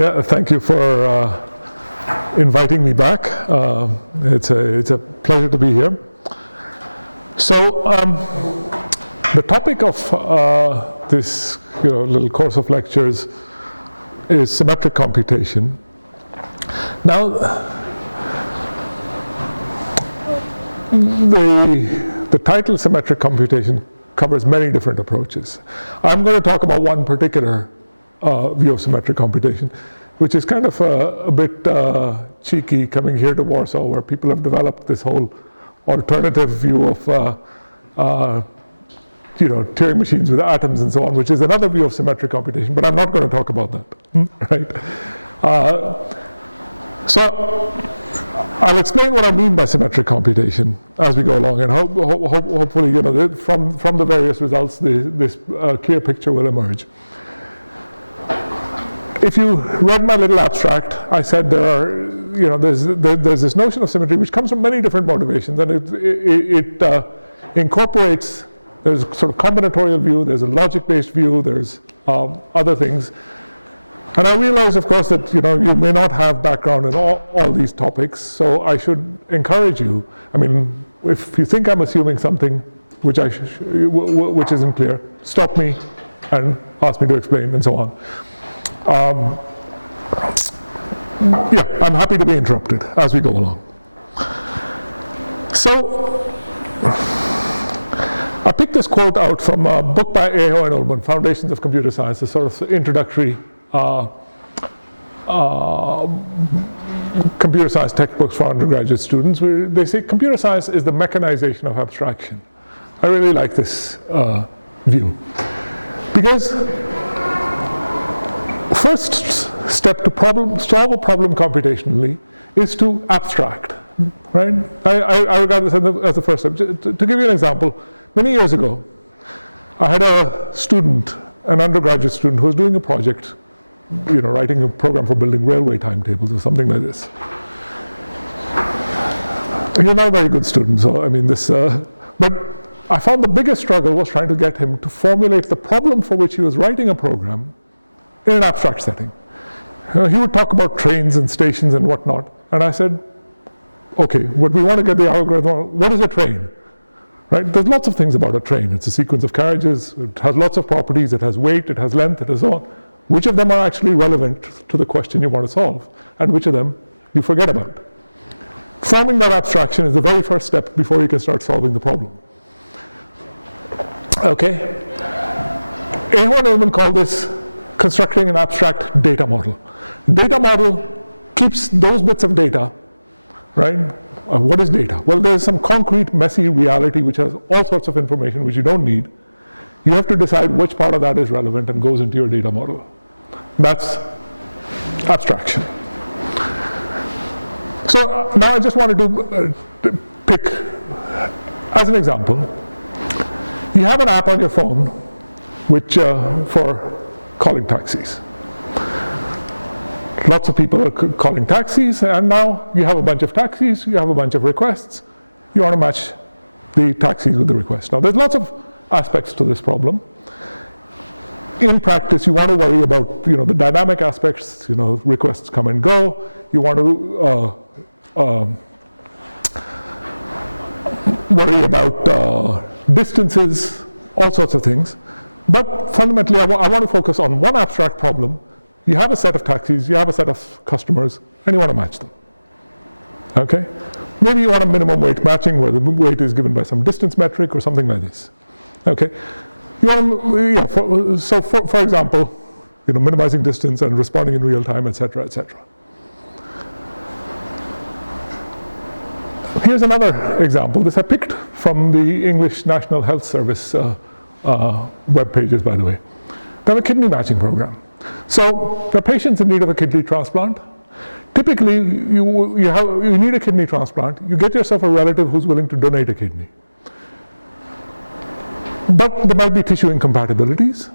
Yeah, thank you for inviting me back. It's a pleasure to be here. So the topic of this little course of lectures is symmetric computation. Now, the title symmetric computation covers many different approaches. I'm going to talk about one particular view of symmetric computation, which is kind of a bit cheeky, coming here to Warsaw, where people have developed this whole alternative view of Turing machines with atoms and so on, which is another view of symmetric computation, but I'm not going to talk about that, right? So I'll explain what I mean by symmetric computation as we go along, and hopefully, from the various results, this clear picture will emerge. If you read my little abstract, I said there's this notion of symmetry which comes from many different motivations, and it incorporates. There's sort of combinatorial view, there's a logic-based view, there's other things. And I realize, of course, that you may not have background in all these topics, so I should encourage you. I mean, if you think I'm assuming something which isn't clear, stop me and ask me to explain, and so on. Yeah, I'm happy to be interrupted as we go along. So, I picked this quote out from a book by Aho and Ullman, Foundations of Computer Science, a sort of introductory computer science textbooks for undergraduate students, where they say computer science is the mechanization of abstraction. I really like this view, because first step to solve a problem computationally is to abstract, right? I regard this as the first step. To give you an example, many years ago, I had a student, an undergraduate student, who was doing a project, writing a program for building railway timetables or something like this. He's not a very good student, so I mean but I found the biggest struggle was trying to get him to formulate the problem for which he was writing a program in an abstract setting. He would talk about trains and stations and whatnot, and I said, okay, what we want to get the algorithm, what is a train? Right? There's lots of things about a train. It's a sequence of carriages, it has lots of properties, it has weight, it has length, it has so on. Which of them are actually relevant to the question you want to solve, and which of them you forget about? Forming that abstraction is the very first step before you can start solving the problem. Okay? Aho and Ullman call this constructing an abstract data model. Data model keeps those bits of data, right? What is data? Well, there's some concrete, messy reality which has all sorts of information which you don't need. You have to decide which part of that is relevant and goes into your data model. That's abstraction. So now I just wanted to pick, as an example, you have an app on your phone which for calling taxis. Lots of people are calling taxis, and now you have a bunch of taxis, you have a bunch of requests, you want to match the taxis with the requests. Now there's lots of aspects to this problem. In practice, you want to worry about the dynamic aspects, requests come and go, you want to worry about distances, all sorts of things. But fundamentally, I want to focus on one abstract problem. You have a set of taxis, you have a set of customers, and you want to match them. Okay? Maybe you want a minimum weight matching where the weight is given by some distance metric or something like this. Okay? You want to, for example, minimizing distance and responding in real time, etc., etc. Here's another example. This I picked from the English National Health Service web pages, by the way. They have a kidney matching program. So there are patients in need of a kidney transplant. Typically, you need a kidney transplant. You get yourself a relative who's willing to donate a kidney. But there might be tissue incompatibilities.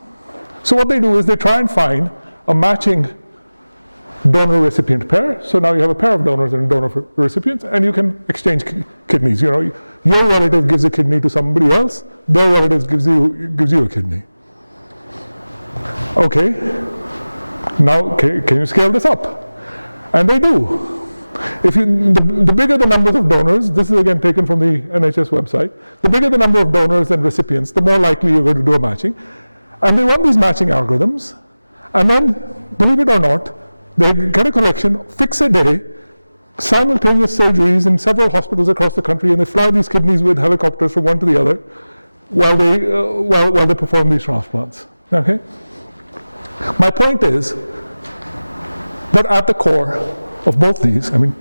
So what they do is they try and find a matching donor-recipient pair. So now you have a pair of donors and donor recipients, and you can exchange kidneys. Your relative gives a kidney to somebody else. Their relative gives you a kidney. Okay. Now, can you scale this up? And they do. The bigger the numbers of donors, this is again taken from the NHS website, the bigger the number of donors and recipients, the more likely you're going to do a matching. And they run these matching algorithms, and then, believe it or not, they get a collection, fix a day, simultaneous surgeries in several hospitals across the country, and they fly these kidneys with helicopters from one to the other while they perform these transplants. Okay? My point is that at the core of both these, I mean,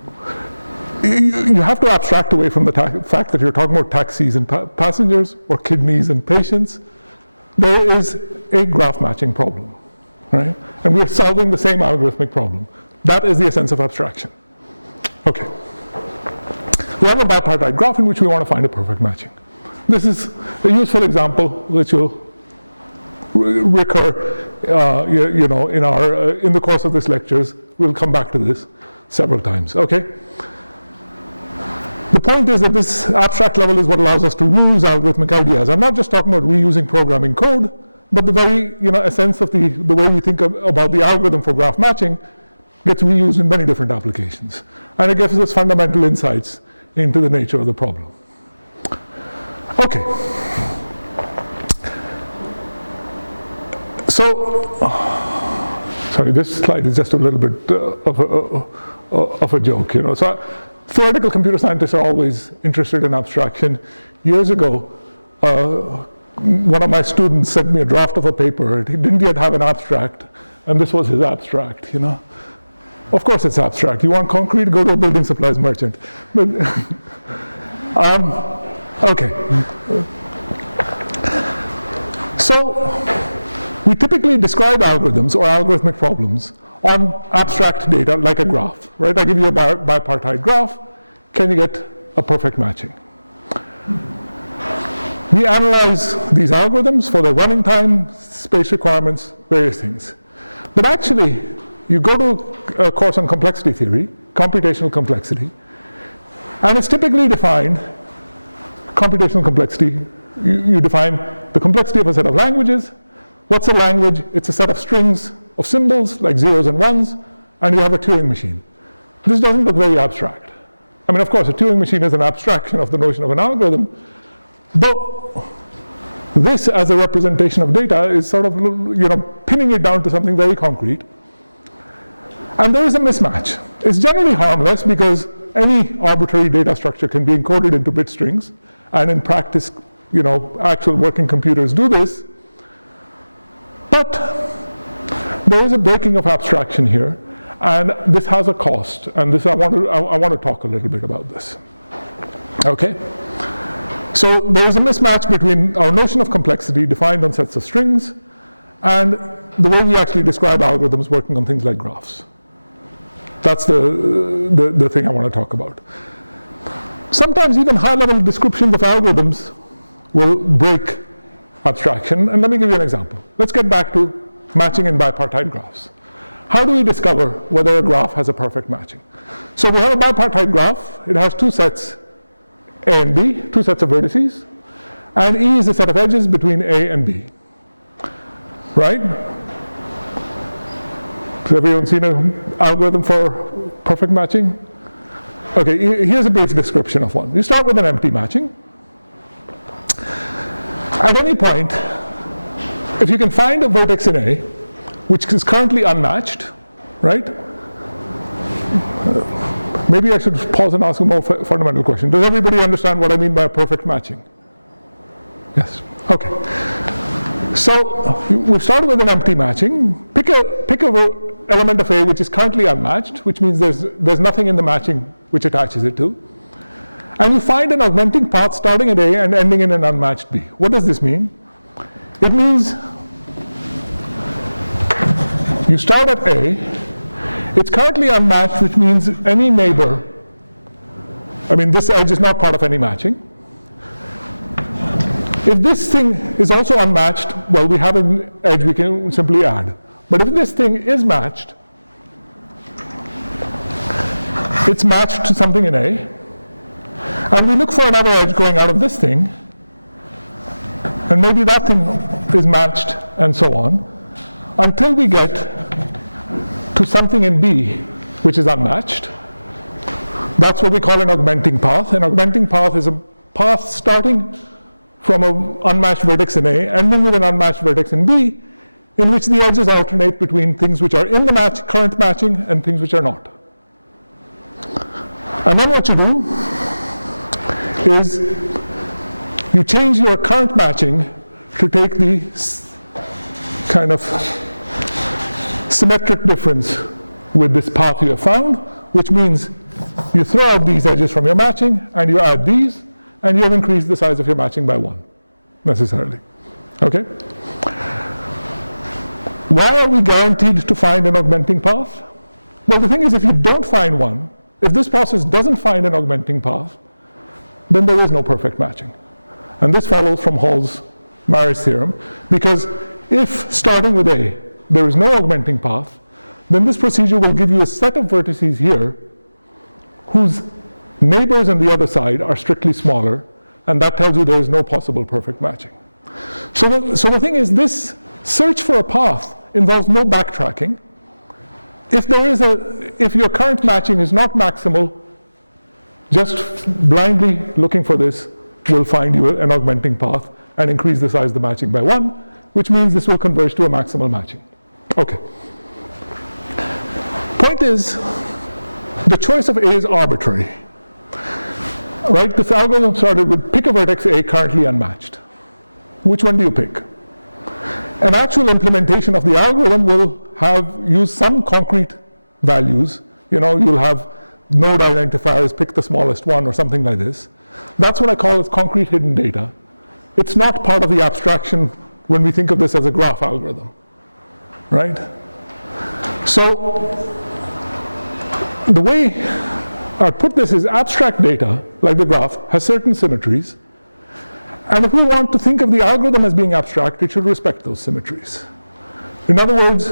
you have to abstract away from the fact that you're talking about taxis and passengers or kidneys and patients. There is a graph matching problem, right? And we're solving the same algorithmic problem. That is the essence of abstraction. Okay. We have a bipartite graph in which we want to find a perfect matching. This is a useful example which will recur, in the course of this lectures. We'll come back to this several times. Okay. The point is that this abstract level is what allows us to reuse algorithmic ideas. I'm not just talking about reusing programming code, but the very essence of the way we think about the algorithm for graph matching gets reused in many different applications. And it gives us fundamental insights into the nature of the problem. Okay. So, sorry, this slide is just a little bit of a joke, So, theoretical computer scientists are always interested in abstraction. Years ago, one of my students sent me a draft of a paper. He didn't yet have an abstract, and this was his abstract, Of course it's abstract. You want concrete, go to a building supplies merchant. But okay. So we typically describe algorithms or algorithmic problems on abstract data like a graph, right? I give you a bipartite graph. Can you get a perfect matching? We analyze these algorithms for their running time, space requirements, various things. But actually, you go to a course on complexity theory, computational complexity, and it's typically defined, computational complexity, you define the complexity of a set of languages. What's a language? It's a set of strings of symbols, like zeros and ones, and you have a Turing machine. This doesn't look very abstract. I mean, of course, a Turing machine is an abstraction of the notion of an algorithm, but this, as a representation of data, is sort of, pinning it down to something very concrete. And there is a mismatch. It's generally harmless because any arbitrary data structure can be encoded into bit strings, and in practice, actual working computers do this. But there is a breaking of abstraction here, and this has a cost. And this I want to talk a little bit about this. Okay. So there is a mismatch between our notion of complexity defined on sets of strings and the way we actually describe algorithms working on things like graphs. That's the thing I want to talk about. Sometimes even high-level descriptions of algorithms will break abstraction, and let me give you an example. Let's get back to matching in bipartite graphs. How do we discover whether a graph has a perfect matching? So we have a bipartite graph. It has two sets, A and B, two sets of vertices, and E is the set of edges between A and B. Right? Has everyone seen an algorithm for perfect matching? Okay, here's a brief description of one. You start with an empty matching. At any point, if you can find a vertex in A, which is currently unmatched, right? Maybe I should pause and ask a more fundamental question. Does everybody understand what I mean by a perfect matching? Yes, okay. So we've started with an empty matching. Pick a element of A which is currently unmatched, which means there's nothing in the matching which attaches it to. And you find an augmenting path starting at A and ending in an unmatched B. What does this mean? It means you start at A, it's currently unmatched, which means any neighbor, this edge is not part of any matching. If this thing is also unmatched, well, we have an edge we can simply add. But if this thing is matched, it's matched to something in A, and we look for another edge going out of this thing, and maybe that thing is matched, and so on, until we get to something in B which is unmatched. That's what we call an augmenting path. An augmenting path is a path starting from an unmatched vertex in A, ending with an unmatched vertex in B, in which the edges alternate between things which are in the current matching and things which are not. And then what you do is you change your current matching to take the kind of symmetric difference with this path you have found, which means you throw out these edges from your matching and you add these, and you have increased the size of your matching by 1, necessarily. Okay? Why are we guaranteed to find an augmenting path? Well, the thing is, if you don't find one, if this process doesn't find an augmenting path, then there is no perfect matching. And this follows from Hall's marriage theorem, because if, starting with A, there is no augmenting path, then this procedure will give you a set of vertices here whose neighbors on the other side are strictly smaller, and that tells you there is no possible perfect matching. So the thing is, this search for a path involves no backtracking. If your current matching is not maximal, just blindly looking for this will find you an augmenting path and increase the size of the matching by 1, which means this will converge to a maximal matching. Okay. Point is, the choice of A is arbitrary. Right? This algorithm started with pick a vertex A currently unmatched. Which one do you pick? An actual implementation of the algorithm will use some concrete values. You'll have node identifiers, pick the smallest one or something like this. That's what I call as concrete hidden data. It's not part of the abstraction when we think of this as a graph algorithm, right? So the way I put this is abstract data, like the graph, has certain symmetries. And if we want to think of the algorithm as being abstract, it should respect those symmetries. In other words,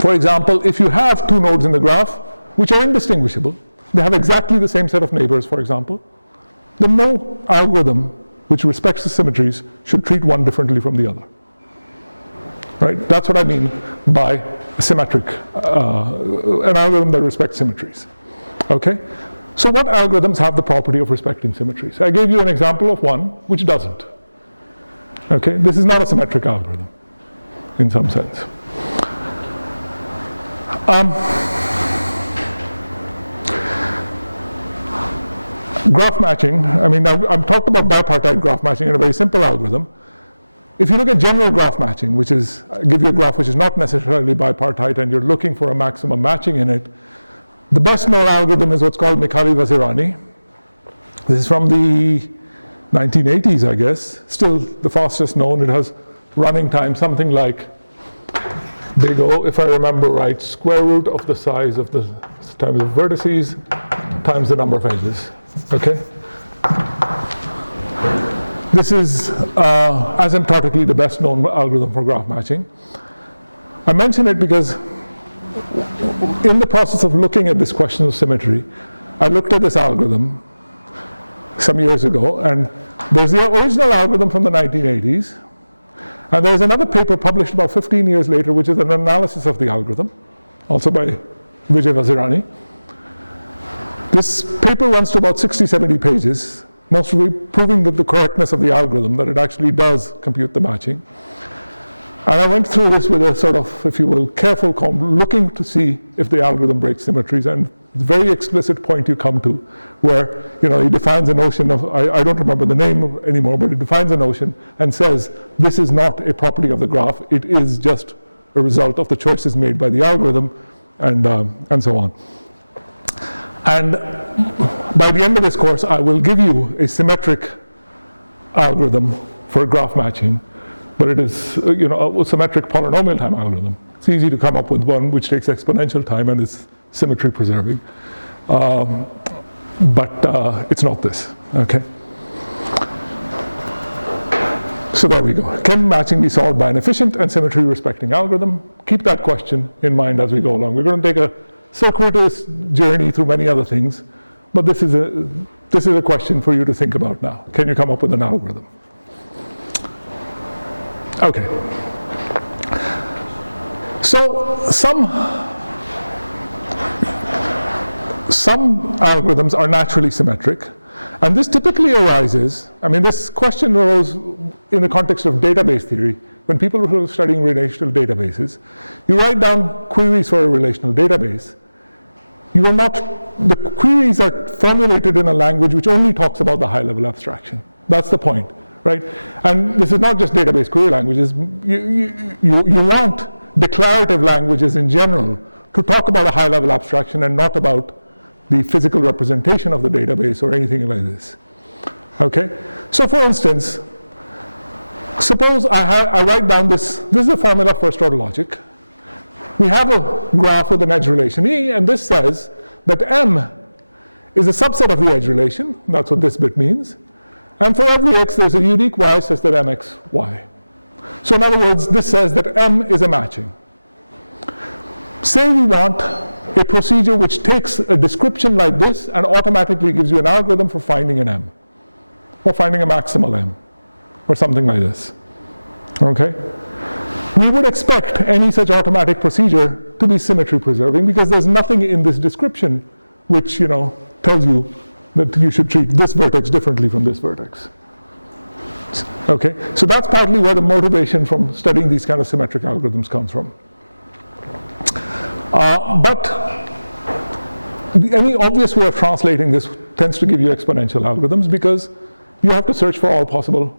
for example, if you have two nodes in the graph, which are indistinguishable, they have exactly the same set of neighbors, for example, then no algorithm which respects the symmetries should treat one differently from the other. Right? That's what I mean by a symmetric, an algorithm that respects symmetries. Okay? So what algorithms have the property of respecting symmetries? I gave you an example of one which doesn't. Okay? This is not a symmetric algorithm in some sense. Graph matching, I've talked about bipartite graph matching in a very simple algorithm. If you look at general graph matching, which is, I give you a graph which is not necessarily bipartite and you're looking for a maximum matching in it, the best known algorithm is what's called Mikhaili-Vazirani. This is from the 1980s, I guess. Still the fastest known. It has running time something like big O, if I remember right, square root of the size of the times of vertices times the number of edges. Okay? This is asymptotically the best known algorithm for graph matching. I mention it because in the process of looking at this question of symmetry, I looked at this algorithm some years ago, and there's the original algorithm from the 1980s, and there's another paper published about 15 years later, which is an analysis of the algorithm, also by Vijay Vazirani. This paper runs to about 60, 70 pages, mostly proving that the correctness of the algorithm, that it actually does compute the matching. And I went through this with a sort of, if you will, careful looking to see if the algorithm breaks symmetries, and it's a very explicit point you come to where, he defines a notion of, I don't remember the name anymore, but it defines a notion and says, this is not a property of the graph, it is just a result of the choices made by the algorithm, and so on. And by the end of this course, I will give you a symmetric algorithm for graph matching, but it is a symmetric polynomial time algorithm. It's easy to come up with one which takes exponential time and is symmetry preserving, but it's not this. Okay. So there we go. Can matching be solved by an efficient and symmetry respecting algorithm? Keep that question in mind as we go along. We're going to take a circuitous journey through many other things, but this is a question for you to think about now. Can you come up with an algorithm? Okay. So some algorithms are naturally symmetric, and this typically arises, I mean, this question arose in the context of database theory. When people were studying relational databases, you write down queries for a relational database. You are not, the queries are formulated in a language which only talks about the high-level abstraction. That's the point, right? And this is not just database query languages. You want declarative languages in general to talk about a high-level abstraction and not about the physical representation of the database or anything like this. Okay? So for instance, suppose I write down this is a formula of first-order logic. We have a graph with an edge relation E, and this says that M is a subset of the edge relation. That's what this bit means. And for every x, there's a unique y such that mx y. So in other words, this says that M is a matching. Say we want a procedure which takes a description like this and automatically gives you an algorithm for finding an M, or finding a maximal M, or something like this. Okay? We would expect any such automatic procedure to be symmetry preserving, because there's nothing in this description which, you know, tells you that you should treat this vertex differently from this vertex. Okay? So that's partly where the motivation from studying these kind of symmetric algorithms comes from. But any obvious way of translating this tends to give you exponential algorithms, because you have to search for all possible,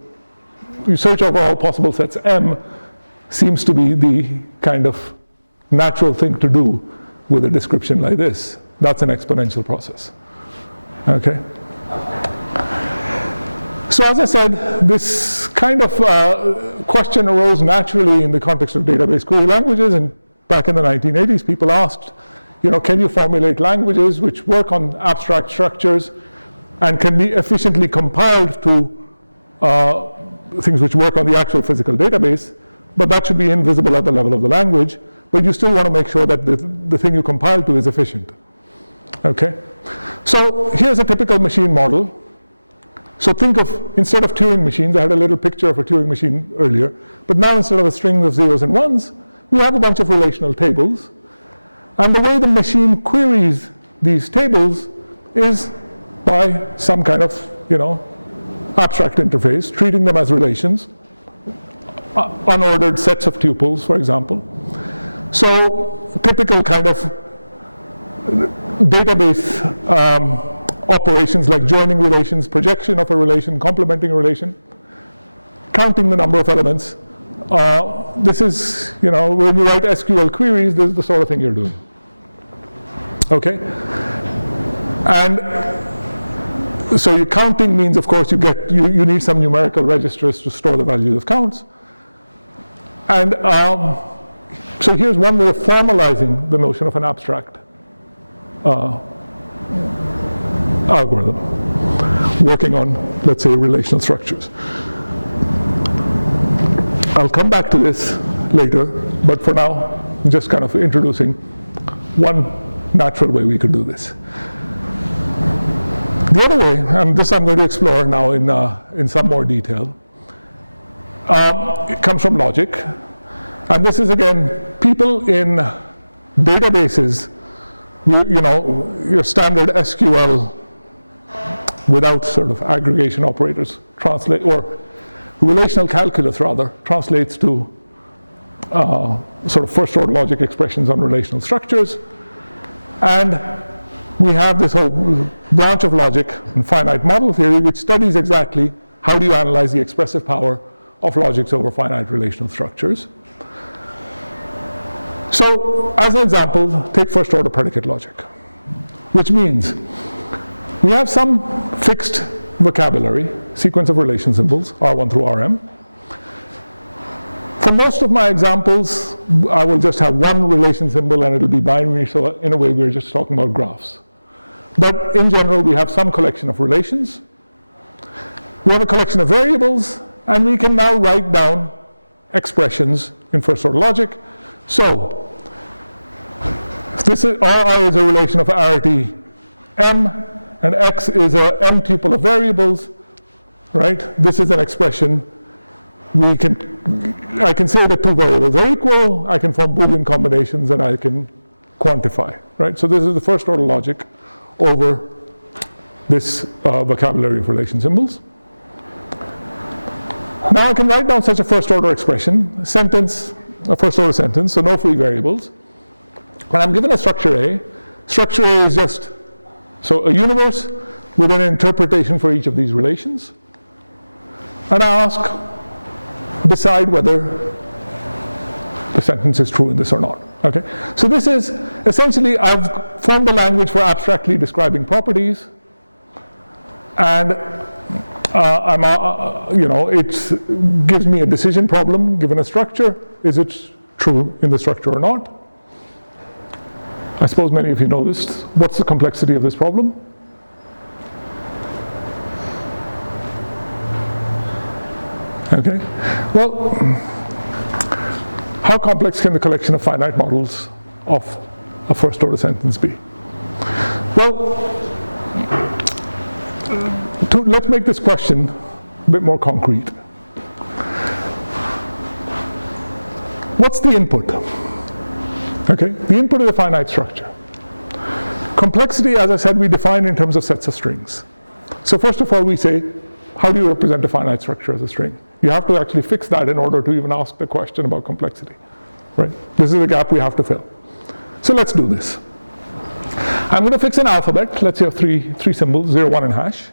you search over all possible sets. M seems to be the kind of natural thing to do with a description like this. That's an exponential process. Okay? So as I said, this kind of question arose naturally in the context of database query languages, and back in the 1980s, people asked, you know, can you formulate languages which work on abstract structures and can be efficiently compiled to things which work on the actual physical database, but that should be invisible at the level of the language, but you still want to make sure that the thing you compile to is efficient. Okay? So here's a typical machine model. So think of, instead of Turing machines, I had a little picture of a Turing machine earlier, but now instead of a string of zeros and ones, we have a bunch of relational tables. And the way the machine queries these tables is by some kind of, you know, abstract interface, treating them as relations, unordered sets of tuples, for example. So typical kind of database operations like joining relations, projection of a relation, complementing a relation, counting the number of elements. This is, you know, when you write SQL queries, this is the sort of thing you're doing. Okay? And so your counting means, of course, you need some numerical registers to store the values of counts. And so here's one way of formalizing the notion of an abstract algorithm, working on, let's say, relational structures. I'll come back to this later, but for now, I'm just kind of introducing one natural way we could do this. The other way, and this I'm going to explore now in some more detail, it comes from logic. And this is, again, people in databases, you know, your standard SQL without sort of aggregation operators translate, or relational calculus rather, translates to sort of first-order logic expressions on relational structures. And we have this whole branch of logic and finite model theory, which studies exactly how do you analyze the expressive power of logics over finite relational structures. So, as an example, take first-order predicate logic, which means we have some fixed vocabulary, sequence of relation symbols, R1 through Rm. For most of my examples, I will just have one relation symbol and it'll be binary, so in a way we're just talking about graphs. But in general, we have some collection of relations. We have a collection of variables, and we can now write down expressions in first-order logic. So, if this is, Ri is a relation of arity M, and X is a M tuple of variables, right? This is an expression I can say that two variables are equal, I can form Boolean combinations, and I can quantify, right? So this is the first order logic over this vocabulary of relation symbols. Now I can write down such a first order expression, a first order sentence, so no free variables. When I'm given a structure A is just, so a universe with an interpretation for each of these relations. And I ask, decide whether the sentence is true in this or not. Okay? So this is, essentially, I've formed a language for abstractly describing properties. And it gives me a decision problem given a structure. Is it true in the structure or not? I suppose many of you know this. What's the complexity of this problem? Okay. Well, how complex can the collection of finite models of a first order sentence be? Well, let's make this question a bit more concrete. What's the input? Okay, the input is a finite structure. Complexity, as I said, we define in terms of sets of strings. So first of all, we say, how do you represent a finite structure as a string? You have to actually fix that in order to even ask the question about complexity, right? This is the gap we have to fill. So let's do this. I'm going to fix an alphabet. Let's say three symbols, 0, 1, and hash.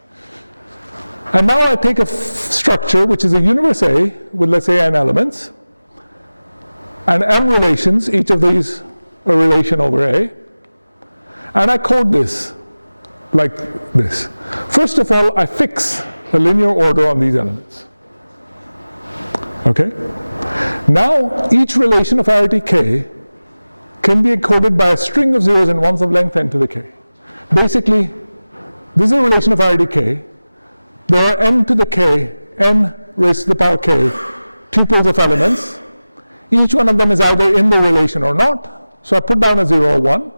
And now I take a structure which is a universe A with, let's say, n elements, and m relations, each of these a relation over A, and I code this like this. First of all, I fix a linear order on these elements. Okay? Now, each relation of arity k can be encoded by a string of zeros and ones of length n to the k. Basically, this is a relation of arity k. There are m to the k, n raised to the power k, tuples of elements. Each one of them is either in the relation or not. So I put down a 0 or 1.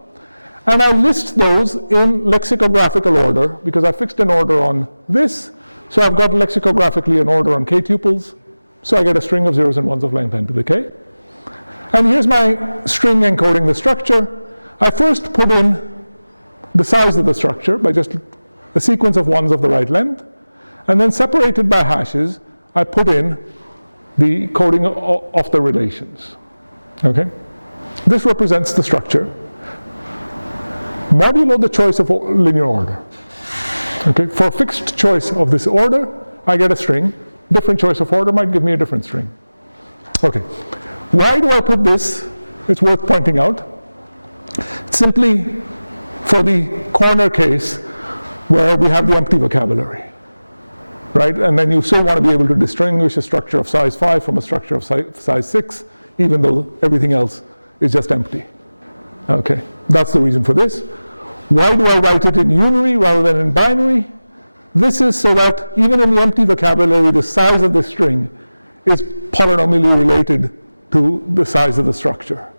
And I list those in lexicographical order, because I fixed an order on this. So I've got lexicographically an order on k tuples. So I get a string of zeros and ones of length n to the k. And here's my string encoding the structure. I first put in the size of the structure by just a sequence of ones of the right length. And then separated by hashes, I put in the coding of the relations. Okay? This represents the structure modulo the choice of linear order. Okay? For a fixed choice of this order, I get a string. Different choice of order might give me a different string. Okay. Why do I put this? It's worth pointing out. Simply for the corner case where we have the empty vocabulary. Right? And then you still want to be able to distinguish a structure of size 5 from a structure of size 6, even though everything else is just empty. Okay, that's the reason for this. Why do I write it in unary rather than in binary? This is so that even in the empty vocabulary, the size of the string is polynomially related to the size of the structure.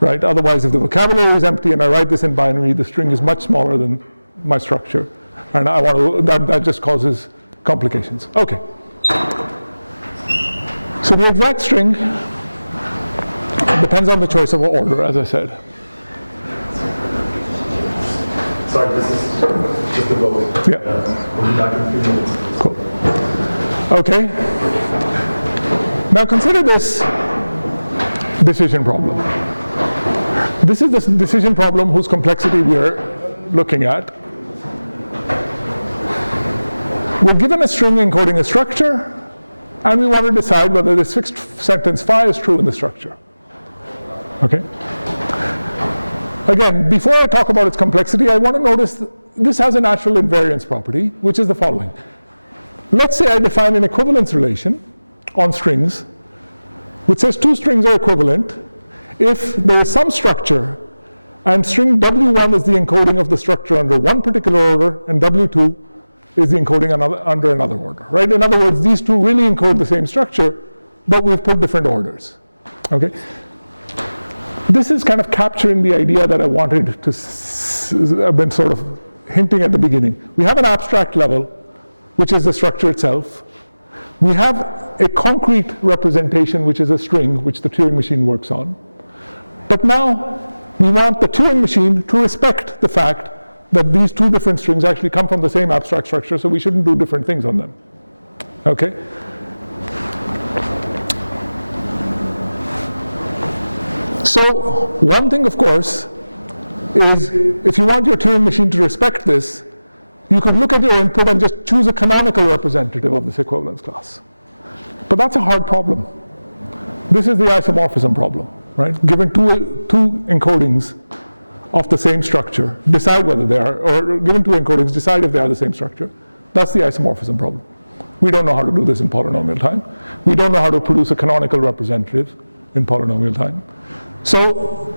Right? Otherwise, if the vocabulary is empty and I write this in binary, the string is much smaller than my structure. And I want to, that just causes complications. Okay. So the exact string depends on the choice of order, as I said. Sorry, this is just a vote. Yeah. We'll be back in a few minutes. Cool. Okay. Now consider this decision problem. This is the decision problem whose complexity we are looking at. We're given a string encoding a structure, and we want to decide whether this fixed sentence phi is true in the structure. Okay? Again, before I talk about its complexity, I want to notice this has a natural invariance property, which is the following. Let's say I define an equivalence relation on strings, which says two strings are equivalent if there is some structure, and string W1 is the encoding of the structure under one particular order, and W2 is the encoding under another order, right? In other words, these two really encode the same structure, but we've put different orders, okay? This is kind of capturing the idea that I wanted to, I've been sort of hinting at the beginning. We have an abstract level, which is the structure itself. We have a concrete representation, which is a string, which the Turing machine works on. But now we want the Turing machine to respect the fact that these two different strings actually come from the same abstract structure, so we shouldn't do different things on them. Okay? So one thing, of course, is if you want your Turing machine to respect this, you could look at your input and just choose a canonical representative of this equivalence class. But that's a hard problem. This is the isomorphism problem, right? Given two encodings of the same structure, decide whether they are, or given two encodings, decide if they are the same structure. That's the isomorphism problem. We don't know how to do this in polynomial time. We don't know how to produce a canonical representative in polynomial time. So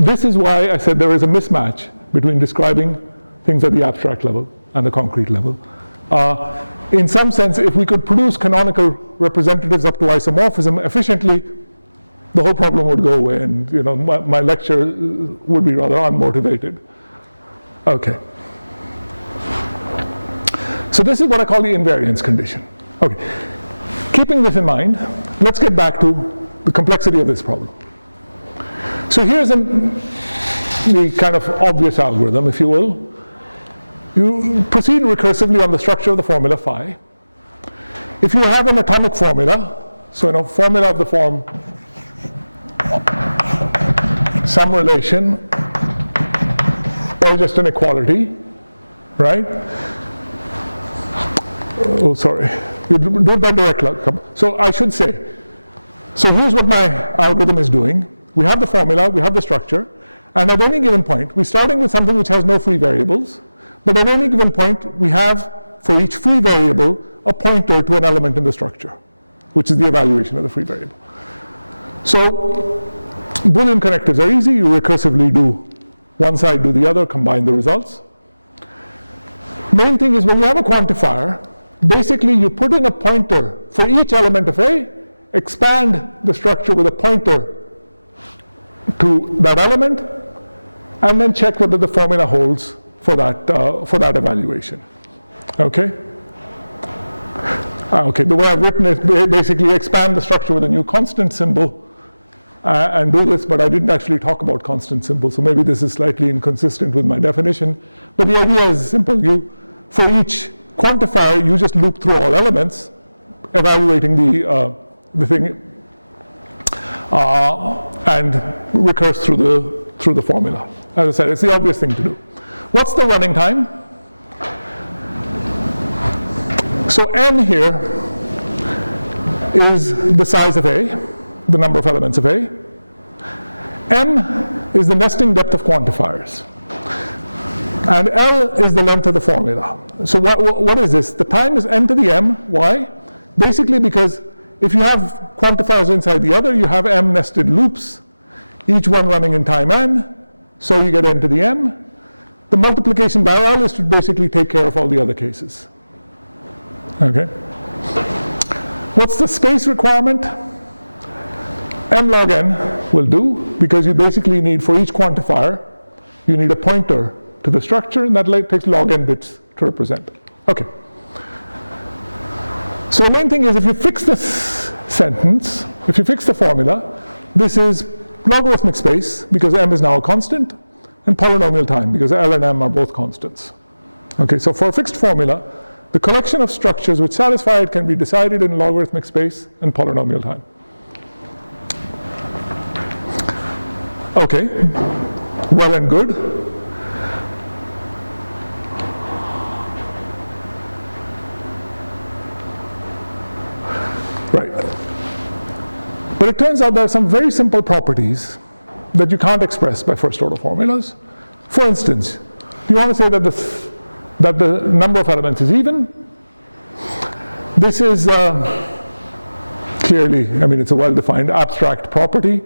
this is why I said there is a mismatch between describing things at the abstract level and the concrete level. In some sense, if we could produce canonical representatives up to isomorphism efficiently, the whole problem would go away, and my lecture would be rather unmotivated. Okay. So this is what I call the invariance condition. Okay. Keeping this in mind, let's get back to the complexity of this problem. So here's the kind of obvious algorithm, if you will. You proceed recursively on the structure of the formula phi. If you have an atomic formula, so a formula of the form some relation or just an equality, right? Oh, sorry. You do it by direct outcome. So I should say, so here's what my algorithm is doing. We have the formula, we have the structure, and at any given point, we're starting with something which has no free variables, but at any given point, we have, for each free variable, a pointer to an element in the structure, which is the evaluation of the free variable. So Boolean connectives are easy. You recursively do one side, do the other, combine the results. Main thing is when you have a quantifier, basically you put in a pointer for each element of A, expand the structure with a pointer to that element, and then check whether the formula holds for that evaluation. Okay? Okay, the way I've written it, basically expand the structure with a new constant symbol and do this, but I didn't actually talk about constant symbols, so maybe this is slightly inconsistent with my definition. But the idea is simple. For each quantifier, you just loop through all elements, evaluating the thing, and recurse through the formula. As I said, it's the obvious thing to do. What's the running time? So n here is the size of A, the number of elements of A. M is the nesting depth of quantifiers. And L is the length of the formula. So what is this? The time is n to the m. Why? Basically because if you have quantifiers inside the other, you have m nested loops, each one running in time n, so you get n to the m. The multiplication by L is to basically take care of all the other cases. Okay. What's the space requirement? M log n will do, because you basically need, for each quantifier, you need a pointer to the structure, and that takes log n bits to represent. Okay. So the main thing is, if you fix this sentence, if you fix the formula, this is logarithmic space, because m is now a constant, and polynomial time, because L and m are both constants. Okay, so for a fixed formula, the collection of structures which satisfy it can be decided in logarithmic space and polynomial time. Okay, well and good. Right. But it turns out there are some very simple properties that you can't express by first order formulas. For instance, you want to say that the number of elements is even. This is clearly, it's a well-defined abstract property,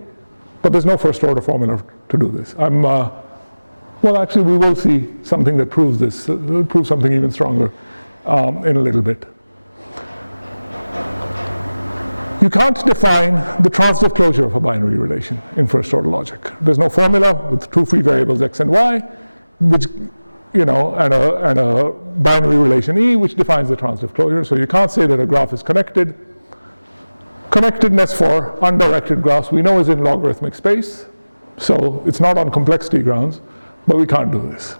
but there's no first order formula to do this. Well, actually, we will see something that proves this, proves something even stronger in a little bit. You can't define the transitive closure of a binary relation in first order logic. There's no formula with two free variables x and y, which, and a binary relation E, which defines the transitive closure. So you can't say that a graph is connected Connectedness for undirected graphs we know is in logarithmic space, so it's not on complexity grounds, but we can't do this.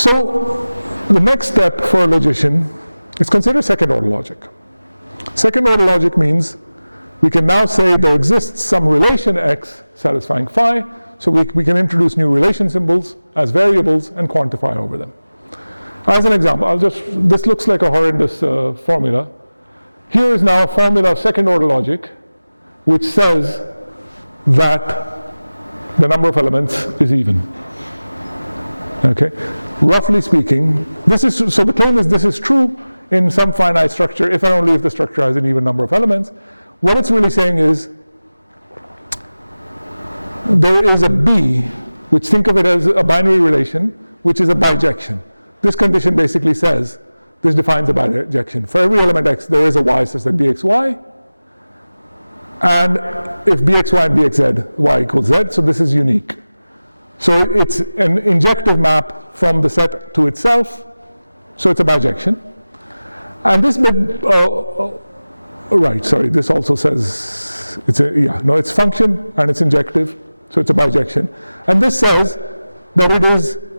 So the next step for a logician is consider second order logic. Second order logic means we can now say there exists some relation x satisfying phi, so we can introduce new relation symbols as variables and quantify over them. As an example, this looks like a horrendous formula. Here is now a formula of second order logic which says that the number of elements is even. Okay? Roughly speaking, so the claim is this is true in some finite structure if and only if the structure has an even number of elements. What it's really saying is there is a B, which think of it as a binary relation, which is a bijection. This condition basically says, this defines a bijection. For every element x, there is a y such that bxy, and if bxy and bxz, y equals z, so this is unique. So it's an injective map from the set to itself, so it's a bijection. And this bit, this also says, it's function and it's injective, so it's a bijection. And this says that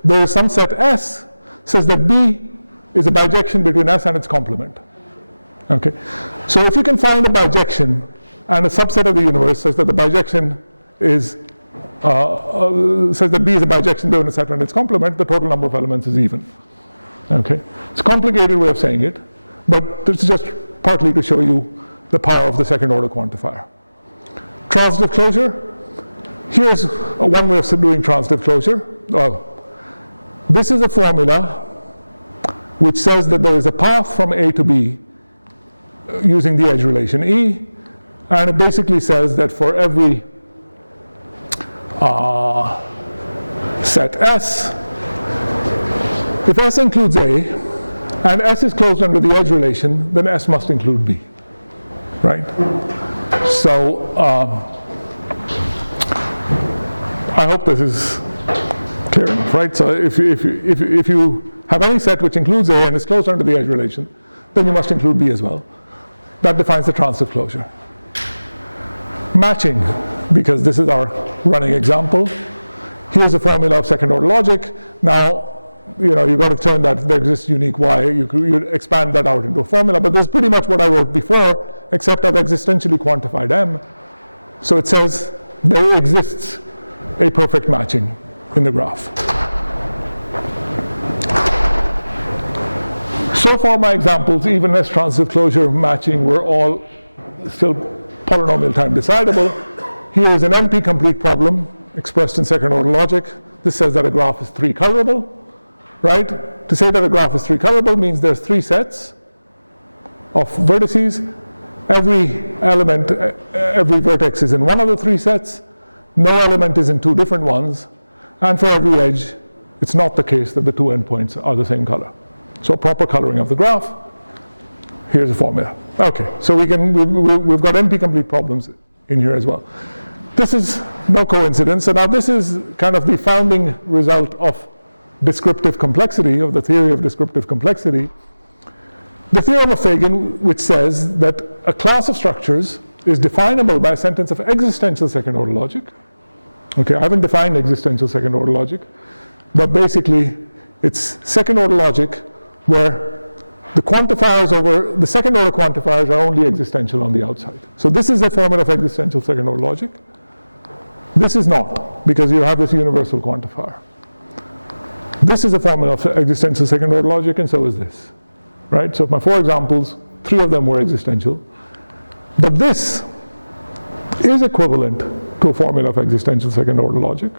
there is some set S, says that B is a bijection between S and its complement. Okay, so if you can find a bijection and a subset of the universe says that the bijection is says that B is a bijection between a set and its complement, the total number of elements is even. Okay, it's a complicated way of saying it, but this is just partly to show you the power of the second order quantifier. Transitive closure. Here's one way of doing transitive closure. This is a formula which says that there is a path from A to B using the edge relation E, and it basically says that for every set S, if S includes A and S is closed under the edge relation, then S must include B, right? So I hope this is clear enough, right? So if you have any set which includes A and is closed under the edge relation, then you must include B as well. That defines the transitive closure. Matching, because this is our running example. Here's a formula of second order logic. Now, you've got to turn that there exists unique Y. You expand that out into a formula, but this is pretty much what I wrote before, except I've existentially quantified M. So it says there exists a perfect matching in the graph. So far my examples, evenness, transitive closure, matching, were all still polynomial time decidable. Here is an NP-complete problem expressed in second order logic. This says that a graph is 3-colorable, right? To say that a graph is 3-colorable means there's 3 sets of vertices. Every element, every vertex is in one of the 3 sets. No element is in 2 different ones. And for every edge, it's not the case that the 2 endpoints are the same color. So proper coloring of the graph. Here's a formula. Okay, so we've got NP-complete problems in here as well. This is no coincidence. So now this is kind of the founding result of descriptive complexity, of the theory of descriptive complexity. The theorem of Fagan, which says that a class of structures is definable by a sentence of existential second order logic. Okay, I haven't defined existential second order logic, but basically it's second order logic where the quantifiers over the second order quantifiers are only existential on the outside. So this is a formula of existential second order logic. This is not, because you have this universal quantifier. This is a formula of existential second order logic, and so is this, right? So my 4 examples, 3 of them were existential. But this is equivalent to a formula of existential second order logic.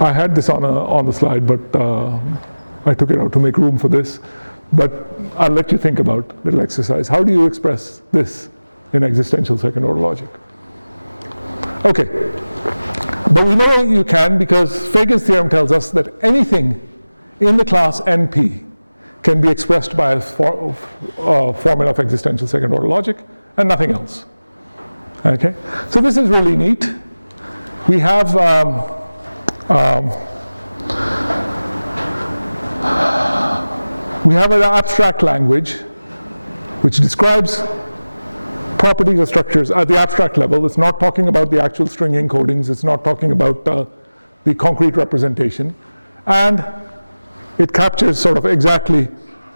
I had this on the slide, but I took it out to make room for this. But I'll let you think about a little exercise. How do you express this in existential second order logic? Okay, but we know you can, because Fagan's theorem tells us that anything in the class NP can be expressed by a formula of existential second order logic and nothing else. Okay, so this is really neat. We have an abstract language which describes properties of structures at the abstract level. It's not talking about the actual string encodings. It's not talking about the concrete representation. And it captures sort of exactly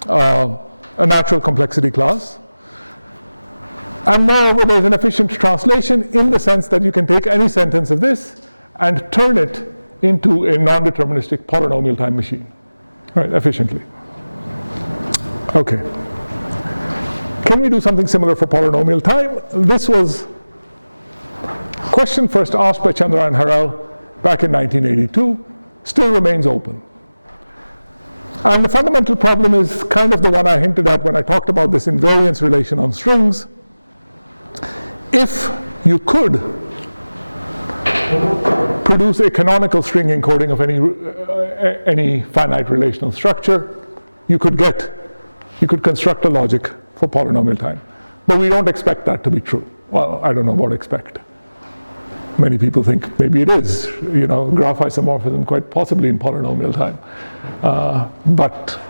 a natural complexity class. And moreover, there's an efficient translation in the sense that you can take any sentence of this and turn it into a non-deterministic polynomial time machine, right, efficiently. Okay. Can we do something similar for polynomial time? This was a question first asked by Chandra and Harel back in 1982, still remains open. And the fundamental problem is kind of the one I hinted at when I talked about this invariance relation on strings. If you could produce a canonical string encoding of any finite relational structure, you could construct a logic for polynomial time. But we don't expect that to be true. Well, I don't know what expect. Many people think maybe it is, graph isomorphism quite possibly in polynomial time. But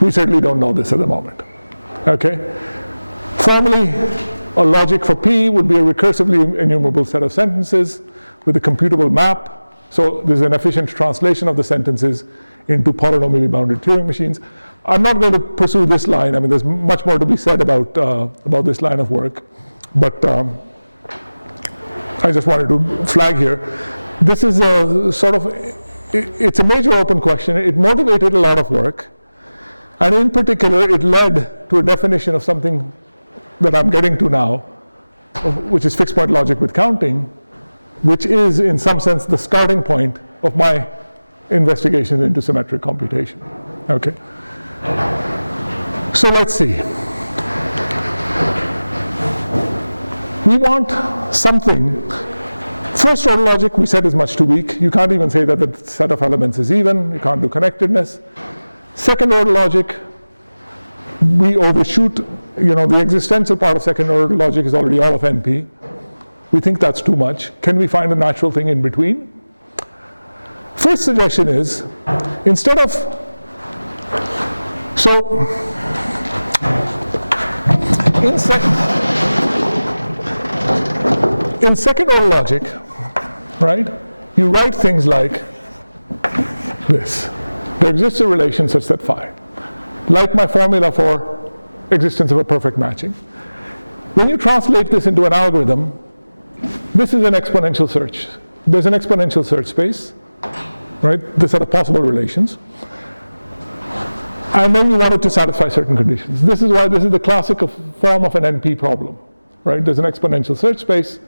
we certainly don't know this at the moment. Okay? Formally, a logic for P would be a recursively enumerable set of sentences with a computable map. So there's an efficient translation of the sentences into polynomially bounded Turing machines. I'm not going to pursue this line. I mean, there's much more to be said about this line of work. But I just wanted to flag here. This is a sort of, it's a major open question. It motivated a lot of work. And in particular, it led to a definition of something that I'm getting to now, which is fixed point logic with counting, which is in some sense the starting point of my investigation into symmetric computation. Okay. So let's see. We want something. First order logic, we said, is much too weak. You can't even say that the set of elements is even. You can't do connectedness. Second order logic, we overshoot. The existential part of second order logic is already all of NP. We think that's too much. Can we find a natural thing in between? First suggestion is, instead of, so in second order logic, right, you write things like this. There exists a relation such that phi, like my formula for existence of a perfect matching. When you translate this into an algorithm, this is an exponential search. There's an exponential search space, right? The set of possible relations. And then you want it to satisfy certain conditions. This is why this is the classic form of an NP problem, right? There's an exponential search space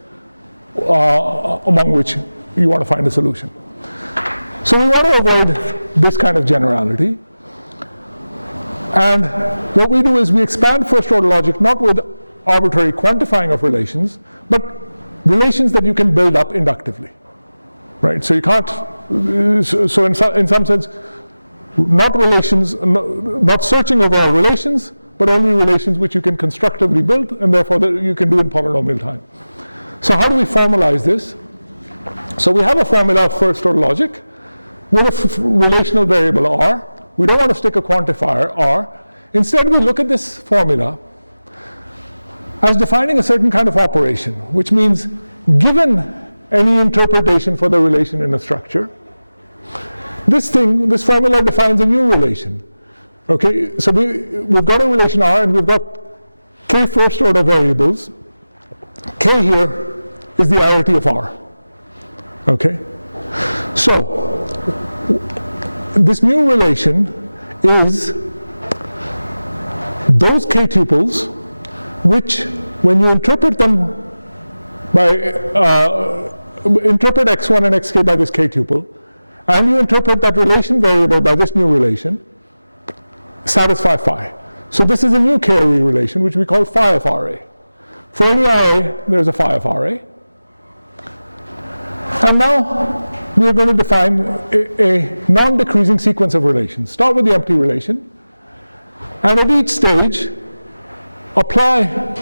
among which you want to find a solution. So we want to avoid this kind of generality. And what we do is we expand first order logic not with arbitrary quantifying of relations, but relations that you can build up inductively, right? So you can't, so in some sense, not relations, not searching over all relations, but only relations which you can constructively build, and therefore that you can do in polynomial time. So how do we formalize this? So we have a formula of first order logic with a relational variable R. We don't want to stick a quantifier R. Instead, we look at this formula as defining a certain kind of operation, which means given any interpretation for the relation in a structure, this formula defines a new relation. Okay, so we've got a relation R and we've got k first order variables. K here is the arity of R. Okay, so this new relation is those k tuples which, when you interpret them by interpret x1 and xk by this k tuple, and you interpret that relation variable by this new relation, satisfy phi. So this is a new k-array relation which we call phi of Ra. For any Ra, there's a phi of Ra. And now we are going to define a non-decreasing sequence of relations. Start with the empty relation, and at each stage, apply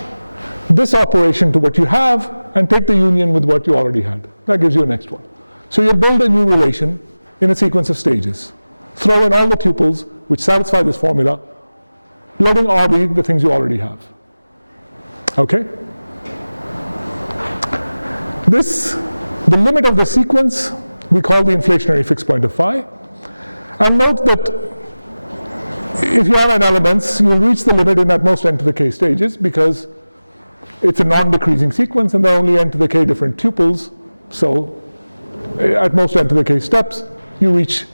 this operation to what you have and take the union with what you already had. That gives you a next one. So you build a new relation in a sequence of stages. Throw in all the tuples which satisfy this formula letting R be the things you already have. Okay? The limit of the sequence we call the inflationary fixed point of phi. And note that if you have n elements, you'll reach the limit in at most n to the k stages because it's a non-decreasing sequence and there are only n to the k different tuples. So at most n to the k steps, you reach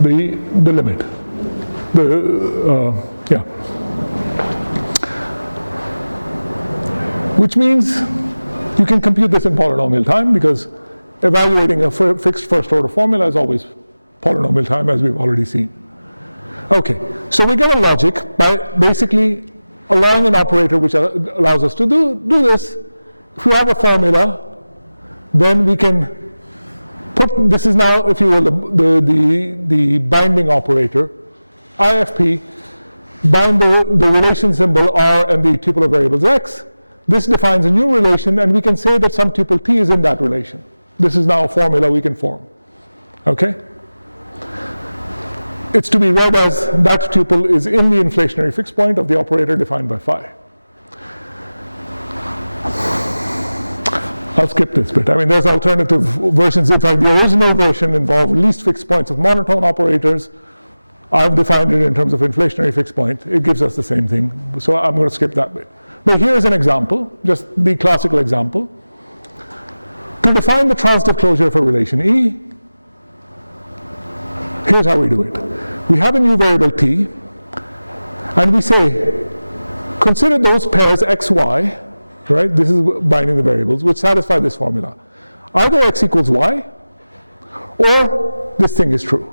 the limit. Which means you can compute this in polynomial time because evaluating a fixed first order formula is always polynomial time, as we've already seen. Okay, so we get a logic by basically allowing an operator which allows us to do this. If we have a formula, then we can put, this is now, if you will, the binding operator, IFP, bind the relation symbol R and the tuple of variables x. This defines a new relation, and we can say that some tuple t is in that relation. This is now a formula we can form. Okay? It's to be read as that tuple is in the inflationary fixed point of the operator defined by phi. I'll skip this bit. I mean, there's alternative versions. In fact, the original version involved least fixed points of monotone operators. I've defined it in terms of inflationary fixed point. It gives us the same thing. So I'm going to skip that bit. But here's an example, just the classical example. To define the transitive closure of a relation E, here's how we do it. We have a new variable t, and we say, consider those pairs x, y, right? This is binding the variables, which satisfy this formula. Either x equals y, or this thing is true.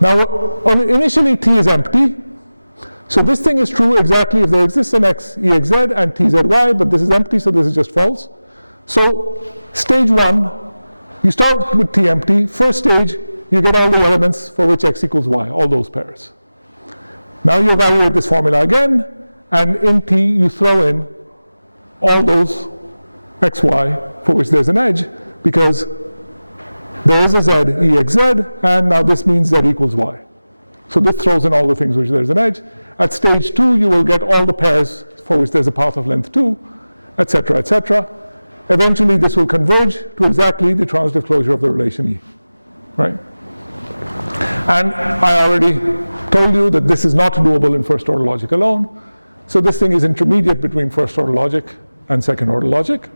Now, initially t is empty, so this thing is true exactly if there exists an x, exz, and tzy, but this is empty, so this is just false. So, stage one, you start with t empty. First stage, you get all the elements for which x equals y, all those pairs. Now you evaluate this formula again, and in t you throw in all those x, y for which there's an edge, because there is a z, exz, and now this means z equals y. So this throws in all the things which there's an edge. At stage 2, you will get all the pairs for which there's a path of length 2, etc., etc. Eventually, this will converge to exactly the transitive closure of the relation E, right? And I already told you that this is not doable in first order logic alone. So this thing is intermediate between first order logic and second order logic.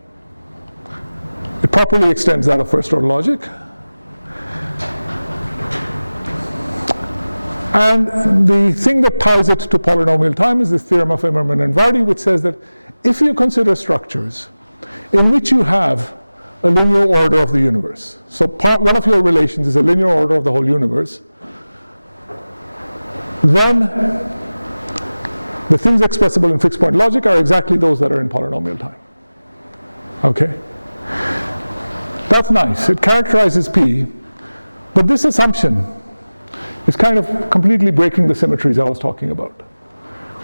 It properly extends that of first order logic. And the thing that ties it to polynomial time is this theorem of Immermann and Vardy, which says that if you consider structures in which you have a linear order of the universe, so one of your relations is a linear order of the whole universe, then the things expressible in fixed point logic are exactly those that are in polynomial time. Okay? That's nice. It characterizes P, but this assumption is kind of completely breaking the symmetries I was talking about.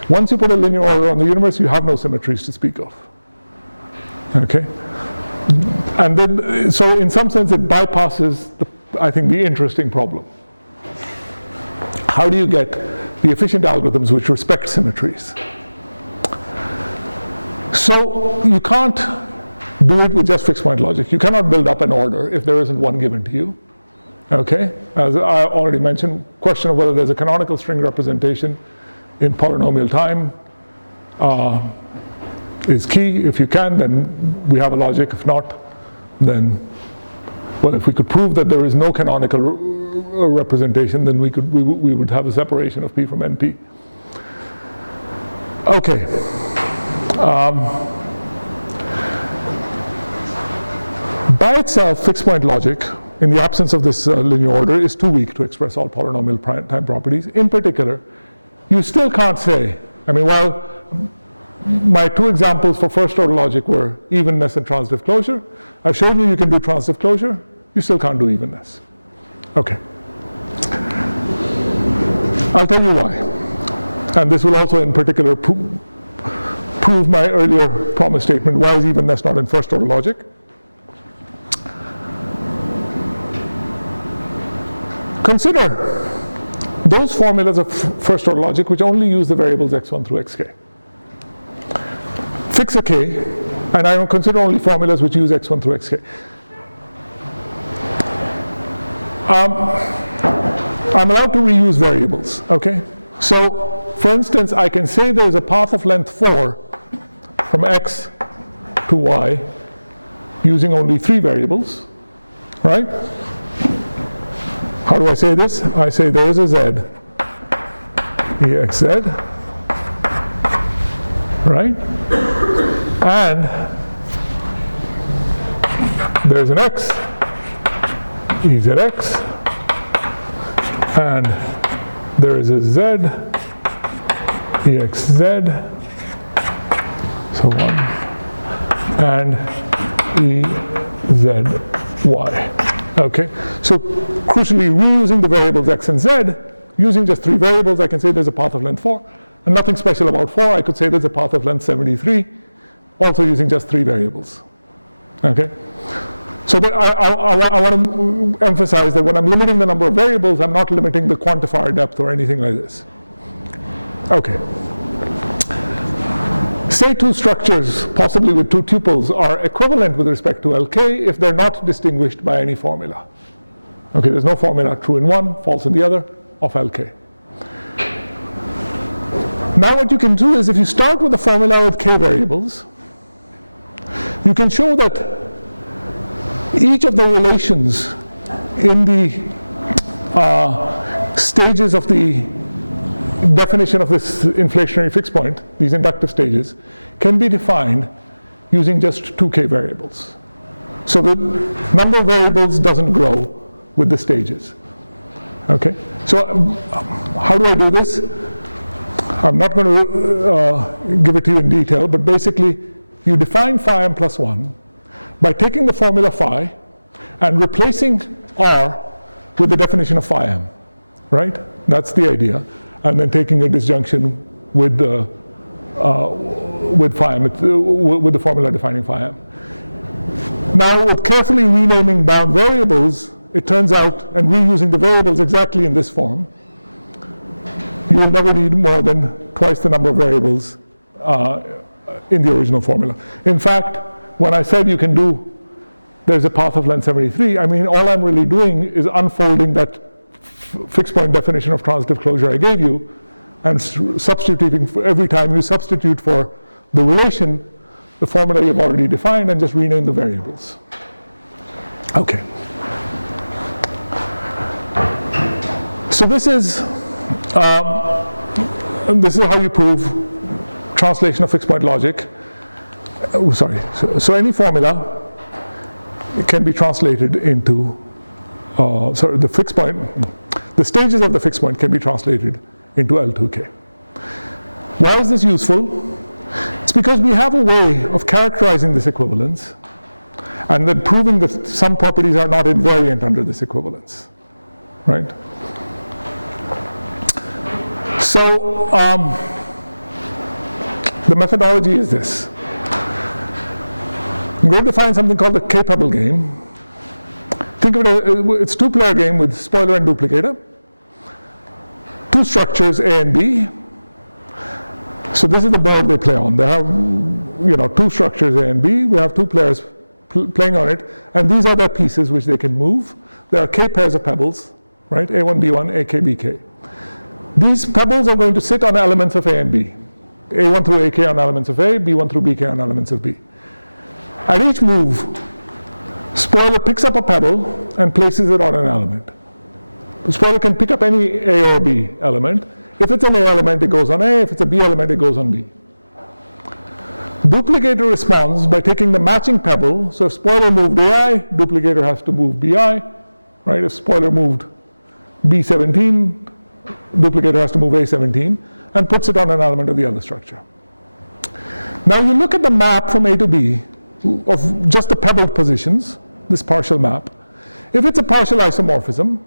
Once you put a linear order on the universe, you have no symmetries to speak of. Okay? And then, so in some sense, it bypasses, I think, the interesting problem. How do you get the efficient algorithms which respect symmetries? So you can't do it with just fixed point logic. You cannot build up an order if there isn't one given to you. Okay, as I already mentioned, question of whether there's a canonical string representation in polynomial time is key. If you can, then we have a logic. If not, then, well, if we could prove that there is no canonical representation, then we would have a separation of P from NP. Okay. By itself, fixed point logic, in the absence of this linear order, is too weak to express all polynomial time properties. In particular, you still can't say, I mean, while my two examples for first order logic were evenness and transitive closure, I've shown you can do transitive closure, you still can't do evenness. Okay. I'll tell you why. And this will also in particular prove my earlier promise statement, why is evenness not in first order logic? Consider those formulas of first order logic which only use the variables x1 through xk. Fix a k, and I don't consider only formulas which use x1 through xk. I'm allowed to reuse variables, okay? So, for instance, I can say there's a path of length 4 from x to y using only 3 variables, right? How do I say this? I say there is a z, exz, right? And there's an x, ezx, and there is a z, exz, so on, and EZY. Okay, so crucially, reusing the variables x and z, using just 3 variables, I can say there's a path of length 4, and nothing special about 4. I could say there's a path of length 73, also using just 3 variables. Okay, so that I want to emphasize that when I'm limiting the number of variables, I'm not limiting the quantifier depth or anything like this. Okay. Say 2 structures, possibly with 2 tuples, are equivalent with respect to LK if they're not distinguished by any formula. Okay, there's no formula true in one, false in the other, of LK. Now what you can do is if you start with a formula with k variables, you can show that each of the relations in the stages of the definition of this inflationary fixed point, these inductive stages, can be defined using just 2k variables. So the number of variables doesn't grow with the stages. Okay, so how do I do this? I'm not going to give it to you in detail, but basically you define phi m plus 1 by taking the formula phi and replacing r with the definition of phi m, right? That's the idea. And then taking a disjunction with phi m, with the formula defining phi m. Now, with carefully renaming bound variables, it turns out, and reusing the variables exactly in this form, you will never need more than twice the number of variables in the original formula. In fact, when I said you can do, there's a path of length 73, I mean, all I'm really doing is unfolding that fixed point definition of transitive closure I gave you, and substituting for every time you substitute for the relation, the formula you've already defined, and just rename the variables. Okay. So this is how you prove translation of fixed point logic. So any formula can be translated into the stages of the fixed point can be translated into L2K. Why is this useful? It's because we have a way of characterizing this equivalence and then proving that some properties are not invariant under this equivalence, right? So the methodology is this. I'm going to define something called the K-pebble game. Think of it as it's a 2-player game with spoiler and duplicator. 2 structures A and B. So this is the board they play on. They have, 2 structures A and B. We have 2 players playing on it, and these are their pieces which they can move. There are k pairs of pebbles, right? A1, B1, AK, BK. These pebbles are going to sit on elements of A and B. A1 through AK on elements of A, B1 through BK on elements of B. At each move, spoiler picks up a pebble and places it on an element. The spoiler can pick up any A or B element. If it's an A element, it goes on A. If it's a B element, it goes on B. Duplicator responds by taking the matching pebble. So if spoiler moved AI, duplicator has to move BI, right? If spoiler moved B17, duplicator has to move A17 and puts it on an element of the other structure. Now you look at the map from A to B of just the pebbled positions, this partial map. If it's a partial isomorphism,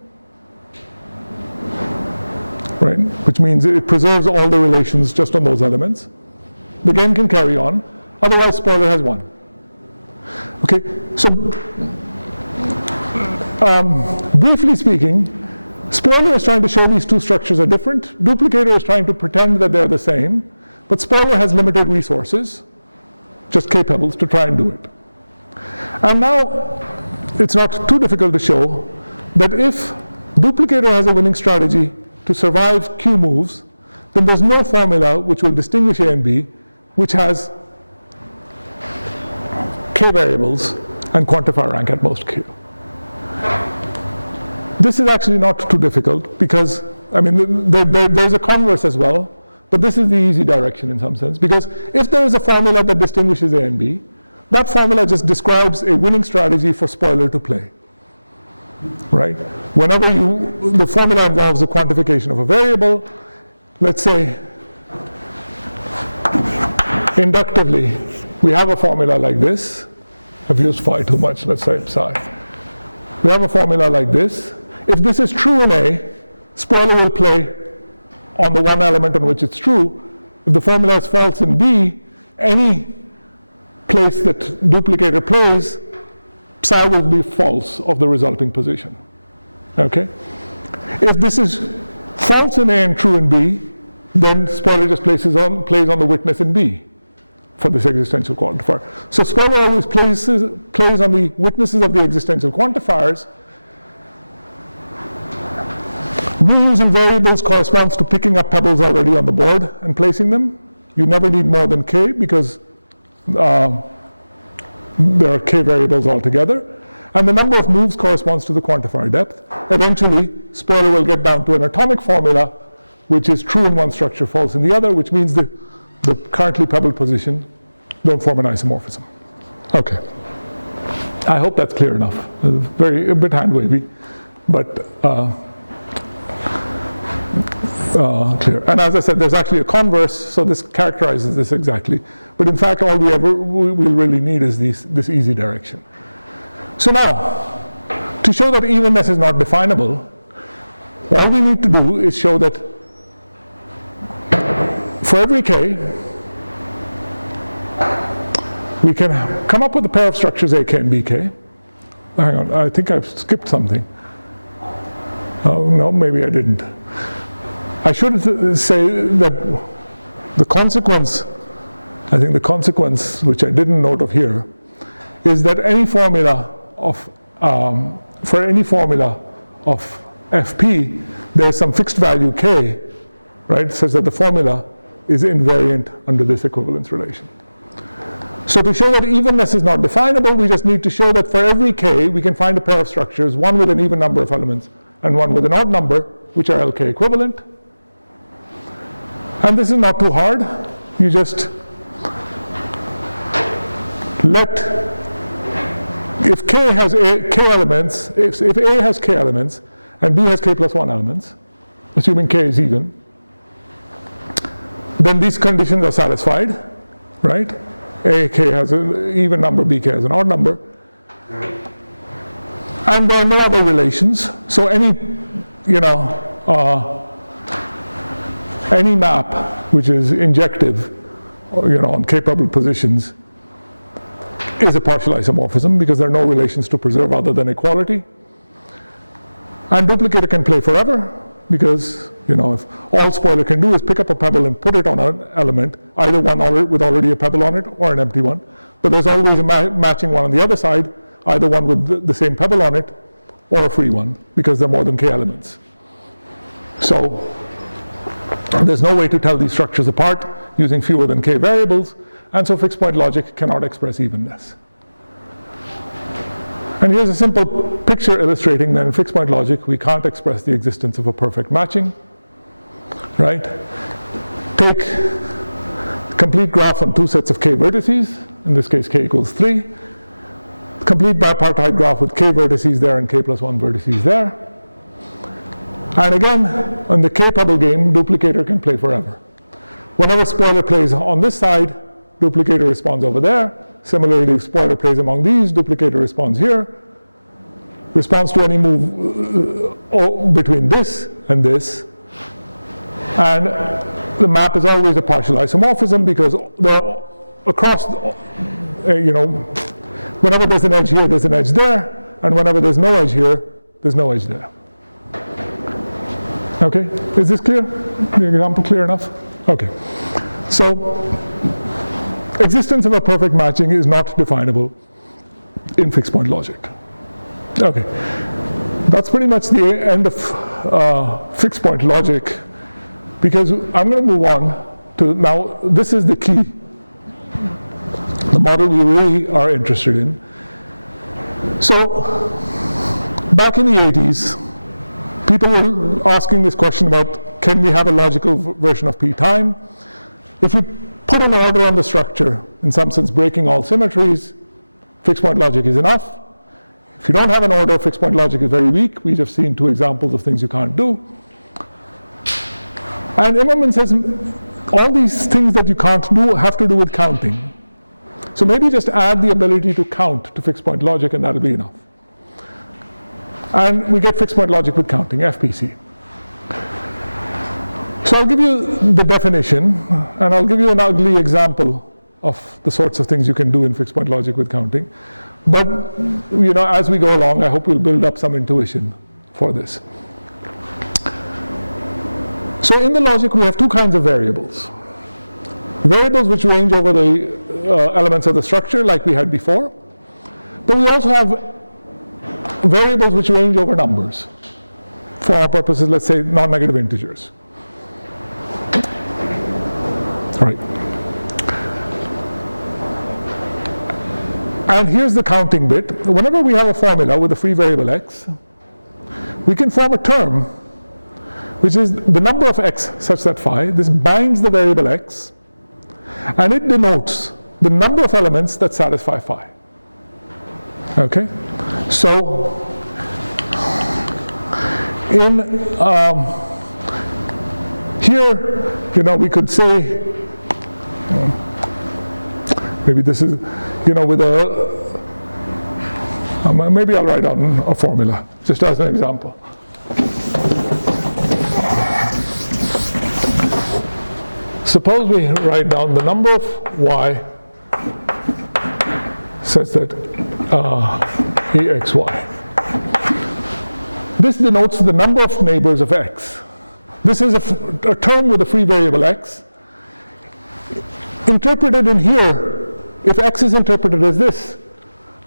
right, which means it preserves all the relations just on those elements, the game can carry on. Otherwise, spoiler has won. Okay, so briefly speaking, Spoiler is trying to show these two structures are different. Duplicator is trying to pretend that they're the same. But spoiler has limited resources, just K pebbles, to try and do it. And now, it's not too difficult to show that if duplicator has a winning strategy to survive Q moves, then there's no formula which will distinguish A and B, which has K variables and quantifier rank at most Q. This is actually not too difficult because, I mean, there's a converse as well, but this is the easy direction in some sense, because if there is a formula that distinguishes A and B, that formula just describes a winning strategy for spoiler to play, right? Whenever the formula involves the quantification of a variable, let's say, inductively, we have a formula like this. I've used phi too much, let's say psi. We have a formula like this. If this is true in A, spoiler will play on the one element on which it's true. If the formula is false in B, any place that duplicator plays, psi will be false of the resulting position. Okay? If this is false in A and true in B, then spoiler just plays on the witness in B for this existential quantifier. So spoiler always plays on the witnesses of the existential quantifiers. Reusing variables corresponds to picking up pebbles already on the board and placing them. You never need more than K because there are K variables altogether. And the number of moves corresponds to the quantifier depth. Eventually, spoiler will get down to an atomic formula, which is true in one structure, false in the other, which means the currently pebbled position don't form an isomorphism. Okay. I hope that's clear enough. A bit hand-wavy, but clear. And as I said, there's actually a converse, so this characterizes this exactly. But in fact, all we'll really need is this easy direction. So now, to show that evenness is not definable, all we need to do is show that for every K, we can come up with a pair of structures AK and BK. Hang on, I think I've skipped something. Oh, no, maybe I didn't. I should say that the consequence, I think the consequence, which I didn't note of here, is that any formula of, for any formula of FP, there is some fixed value K, right, such that the formula is invariant under this equivalence relation. So to show that evenness is not definable, we just need to show that for every K, we can find a pair of structures, one with an even number of elements and one with an odd number, which are LK equivalent. And this is not too hard. You just if K has K elements, if A has K elements and B has K plus 1 elements, assuming K is even, then these conditions are satisfied, right? AK has an even number, BK has an odd number. And there are no other relations. So any map which is injective, on K-pebbled positions is a partial isomorphism because there are no relations to preserve other than equality. And duplicator can play forever because, if all spoiler can do is pick up a pebble and put it on an element, either one with already a pebble on it or an empty one. But there's always a matching one on the other side, either one with the same pebble on it or a free one, because there are more than K elements. So there's no way to tell these structures apart using fewer than K variables, and so fixed point logic cannot express evenness. And here's a simple picture illustrating that in fixed point logic we can't express the existence of a perfect matching, right? Take complete graph on two sets of K vertices, in this case K equals 3. Complete bipartite graph with K vertices there and K plus 1 vertices there. And again, on the K-pebble game, duplicator can play forever. Whenever spoiler plays on this side, duplicator responds over there. Similarly, if spoiler plays among these, duplicator responds here. Responds to any move between this and this. And the map is always a partial isomorphism because they're across, whenever there's an edge here, there's an edge there. And whenever there's no edge here, there's no edge there. Okay, is this clear? The example clear enough? Okay. So, existence of a perfect matching is not definable in fixed point logic. Okay, that's pretty much the end of fixed point logic, because I'm going to move on to, now this is the key, the model we really are interested in. So, back in the 80s, people were asking this question about, can we have a logical version of P time? If you put an order on the structure, in some sense breaking all symmetries, fixed point logic is enough. If you don't have an order, fixed point logic is very weak. We've just seen 2 examples of things you can't do. And Immerman says all these things that you can't do have to do with counting. So maybe just add the ability to count to fixed point logic and that'll be enough. And we get fixed point logic with counting, FPC. So I'll give you the definition, and I'll give you an ugly example of the sorts of things you can do in fixed point logic with counting. But as we go along, I hope we'll build up some intuition for this. So in the logic, we have 2 kinds of variables. Variables which range over the elements of the structure, like we had before. But we also have variables which range over numbers. For our purposes, let's say non-negative integers. Right. And here's the counting bit. Whenever we have a formula with a free variable x, we can form a term which is the number of x such that phi. This binds the variable x, and it denotes the number of elements that satisfy phi. Okay? So, in here, we could say, maybe this is, with a, maybe I'll write down a formula, just as an example. Suppose we write down the number of y such that exy. This denotes the number of neighbors of x. This is a term with a free variable x. Interpreted in here, if x is interpreted as this,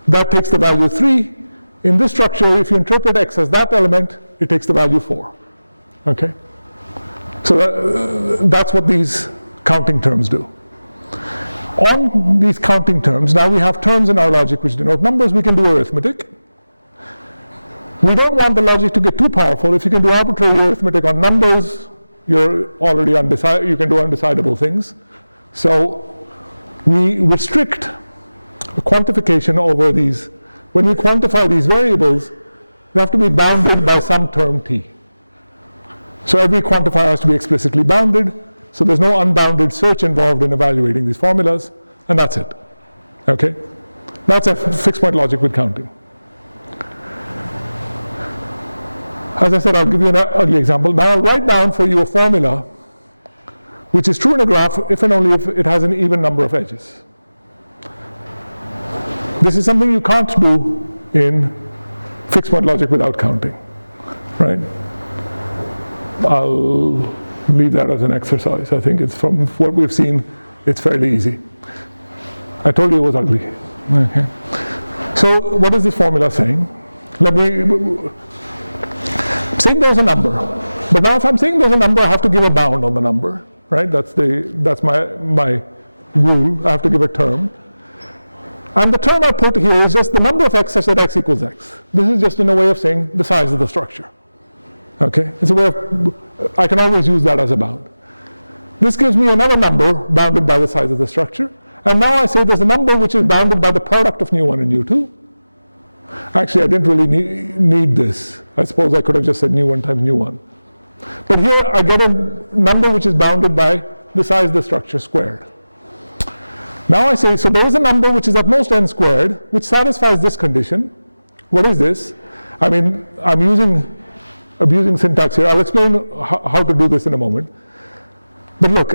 that takes the value 3. In this structure, if you interpret x as that element, it takes the value 4. Okay? So that's what these counting terms do. On these counting terms, now we have terms in our logic which denote numbers. We can do arithmetic. We don't want the logic to get too powerful. If you can do arbitrary arithmetic on numbers, you're already you can do undecidable things. So we restrict quantification over these. When we quantify these variables, they have to be bounded by some term t. So every quantifier has to be explicitly bounded. So there's no unbounded search involved in evaluating these formulas, and that's it. Okay? That's a fixed point logic with counting. As I said, I'll give you an ugly example. Now I'll write down for you a formula which is true in a graph if and only if it has an even number of edges. This is something you can't do in fixed point logic without counting, right? I'll leave that as an exercise. I think it's, from what we've seen, it's fairly easy. I told you it was ugly. Okay. So what is this formula saying? Saying there's a number. But now if I'm saying there's a number, I have to give a bound on the number, right? That's my rule. I have to give a term. And the term I put here is just the number of x such that x equals x. This is just in a way of saying the size of the structure. Okay? It's a way of, I can always use that as a bound. This gives me another number bounded by the size of the structure. And now I say there's a number which is bounded by the product of nu1 and nu2. Actually, I didn't really need this. I suppose I could have just said nu1 times nu1. But here I get a number which is bounded by the size of the structure squared. Now I say, so there is a number which is at most n squared, which satisfies this condition. What is this? I mean, I'm abusing syntax here. I'll explain how to do this in a moment. But look,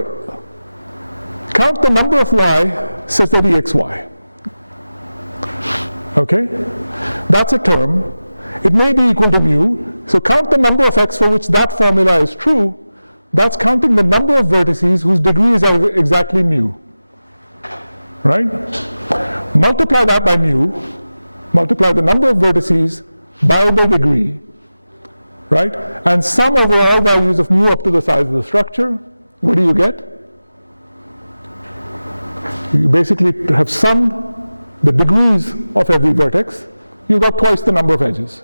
count the number of y such that exy. Okay? That's a term. It may be equal to mu. So count the number of x for which that formula is true. That's counting the number of vertices whose degree is exactly mu. Right? Multiply that by mu. Multiply the number of vertices by the degree. Right? And sum over all values of mu up to the size of the structure. What do you get? You basically have summed the degrees of every vertex. You've got twice the number of edges.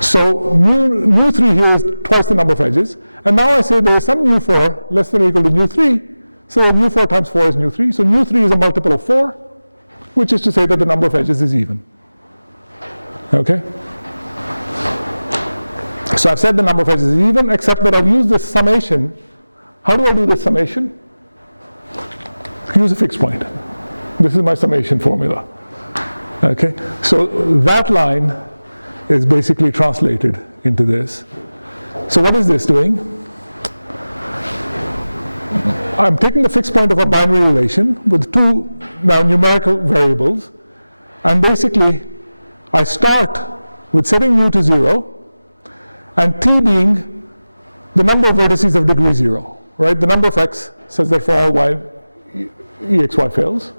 So mu3 here is twice the number of edges. And now I say there is some mu4 less than or equal to mu3. So that mu4 times 4 is mu3. So mu3 is a multiple of 4, which is to say that the number of edges is even. Okay? So I've said the number of edges is even, except that I've used this summation. How do I do this summation? Use a fixed point. This is my summation formula. Okay? So that line is basically translated into this. So what is this doing? I'm taking the fixed point of a binary relation with two now numerical variables, and basically I start with setting mu to 0 and t being the number of vertices of degree 0, right? The number of x such that for all y exy fails.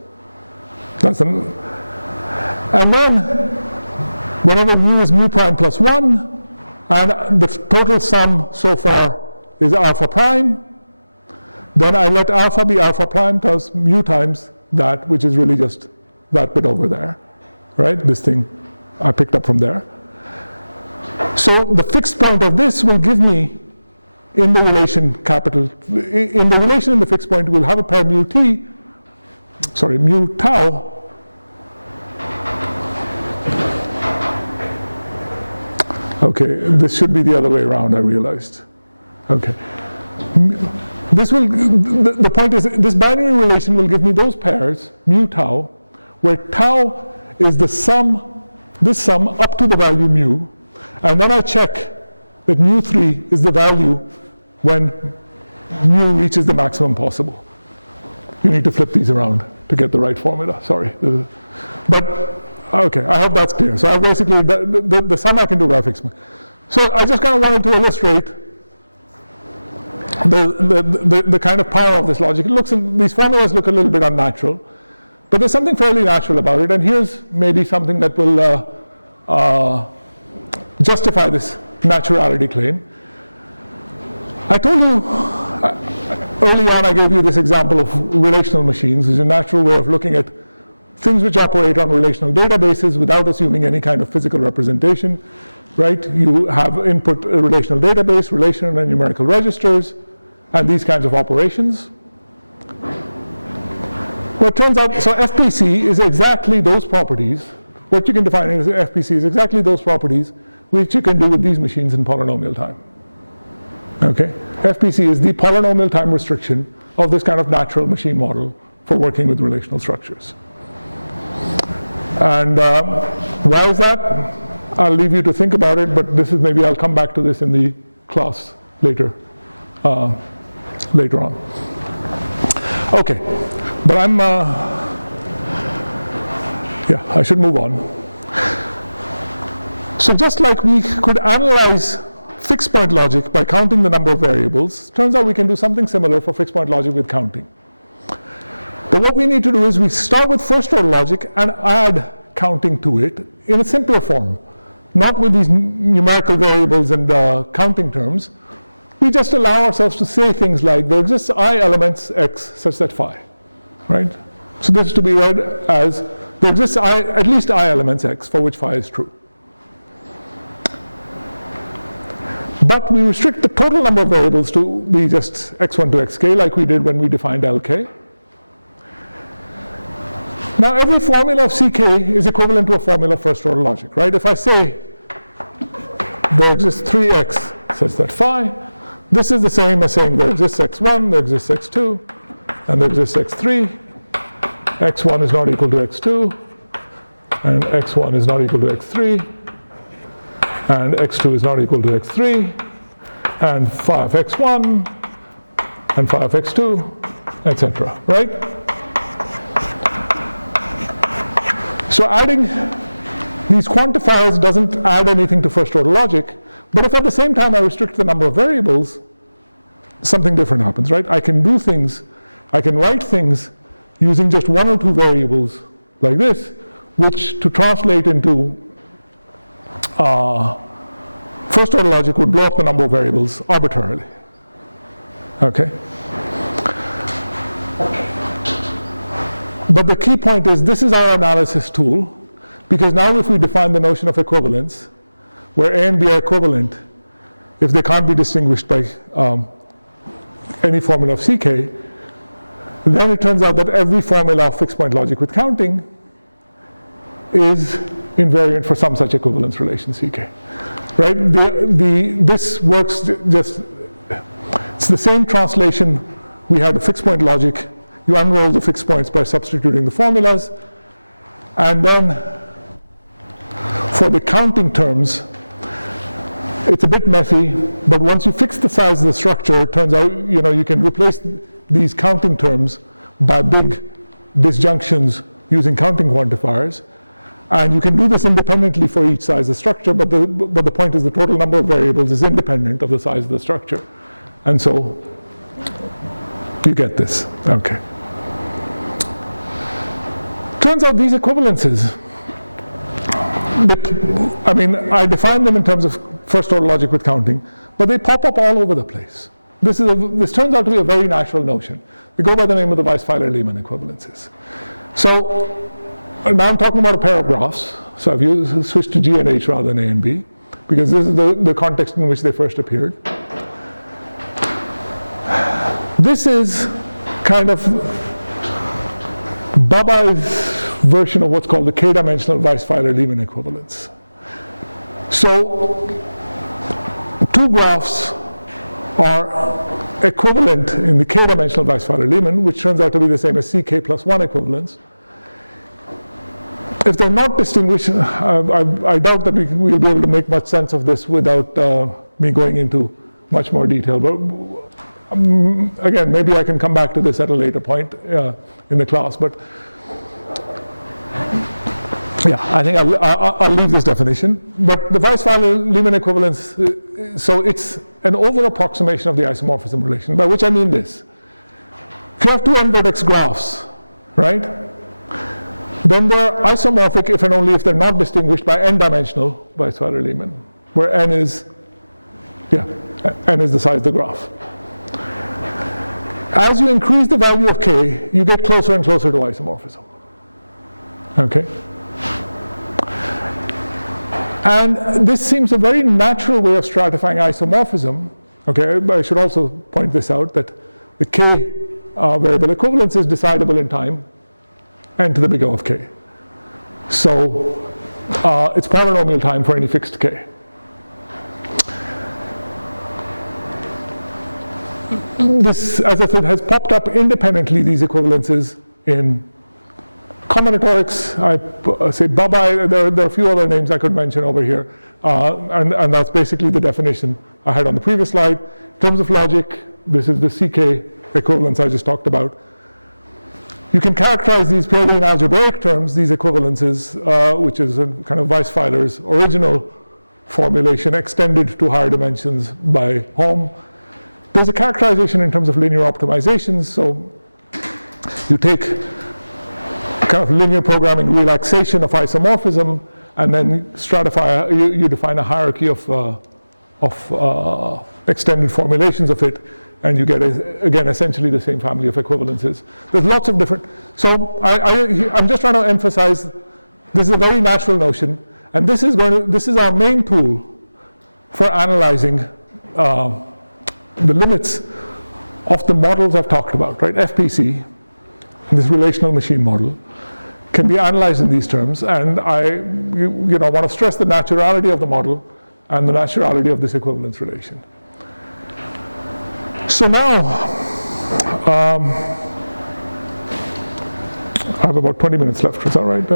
And then whenever mu is mu prime plus 1 and the total sum so far is alpha prime, then I let alpha be alpha prime plus mu times that, which is really just that bit over there, right? This thing I picked up from there. So the fixed point of this will give me, in the relation in the relation in the fixed point, we'll have a pair mu tau. Okay, this should be the other way around, I realized. Okay. This will, the point is, this binary relation will give me those pairs, mu tau, where tau is the sum, this sum up to the value mu, and then I check that mu3 is the value when mu reaches the maximum possible. You need to flip these around to get the right formula, sorry. But, okay, I hope that's clear. So I basically, the sum I can do by fixed point. So I just kind of wanted to illustrate the kind of power of this logic. These formulas look a little bit unnatural, but there's something fairly natural about it, and here's maybe something that will justify this naturality claim. I told you early on, I gave you this example of relational machines, which is a natural way of looking at things which operate on relational databases without assuming any kind of physical representation, right? You have input a relational database, relational and numerical registers, and these kinds of operations. Well, it turns out, so FPC is exactly those properties. What you can define as FPC is exactly those properties which you can do with these machines in polynomial time. Okay? FPC is the polynomial time restriction of this kind of natural machine model for working with relational structures. And why is that? I'll leave you to think about it, but this is maybe I'll come back to this in the class later on. Okay, but I should move on. So just like we could analyze fixed point logic by counting the number of variables, turns out we can do something similar for fixed point logic with counting. But what we need to do is we start with first order logic and add counting to it in a simpler form, not with these numerical variables and counting terms. We just allow ourselves to say things like there exists I elements x such that phi, right? So this is to be read as there exists at least I elements x for which phi is true. But we restrict the total number of variables to be just x1 to xk like we did when we defined lk. Now every formula of ck is equivalent to a formula of first order logic, right? If I say there exists 3x such that phi, this is the same as saying there exists x1, there exists x2, and there exists x3. x1 is not equal to x2, and x1 is not equal to x3, and x2 is not equal to x3, and phi of x1, and phi of x2, etc., right? So adding These quantifiers doesn't add anything to first order logic, but if at the same time I restrict the number of variables, something different happens, right? I can do things, I can write things using just one or two variables like this, which to translate into first order logic would blow up the number of variables arbitrarily. Okay? But the key point is this is our analysis tool, because now if we define the notion of equivalence, where A and B are equivalent, if they can't be distinguished by any formula of CK, then it turns out that every formula of fixed point logic with counting is invariant for some such equivalence relation CK. Right? This works just, it's the same translation we had of fixed point logic. You unroll the fixed points by substituting the formulas, and then for the counting terms, it's a bit messy, but once you fix the size of the structure, it turns out you can replace these counting terms by big disjunctions using counting quantifiers. And you can do this independently for each size of the structure, but the point is the total number of variables is independent of the size of the structure. And so you get this. Okay. Turns out these equivalences, I define them in terms of first order logic with counting, but they pop up all over the place. This turns out to be a very natural notion. They go by the name of the Weisfeiler-Lehmann equivalences. So now I'm talking about a pair of graphs. So I've switched to G and H rather than A and B, because this is the context in which they first appeared. This is kind of Babai's version of what's called the k-dimensional Weisfeiler-Lehmann equivalence. So two graphs are equivalent in the k-dimensional Weisfeiler-Lehmann, which turns out to be the same as CK plus 1 equivalence. If they're not distinguished, I doubt that we'll be able to make much sense of this without me going into much more detail. But again, maybe I can come back to this at a later point in the class. But yeah, I think I'll leave this definition. But the Weisfeiler-Lehmann equivalence, so it's an over-approximation of the isomorphism relation, by which I mean this. If you have two n-vertex graphs, right, then they're isomorphic if and only if they're not distinguished by n-dimensional Weisfeiler-Lehmann, where n is the size of the graph. As you increase the value of k, you get closer and closer to isomorphism. Okay? And this seems a very natural way of stratifying isomorphism. Okay, but I should also point this out, that the k variable equivalence is decidable in time, n to the big O of k. So it's polynomial time for any fixed k. This, as I said, has popped up independently, these equivalences, in combinatorics. I say Babai, there are a few other names I could mention over here, and that's basically the definition I had on the previous slide. In terms of logic, this is the CK equivalence I just talked about. You can characterize these purely in algebraic terms, these equivalences, which is a kind of Weisfeiler's original formulation extended to higher dimensions by Hom. There's a characterization in terms of linear optimizations. So you take kind of linear programming relaxation of isomorphism, and then stratify. You define a hierarchy of extended formulations of it, and you get again essentially the same family of equivalences. There's lots of different. So I'm just trying to emphasize this is a very natural notion, and this is our main tool for analyzing the limits of the models I've talked about, right? FPC, this relational machine model, can be analyzed in these terms, and I want to stress the naturality of the model and the naturality of this equivalence relation. So now, I have about 20 minutes left, is that right?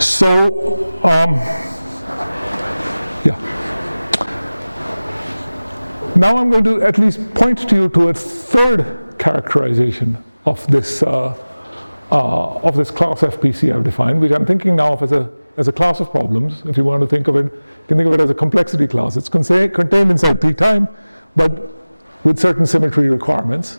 So, now I'm going to at least point to you to a third characterization of this of this class FPC I've defined, which I'm thinking now of as a class of problems. If you want to think of it, you can think of it as a complexity class. It's contained inside P time, but with certain symmetry requirements.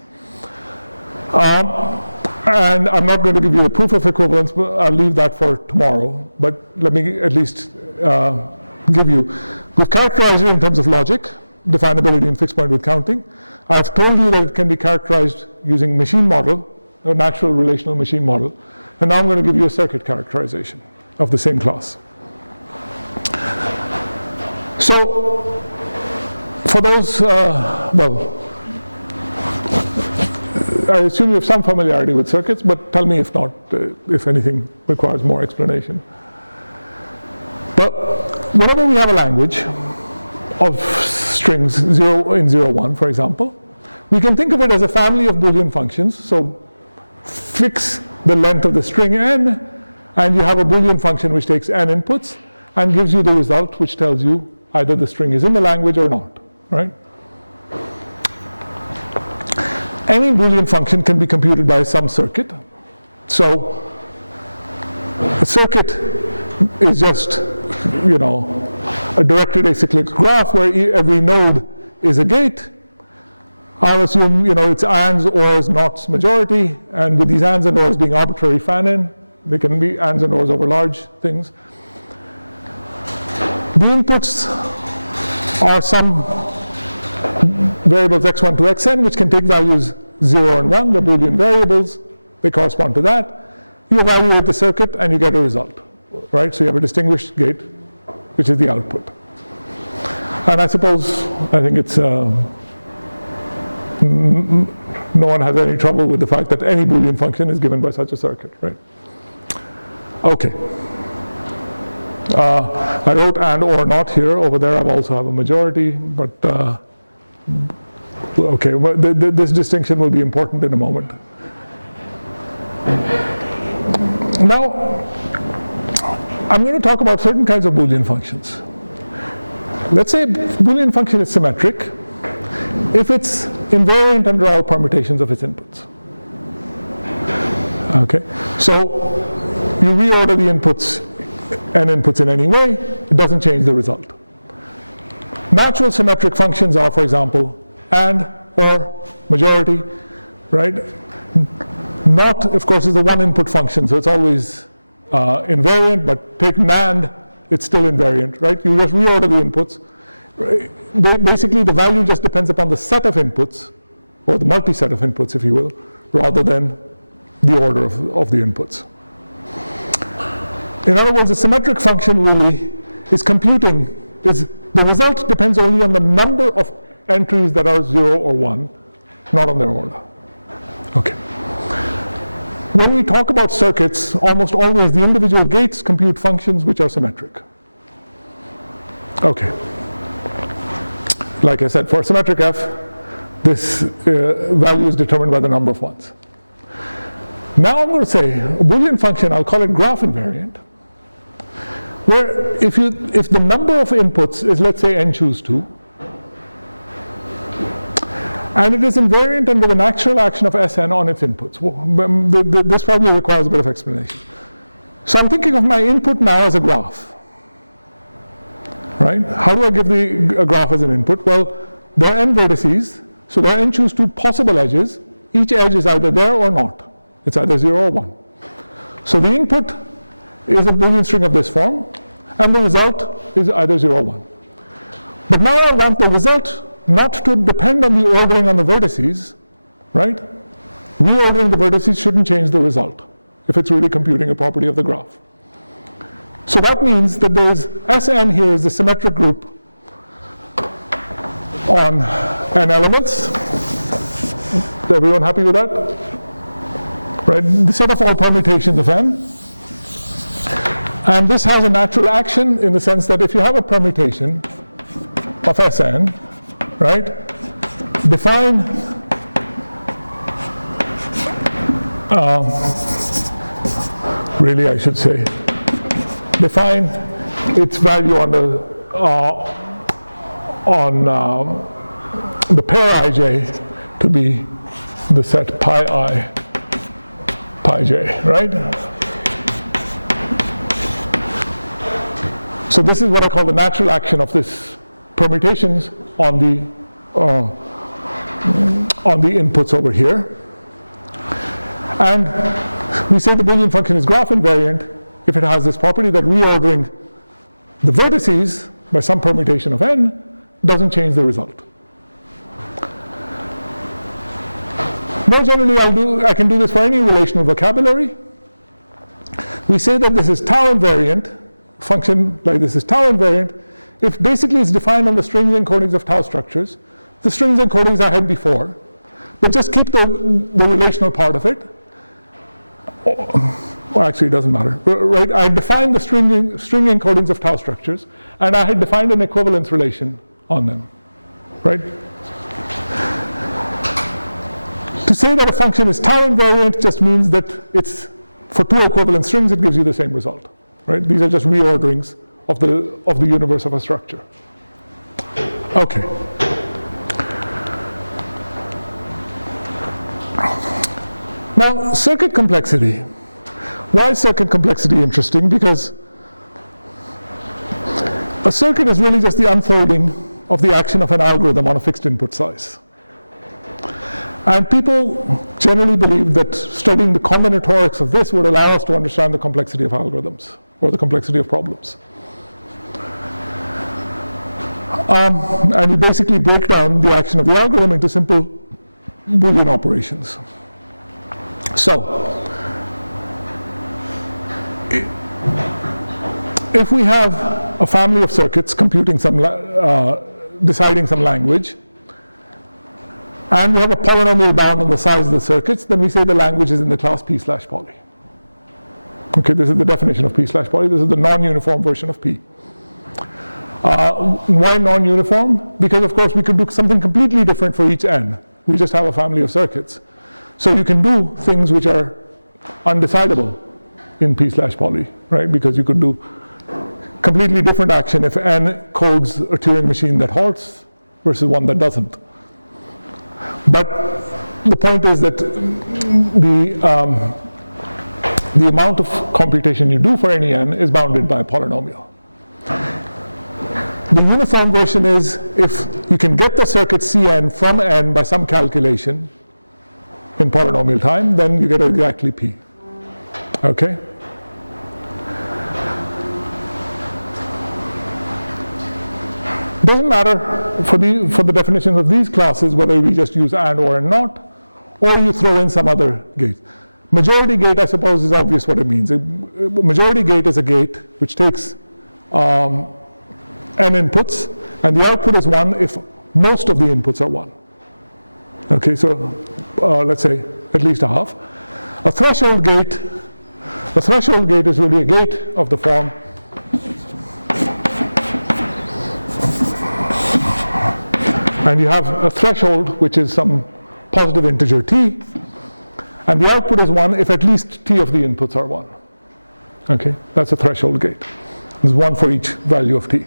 And I'm not going to give you the proof of equivalence, but I'll leave that for tomorrow. But let me at least we've characterized it in terms of logic, definability and fixed point with counting. I've told you that it can be characterized using machine model, a natural relational machine model. And now I'm going to give you a circuit characterization of the same class. So for those, I assume you have some familiarity with circuits, but tell me if not, if anything requires more explanation. But whenever we have a language of strings 0 in 0, 1, for example, we can think of it as a family of Boolean functions. So fix the length of the string n, and you have a Boolean function which takes n inputs and gives you the result which tells you either the string is in the language or not, right? Any Boolean function can be computed by some circuit. So a circuit is just, a directed acyclic graph where every node is a gate. I'll assume, it's ands, ors, nots, majority, and with these ands and ors being arbitrary fan-in, they can be ands and ors over large things. The inputs are some variables x1 to xn, which can take values 0 and 1, they're Boolean variables, they correspond to that. You evaluate the circuit and you get a result, right? So you have a distinguished gate, which is the output. And I think it's, no one has any trouble with the fact that any Boolean function is given by such a circuit, right? Okay. I wrote and or not here. Over there I also have a majority, but okay, well, this distinction will be important in a moment. Now, I'm going to talk about certain kinds of Boolean functions. Let's say Boolean function is symmetric if it's invariant under all permutations of its inputs. Okay, so you reorder the inputs, n inputs in any way, it doesn't change the result. Natural symmetric functions are, for example, and, or, majority, right? Not, of course, is a one input function, so it's always invariant, but take NAND, it's still invariant, right? You just reorder the inputs. Basically, the value just depends upon the set of inputs, or the multi-set of inputs, if you will, rather than the order of the inputs. In other words, a symmetric function really is the result depends only on the number of entries that are 0 or 1, not on their order. Okay. When we talk about circuits, almost always the individual gates compute functions which are symmetric. Okay. Like I said, for a symmetric f, this value is determined by the number of ones. Now I'm going to say a Boolean function, I'll call it graph invariant, where if the number of inputs is, let's say, n choose 2, and it is invariant under the natural action of Sn on its inputs. This probably requires a bit of explanation. So I'm thinking of my input now as a graph, right? How do I give a graph as an input? Well, there are n vertices, so there are n choose 2 possible edges. Each edge is either there or not. It's either 0 or 1. So the input is a Boolean string of this form, and the result is either 0 or 1. But now I want the result not to depend on the ordering on the vertices, right? Reordering the vertices shouldn't change the result if it's really computing a property of the graph. So that means that there's Sn here is the symmetric group on n elements. Is everyone happy with that? Right? The set of all permutations of n. And this has a natural action in the sense that if you have a permutation of Sn, right, define really I should say define its value on the pair ij to be the set pi pi j, right? So this is what I call the natural action of this permutations on the inputs over here. And we say the Boolean function is graph invariant if it has this property that reordering the vertices by some permutation of n doesn't change the result. More generally, I can do this for any relational vocabulary. We say that this is tau invariant, function like this is tau invariant, if basically it's defined on the strings encodings of tau structures. The strings encodings I had before, but just keep the relational part of it. Well, actually, it doesn't matter, right? I defined the string encodings of tau structures, and I had defined an equivalence relation on them, right? To say that a function is tau invariant just means that it's for two equivalent strings, it gives you the same result, right? These are just reorderings of the universe of a structure. Okay. Now, circuit complexity. Why is circuit complexity interesting? Because a circuit is really just the unfolding of the action of an algorithm on a fixed input size. And people generally believe that studying the combinatorics of this would allow us to understand the complexity of algorithms, or the complexity of problems. And you basically break down the action of the algorithm into simple Boolean operations. So, if we have a family of circuits computing deciding some language, and we have a polynomial bound on the size of the circuits, then we say the language is in the class P/poly. Okay, this is the definition of P/poly. This is the non-uniform version of P. Why non-uniform? Because, of course, we could do something completely different for each n. We just have a family of circuits. So you can do things which are undecidable in P/poly, right? Because you could do completely different action if n codes a Turing machine that halts versus one that doesn't. But the point is that the amount of computation you do for any n is bounded by a polynomial. The uniform version is if you can get the circuit Cn from n by some calculation in polynomial time, then you get exactly P. Okay? Doesn't matter for the definitions of these classes whether we just use and or and not, or you throw in some other gate. Majority gate, I suppose, is obvious what it means. A majority gate is a gate which takes n inputs, and the output is 1 if most of the inputs are 1. Okay, so let's say at least a half. A threshold gate is really a gate of the form and you have a threshold which is some positive integer t, and the output is 1 if at least t of the inputs are 1. Okay, that's a threshold gate. There's 1 for each value of t.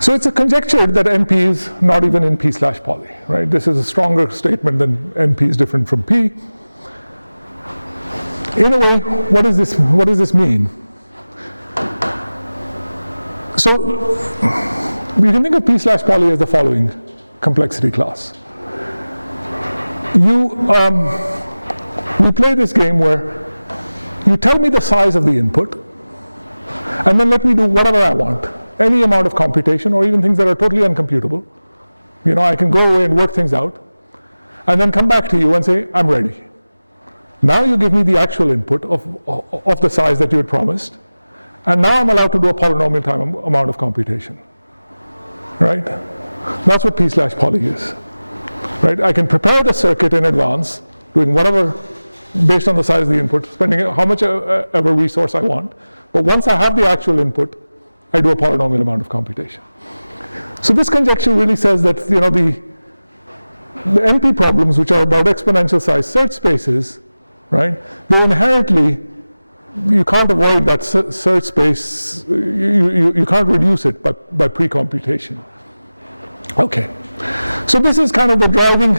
So it's a conjecture that NP is not even in P/poly, right? This is a stronger statement than NP is different from P. In a way, what does this mean? So we can think of P/poly as the following complexity class. We play this game where you tell me the size of the input, and then let me do whatever I want. Any amount of computation, or even things that are totally uncomputable. You know, I can go away and work things out, and then come back to you and say, I'm ready. Now you give me the actual input of the size that you had promised, and now I'm allowed to do a polynomial time amount of computation. Right? That's what P/poly is. Right? I can prepare the circuit in advance, doing whatever based on the size of the input, spending how much ever resource I want. But once I have the actual input, I do a polynomial amount of computation. So this conjecture really says that the NP problems, which are about exponential size search spaces, right? They inherently, you can't avoid that search space. You can't reduce it by pre-computation. Okay, so this is kind of the driving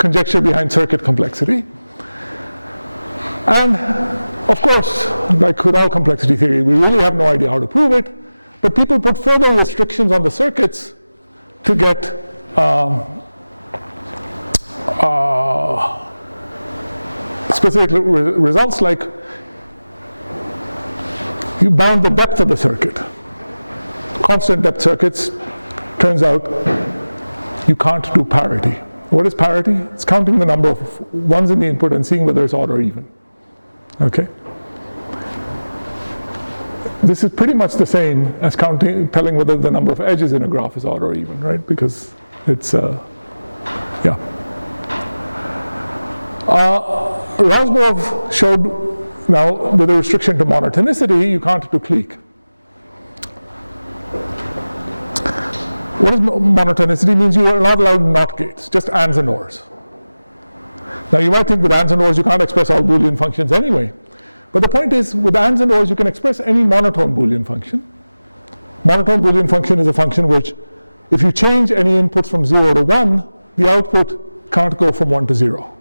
conjecture behind circuit complexity. And of course, like with all complexity theory, we really have no idea how to prove it, but people put further restrictions on the circuits to get specific results, like you bound the depth of the circuit. Constant depth circuits, turns out you can't do parity. What is parity? It's counting the number of ones in the input and seeing whether it's odd or even. Okay? This is pretty much the same as telling whether the number of edges in a graph is odd or even, right? Because it's, yeah. Razborov showed, now with a restriction to monotonicity, you can't do clique. What is monotonicity? Means you are not allowed NOT gates, just ands and ors. Now you might think with ands and ors you can't express all Boolean functions anyway. But the point is, with ands and ors you can express any monotone Boolean function. Monotone Boolean function is a function which, if you change any inputs from 0 to 1, the output can't go from 1 to 0.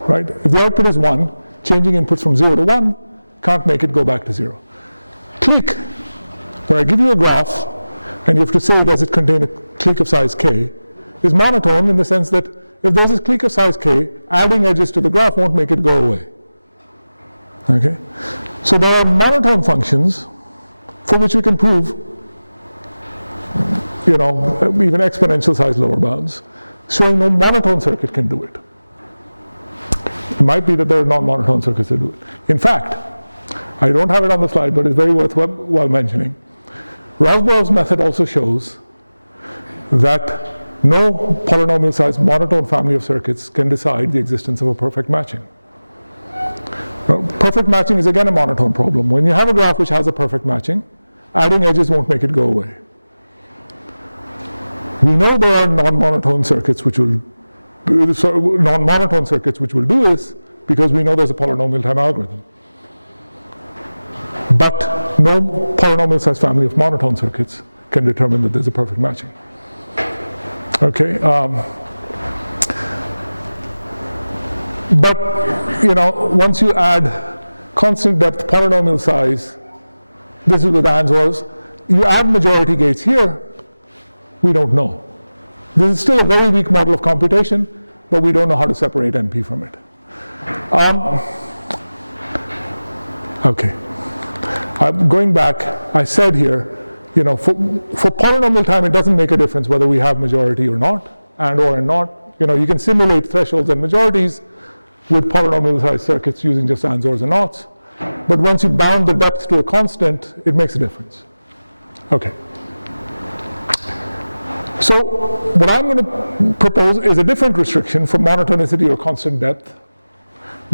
Right? If the output is 1, changing inputs from 0 to 1 can't make it go back to 0. Clique, where I give you a graph, and you have to say, does it contain a clique of size k, is monotone in the sense that if there's a clique of size k, adding edges to the graph won't make it go away. Okay? So there are monotone functions for which we can prove, you know, even exponential size lower bounds, showing no monotone circuit can do it. It might be that there are non-monotone circuits that do it. In fact, I don't have it on the slide, but it's very worthwhile mentioning. Razborov's method also shows that no polynomial-sized monotone family of circuits can decide the existence of a perfect matching. Now, perfect matching is again a monotone problem. When you have a graph which has a perfect matching, adding edges won't make it go away. We know there are non-monotone circuits which will do this because we know there's a polynomial time algorithm. But no polynomial-sized family of monotone circuits can determine that there's a perfect matching. Okay. But you know, once you add constant depth, polynomial size, this is with ANDs ORs, you add majority gates here, we don't know. This is still a very weak model of computation, but we don't know how to separate NP from it. Okay. Going back, I said here, you know, for polynomial time, it doesn't make a difference whether we have majority or not, and or and not. You know, you can simulate thresholds and majorities with polynomial-sized circuits using just ands, ors, and nots. But once you bound the depth to a constant, it makes a difference. Okay. So what I'm going to propose is a different restriction for monotonicity or constant depth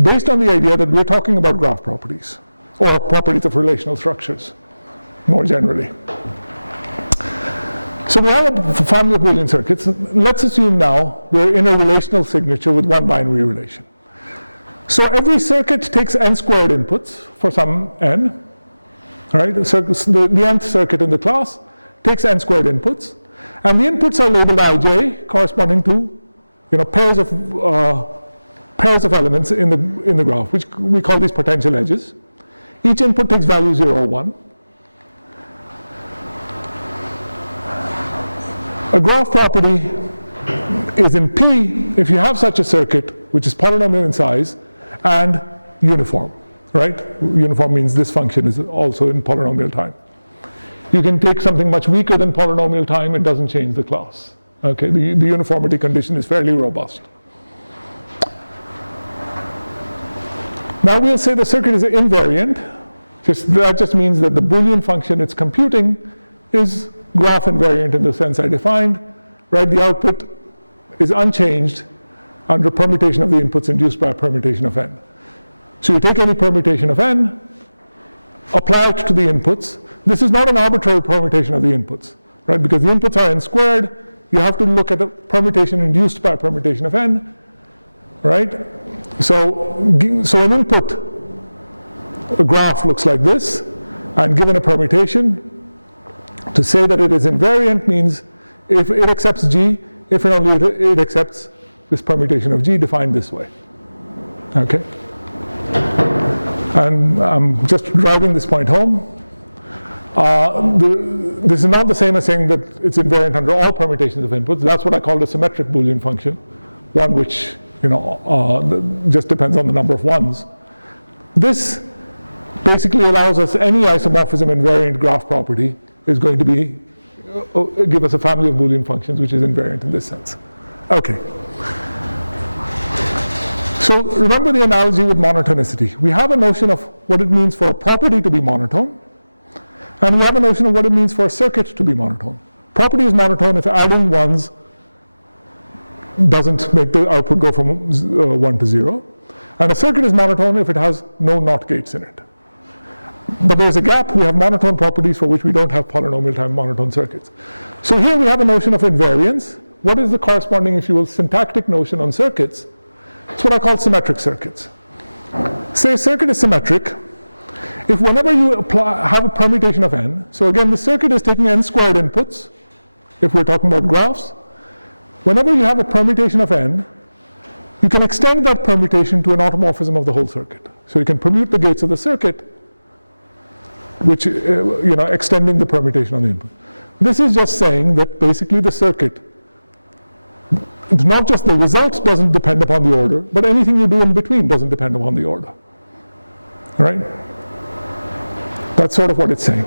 based on the idea that we're talking about graph properties or properties of relational structures more generally. So we have a family of Boolean circuits. Let's assume now we're in a relational signature with one binary relation. So every circuit takes n squared inputs for some n, right? So the nth circuit in the class takes n squared inputs, and the inputs are labeled ij, corresponding to, you know, pairs of elements in the graph, which we call these potential edges. Each input takes value 0 or 1. A graph property is in P if you have such a circuit which is polynomial in size and uniform, right? Uniform means this function is also in polynomial time. You can take something much weaker than polynomial time, it doesn't change the class. Okay, the uniformity condition is fairly robust. Now we'll say the circuit is invariant. That just means that the Boolean function it's computing is graph invariant in the sense I defined, right? The output is unchanged under permutation of the inputs induced by a permutation of n. So you take any permutation of n, apply it to the inputs. This is not an arbitrary permutation of the inputs, right? Because the inputs are n squared, you have to look at a permutation induced by a permutation of n, right? So an input, a graph looks like this, and given a permutation, to say that it is invariant means if it accepts G, if and only it accepts this permutation of G defined this way. Okay? And I'm just driving this point home. This is not the same as saying that it's invariant under all permutations of inputs. That's what I call the symmetric Boolean function, one which just depends on the number of ones. This basically allows us any isomorphism invariant graph property is going to be give us a family of Boolean functions which is invariant in this sense. Okay. So remember the analogy with monotonicity. We have a notion of what it means for a property to be monotone, and we have a notion of what it means for a circuit to be monotone. Property is monotone if adding ones doesn't make the output go from 1 to 0. And a circuit is monotone if it has no NOT gates in it. But there's a gap. We have monotone properties for which we don't have polynomial time monotone circuits. So here we have a notion of invariance. What is the corresponding, if you will, syntactic notion on circuits? It's what I call symmetric circuits. Say a circuit is symmetric if whenever you have a permutation of n, so again the circuit is taking n squared inputs, if we're talking about graphs, whenever you have a permutation of n, you can extend that permutation to an automorphism of the whole circuit. So you can permute the gates of the circuit, which, extending the permutation on the input. This is just saying that basically the circuit, it's not just the result doesn't depend upon the order, but anything you do in between doesn't depend upon the order. All right? That's sort of what it's saying.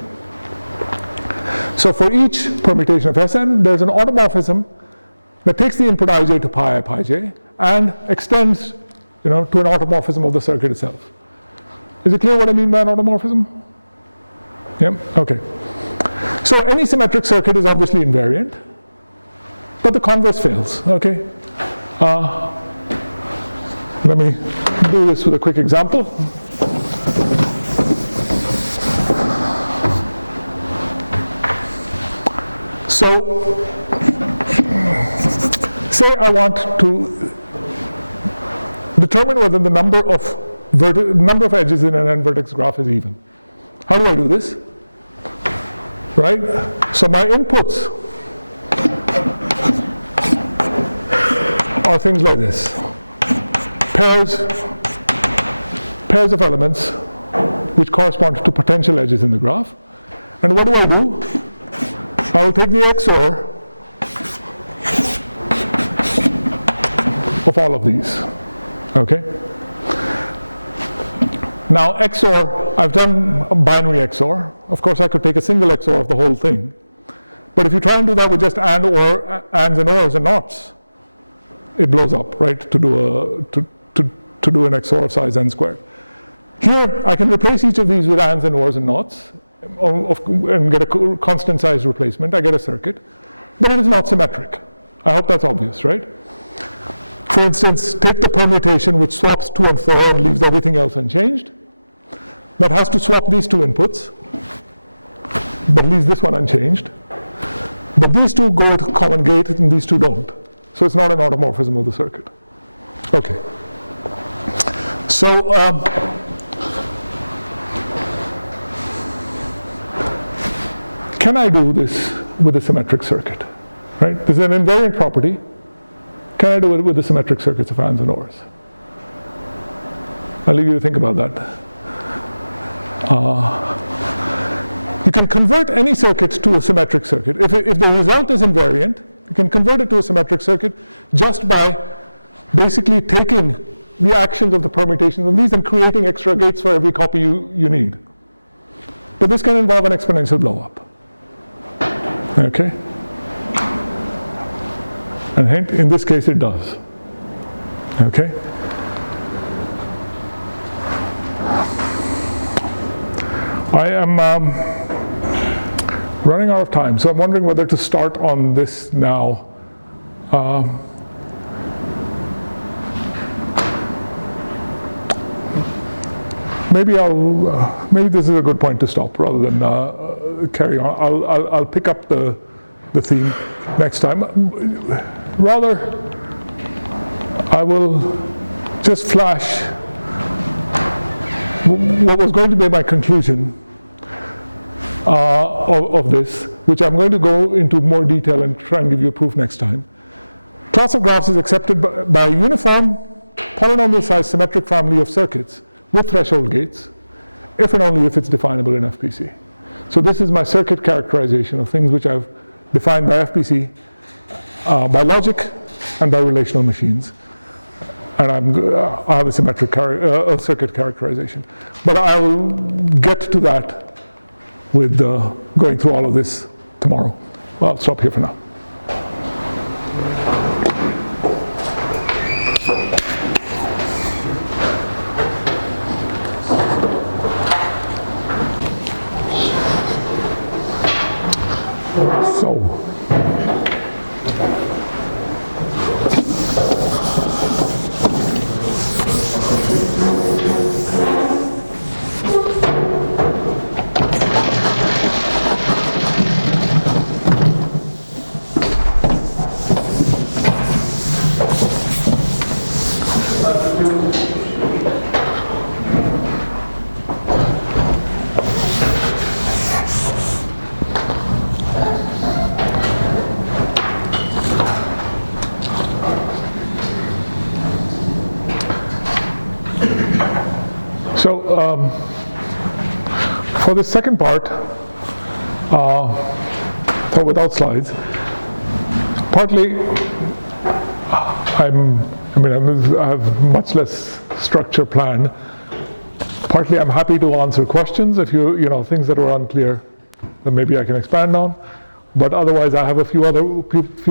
So for each permutation of Sn, there's an automorphism that takes the input ij to pi I pi j and extends, to an automorphism of the circuit itself. Is it clear what I mean by an automorphism? Yeah. Okay. So any symmetric circuit is obviously invariant, but the converse fails. Okay. Let me do this with a quick example. So, say I want to determine whether the number of edges in an n-vertex graph is even. How do I do this? Right? So my inputs are things like this. Pairs of elements which correspond to potential edges in the graph. And what do? I will take the XOR of all of these. Okay? Now XOR, I've done a binary XOR. Of course I could take a single XOR of the whole thing. But if you try and do that with just AND, OR, ANDs and ORs and NOTs, it blows up, right, to do an XOR of size n squared. Here I can replace each of these with ANDs and ORs and NOTs and get a constant size replacement. I get a circuit, but it is not symmetric. I hope that's obvious, right? For instance, take the permutation which swaps 2 and 4 and leaves everything else unchanged. That has to swap these two inputs, but leaves this one unchanged. But these two go to common gate and these two don't. So it's not an automorphism of the circuit. Okay. So can I do this with a symmetric circuit? Right? This is an invariant property. Can I do it with the symmetric circuits of ANDs and ORs? I'll leave you to think about that. You can convert any circuit to a symmetric circuit. If the result is invariant, you can convert it to a symmetric circuit just by basically taking the actions of the permutations of these and creating extra gates for every copy you need. But this can involve an exponential blow-up. Okay? And hint, in this case it does. Okay? I am running out of time, so I'm wondering whether to start on this now. Maybe this is a good point to stop rather than carry on. I'll pick up the theme next time. Rather, I will just flash what was going to be my conclusion of this, which I'm going to go into more detail and try and give you a proof next time. class of graphs is accepted by a uniform polynomial size symmetric family of circuits with threshold gates, if and only if it's definable in FPC. So this is my circuit characterization of things which I've defined by FPC, by logic, and by relational machines. And I have a symmetric circuit characterization. But I'll get to that with going through all of this tomorrow. Well, I'll stop here for now. For the second part, without slides, partly I have much less structure planned. Partly I'm happy to answer questions if you things that were unclear that maybe I can expand on. But otherwise I have a few